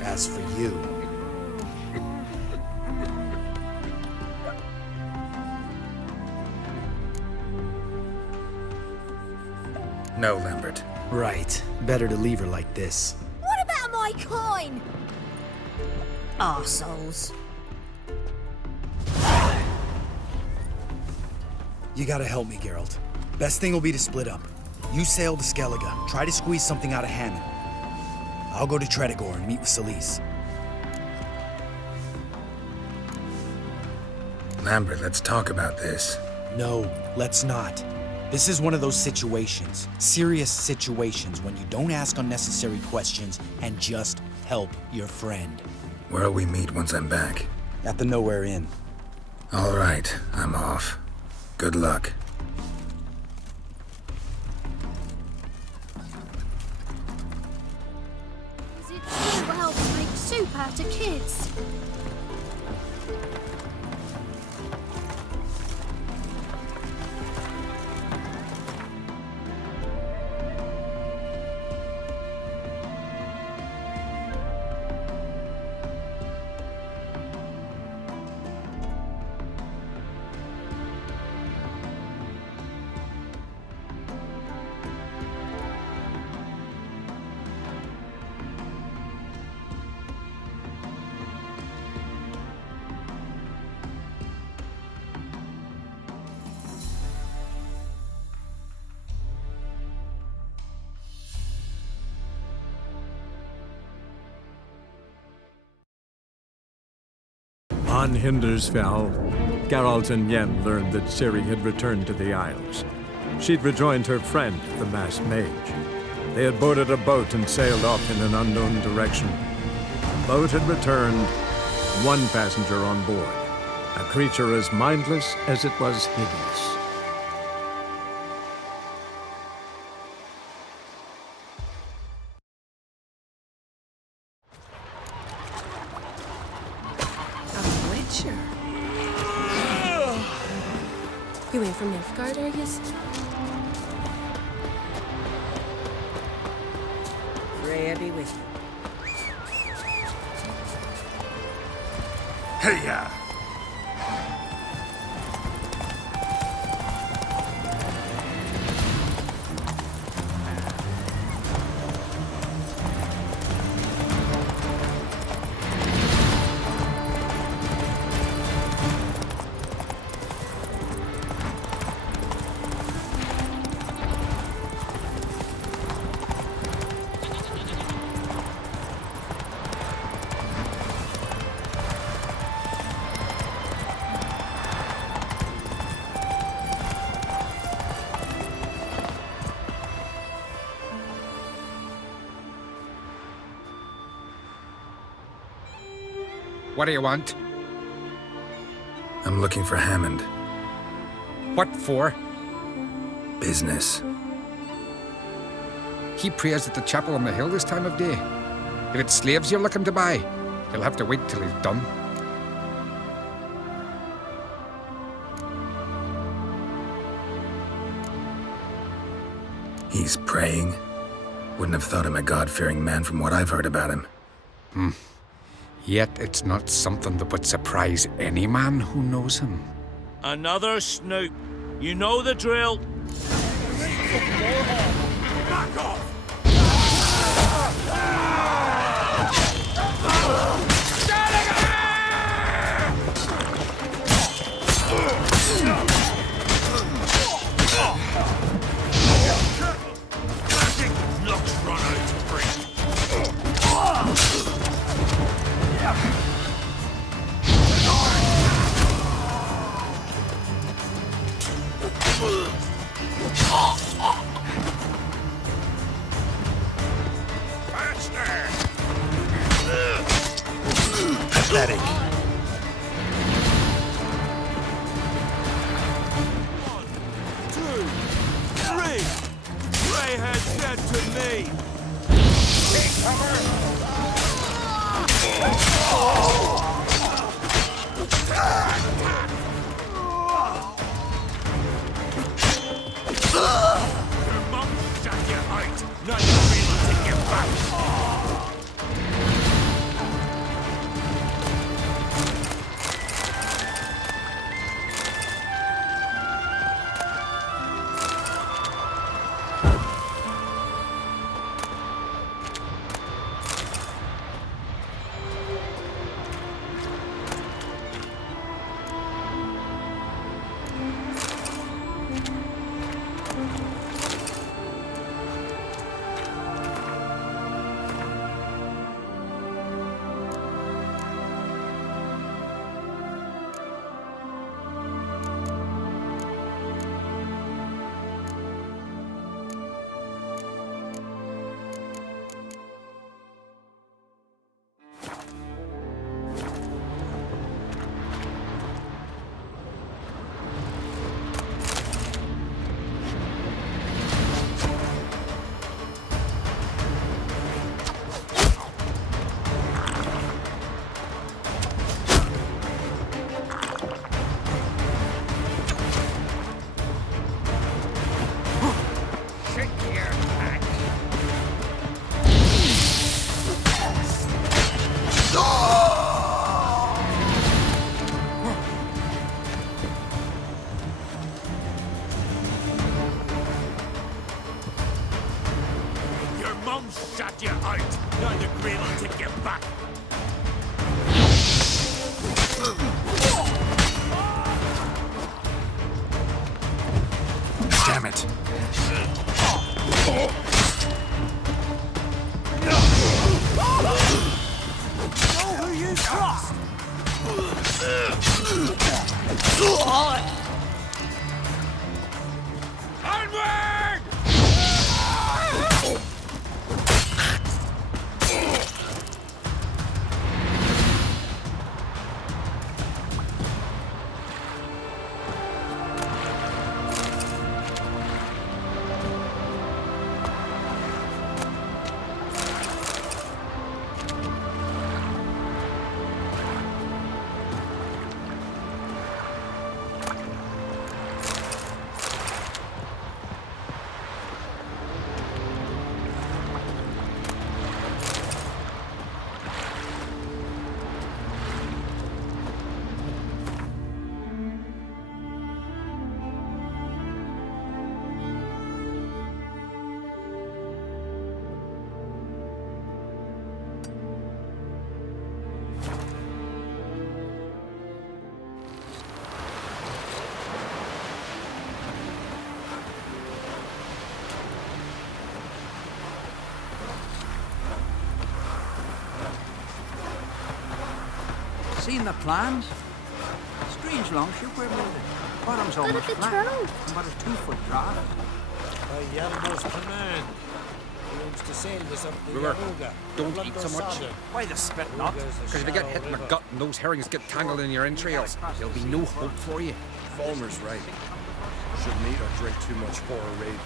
As for you... No, Lambert. Right. Better to leave her like this. What about my coin? Arseholes. You gotta help me, Geralt. Best thing will be to split up. You sail to Skellige, try to squeeze something out of Hammond. I'll go to Tredegor and meet with Celise. Lambert, let's talk about this. No, let's not. This is one of those situations, serious situations, when you don't ask unnecessary questions and just help your friend. Where'll we meet once I'm back? At the Nowhere Inn. All right, I'm off. Good luck. Is it true what helps make soup out of kids? On Hindersfell, Geralt and Yen learned that Ciri had returned to the Isles. She'd rejoined her friend, the masked mage. They had boarded a boat and sailed off in an unknown direction. The boat had returned, one passenger on board, a creature as mindless as it was hideous. You ain't from Nilfgaard, are you? Freya be with you. Hey-ya! What do you want? I'm looking for Hammond. What for? Business. He prays at the chapel on the hill this time of day. If it's slaves you're looking to buy, you'll have to wait till he's done. He's praying? Wouldn't have thought him a God-fearing man from what I've heard about him. Yet it's not something that would surprise any man who knows him. Another snoop. You know the drill. Back off! Pathetic. Greyhead said to me. Take cover! Shut you out! Now the Grail will take you back! Damn it! Know who you trust! Onward! Seen the plans? Strange longship we're building. Bottom's almost flat, and but a 2-foot draft. By Yalmer's command, he aims to sail this up the Brewer, Yaruga. don't eat so much. Why the spit not? Because if you get hit in the gut and those herrings get tangled in your entrails, there'll be no hope for you. Falmer's right. Shouldn't eat or drink too much for a raid.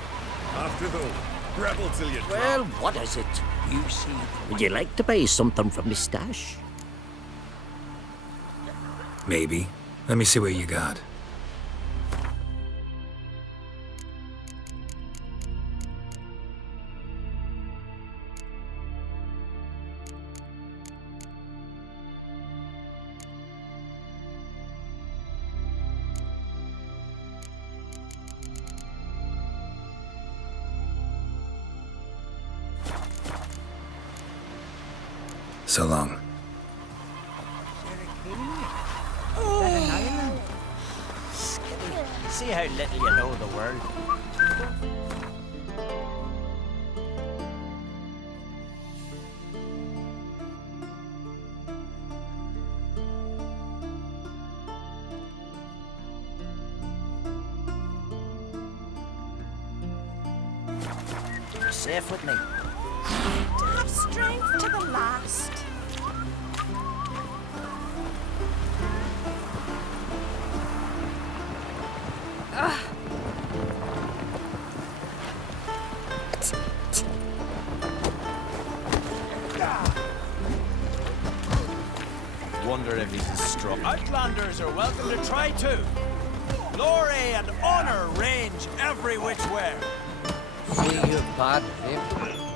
After though, rebel till you drop. Well, what is it? You see, would you like to buy something from the stash? Maybe. Let me see what you got. So long. See how little you know the world. You're safe with me. To have strength to the last. truck. Outlanders are welcome to try too. Glory and honor range every which way. See you, bad him.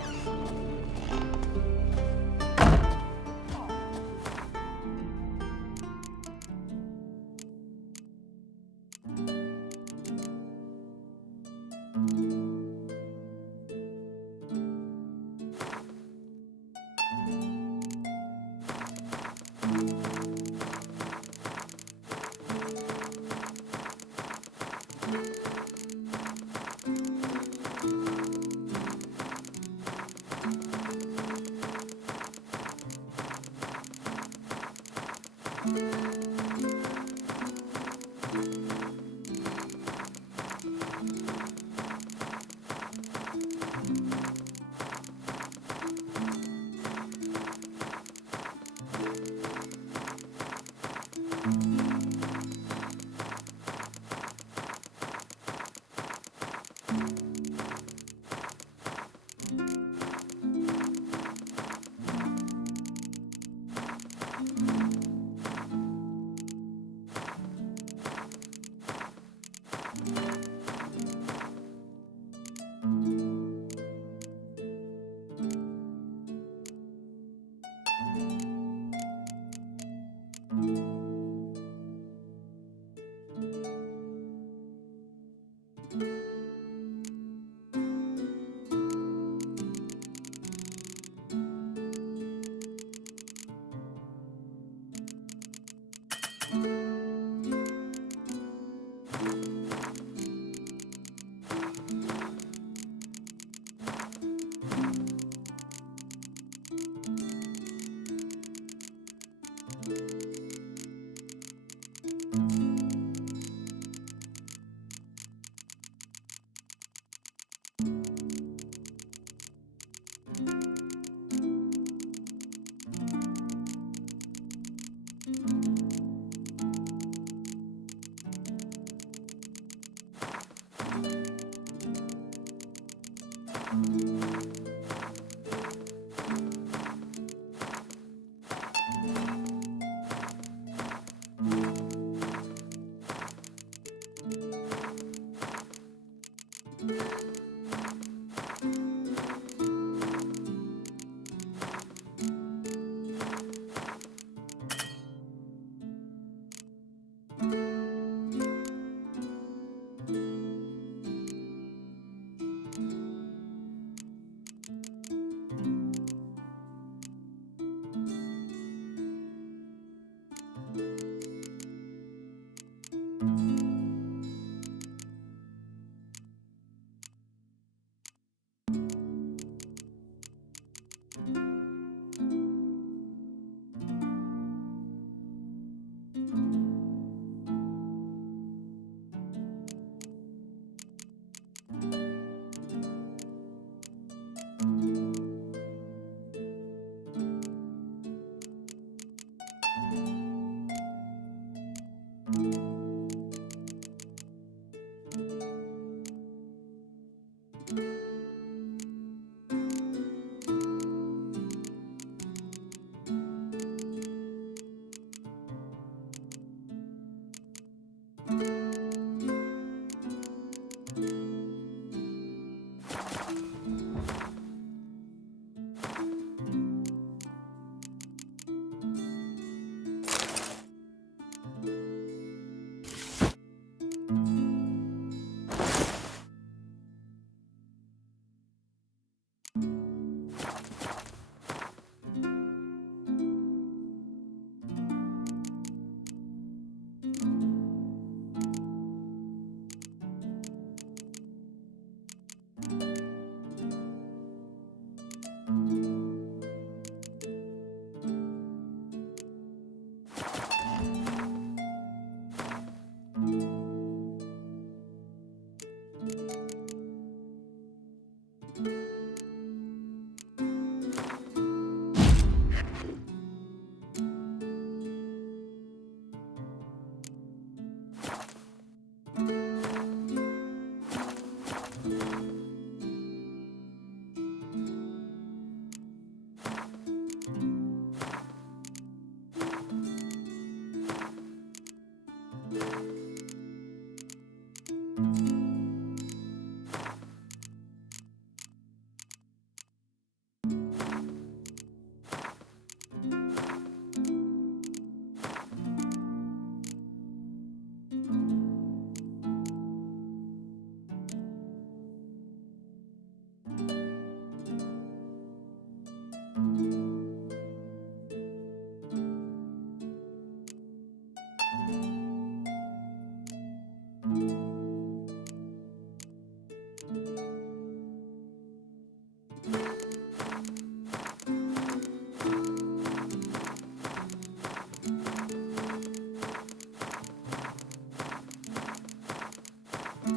See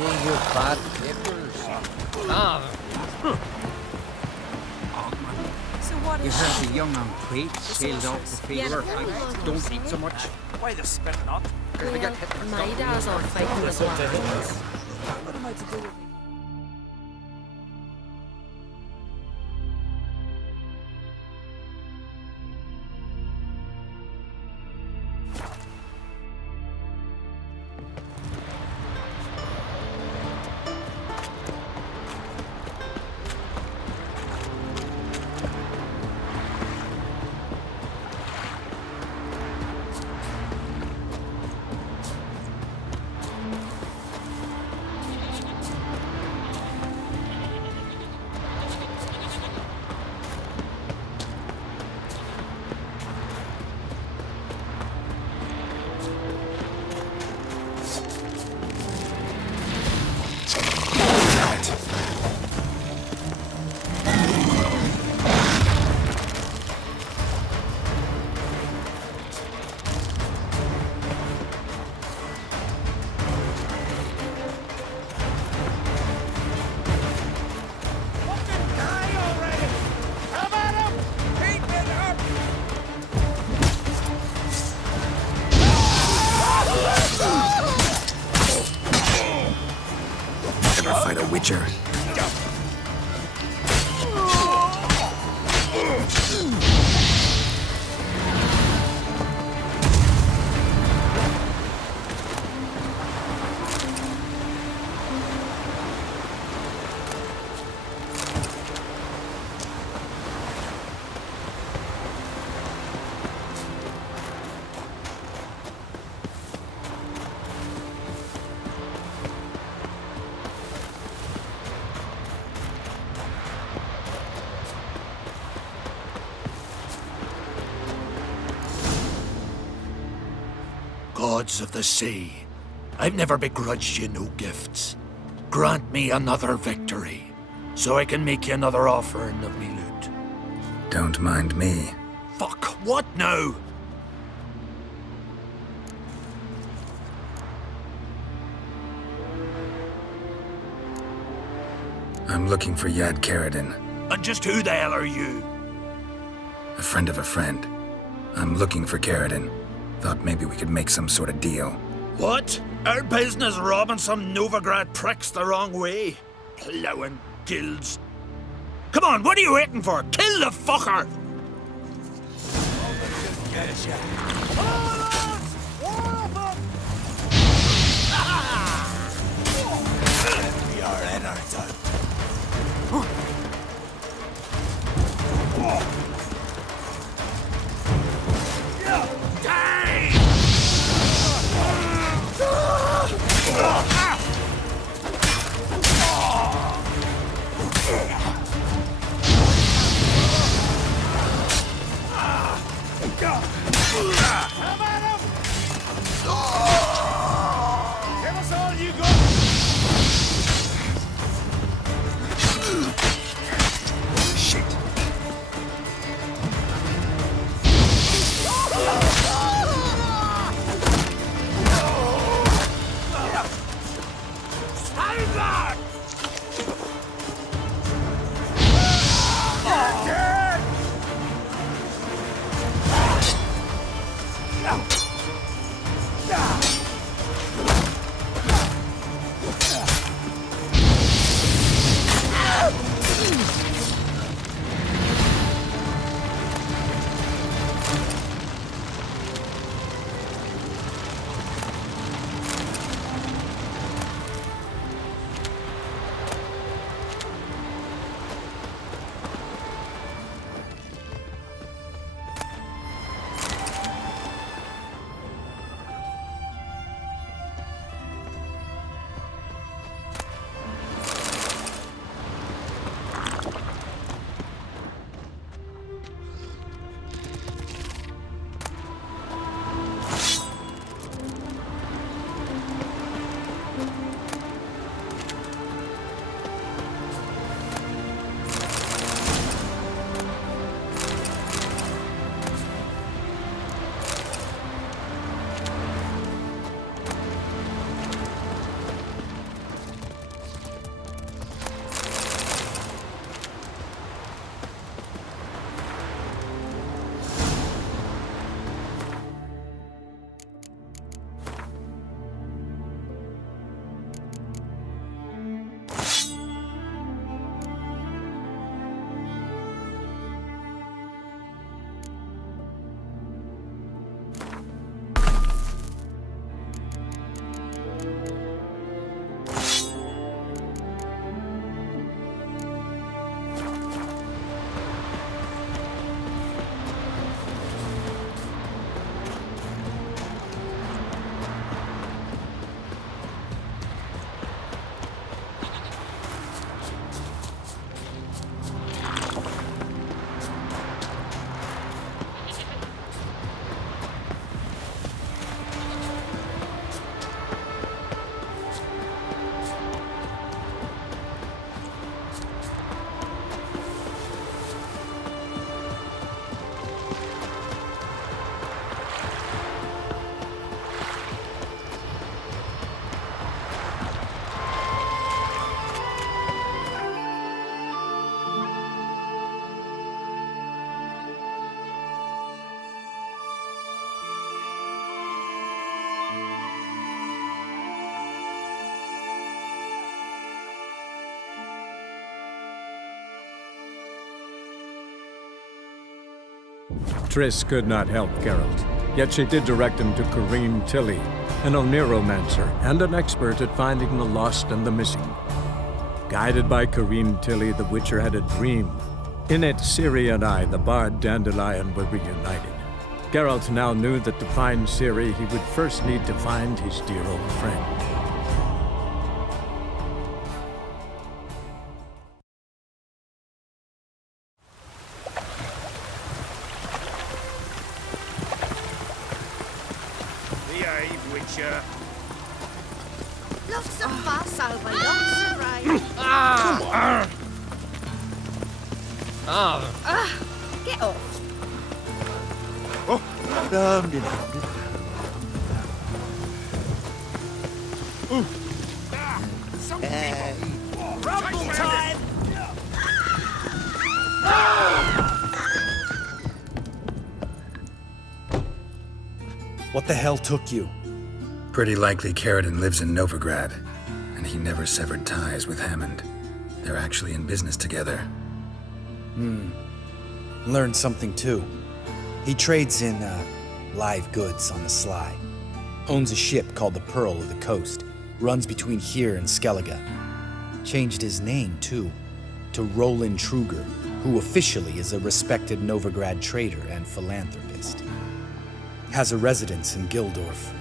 you bad papers. Ah. So what is you heard the young and Crete sailed off the fever. Don't eat so much. Why the spit not? Because we get hit with My dad's on fighting the black. What am I to do with it? Witcher. Gods of the sea, I've never begrudged you no gifts. Grant me another victory, so I can make you another offering of me loot. Don't mind me. Fuck, what now? I'm looking for Yad Karadin. And just who the hell are you? A friend of a friend. I'm looking for Karadin. Thought maybe we could make some sort of deal. What? Our business robbing some Novigrad pricks the wrong way? Plowing guilds. Come on, what are you waiting for? Kill the fucker! We are in our time. Triss could not help Geralt, yet she did direct him to Corrine Tilly, an oneromancer and an expert at finding the lost and the missing. Guided by Corrine Tilly, the Witcher had a dream. In it, Ciri and I, the bard Dandelion, were reunited. Geralt now knew that to find Ciri, he would first need to find his dear old friend. Behave, Witcher. Lots of fuss over lots of rain. Come on. Get off. Rumble time! What the hell took you? Pretty likely Caradon lives in Novigrad, and he never severed ties with Hammond. They're actually in business together. Learned something too. He trades in, live goods on the sly. Owns a ship called the Pearl of the Coast. Runs between here and Skellige. Changed his name, too, to Roland Truger, who officially is a respected Novigrad trader and philanthropist. Has a residence in Gildorf.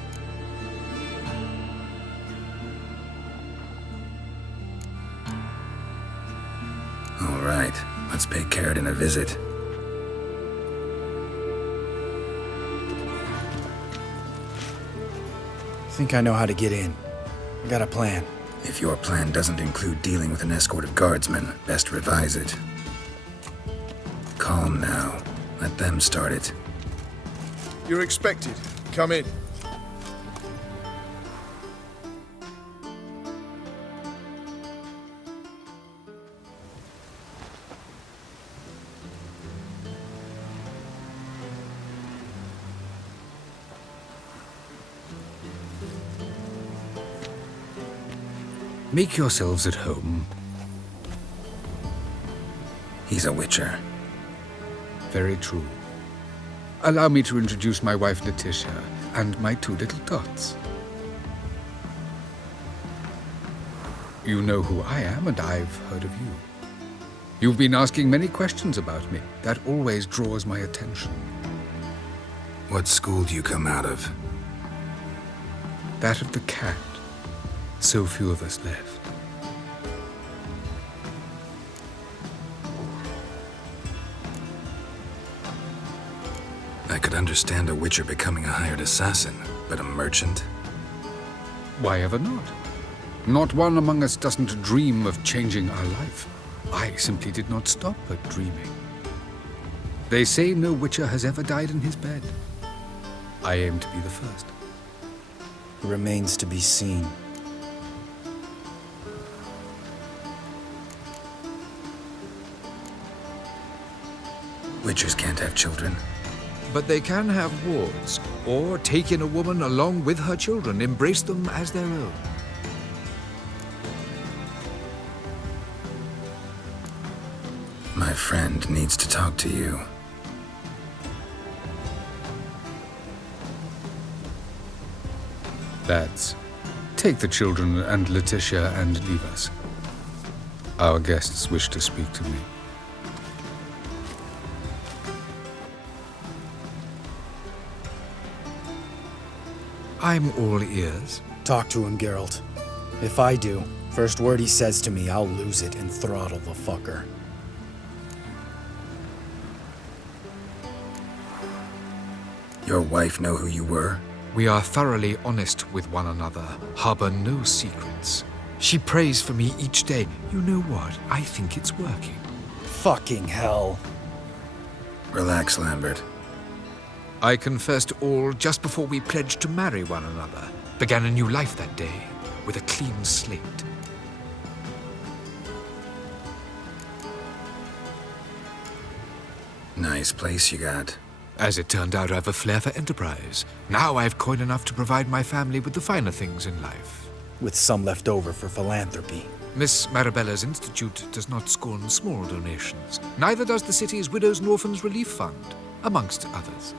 All right, let's pay Caradon a visit. Think I know how to get in. I got a plan. If your plan doesn't include dealing with an escort of guardsmen, best revise it. Calm now. Let them start it. You're expected. Come in. Make yourselves at home. He's a Witcher. Very true. Allow me to introduce my wife, Letitia, and my two little tots. You know who I am, and I've heard of you. You've been asking many questions about me. That always draws my attention. What school do you come out of? That of the cat. So few of us left. I could understand a Witcher becoming a hired assassin, but a merchant? Why ever not? Not one among us doesn't dream of changing our life. I simply did not stop at dreaming. They say no Witcher has ever died in his bed. I aim to be the first. Remains to be seen. Witchers can't have children. But they can have wards, or take in a woman along with her children, embrace them as their own. My friend needs to talk to you. Lads, take the children and Letitia and leave us. Our guests wish to speak to me. I'm all ears. Talk to him, Geralt. If I do, first word he says to me, I'll lose it and throttle the fucker. Your wife know who you were? We are thoroughly honest with one another, harbor no secrets. She prays for me each day. You know what? I think it's working. Fucking hell. Relax, Lambert. I confessed all just before we pledged to marry one another. Began a new life that day, with a clean slate. Nice place you got. As it turned out, I have a flair for enterprise. Now I have coin enough to provide my family with the finer things in life. With some left over for philanthropy. Miss Marabella's institute does not scorn small donations. Neither does the city's Widows and Orphans Relief Fund. amongst others.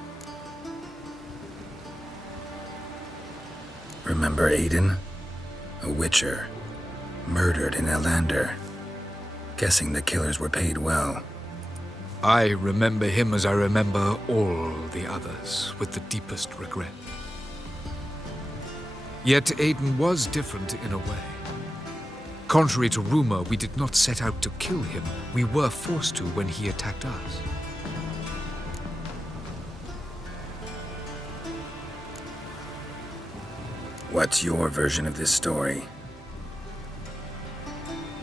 Remember Aiden? A witcher. Murdered in Elander. Guessing the killers were paid well. I remember him as I remember all the others, with the deepest regret. Yet Aiden was different in a way. Contrary to rumor, we did not set out to kill him. We were forced to when he attacked us. What's your version of this story?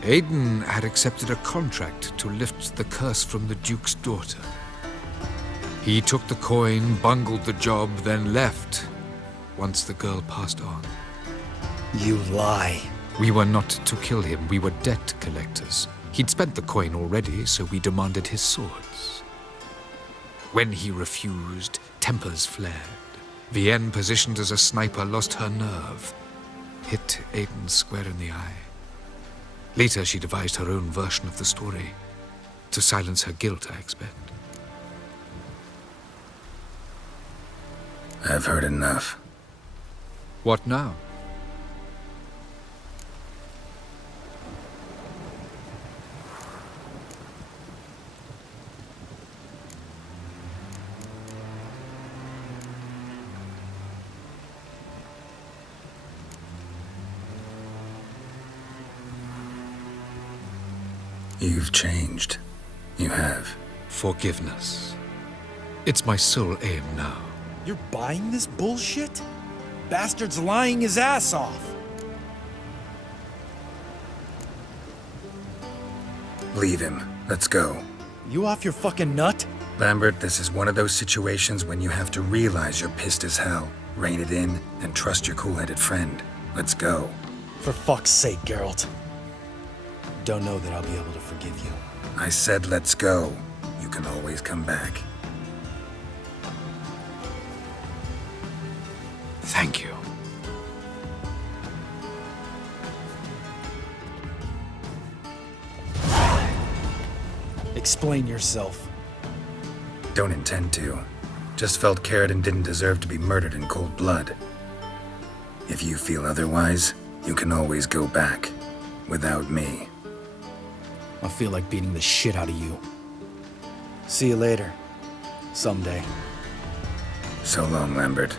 Aiden had accepted a contract to lift the curse from the Duke's daughter. He took the coin, bungled the job, then left once the girl passed on. You lie. We were not to kill him. We were debt collectors. He'd spent the coin already, so we demanded his swords. When he refused, tempers flared. Vienne, positioned as a sniper, lost her nerve. Hit Aiden square in the eye. Later, she devised her own version of the story. To silence her guilt, I expect. I've heard enough. What now? You've changed. You have. Forgiveness. It's my sole aim now. You're buying this bullshit? Bastard's lying his ass off. Leave him. Let's go. You off your fucking nut? Lambert, this is one of those situations when you have to realize you're pissed as hell, rein it in, and trust your cool-headed friend. Let's go. For fuck's sake, Geralt. Don't know that I'll be able to forgive you. I said let's go. You can always come back. Thank you. Explain yourself. Don't intend to. Just felt Keira didn't deserve to be murdered in cold blood. If you feel otherwise, you can always go back. Without me. I feel like beating the shit out of you. See you later. Someday. So long, Lambert.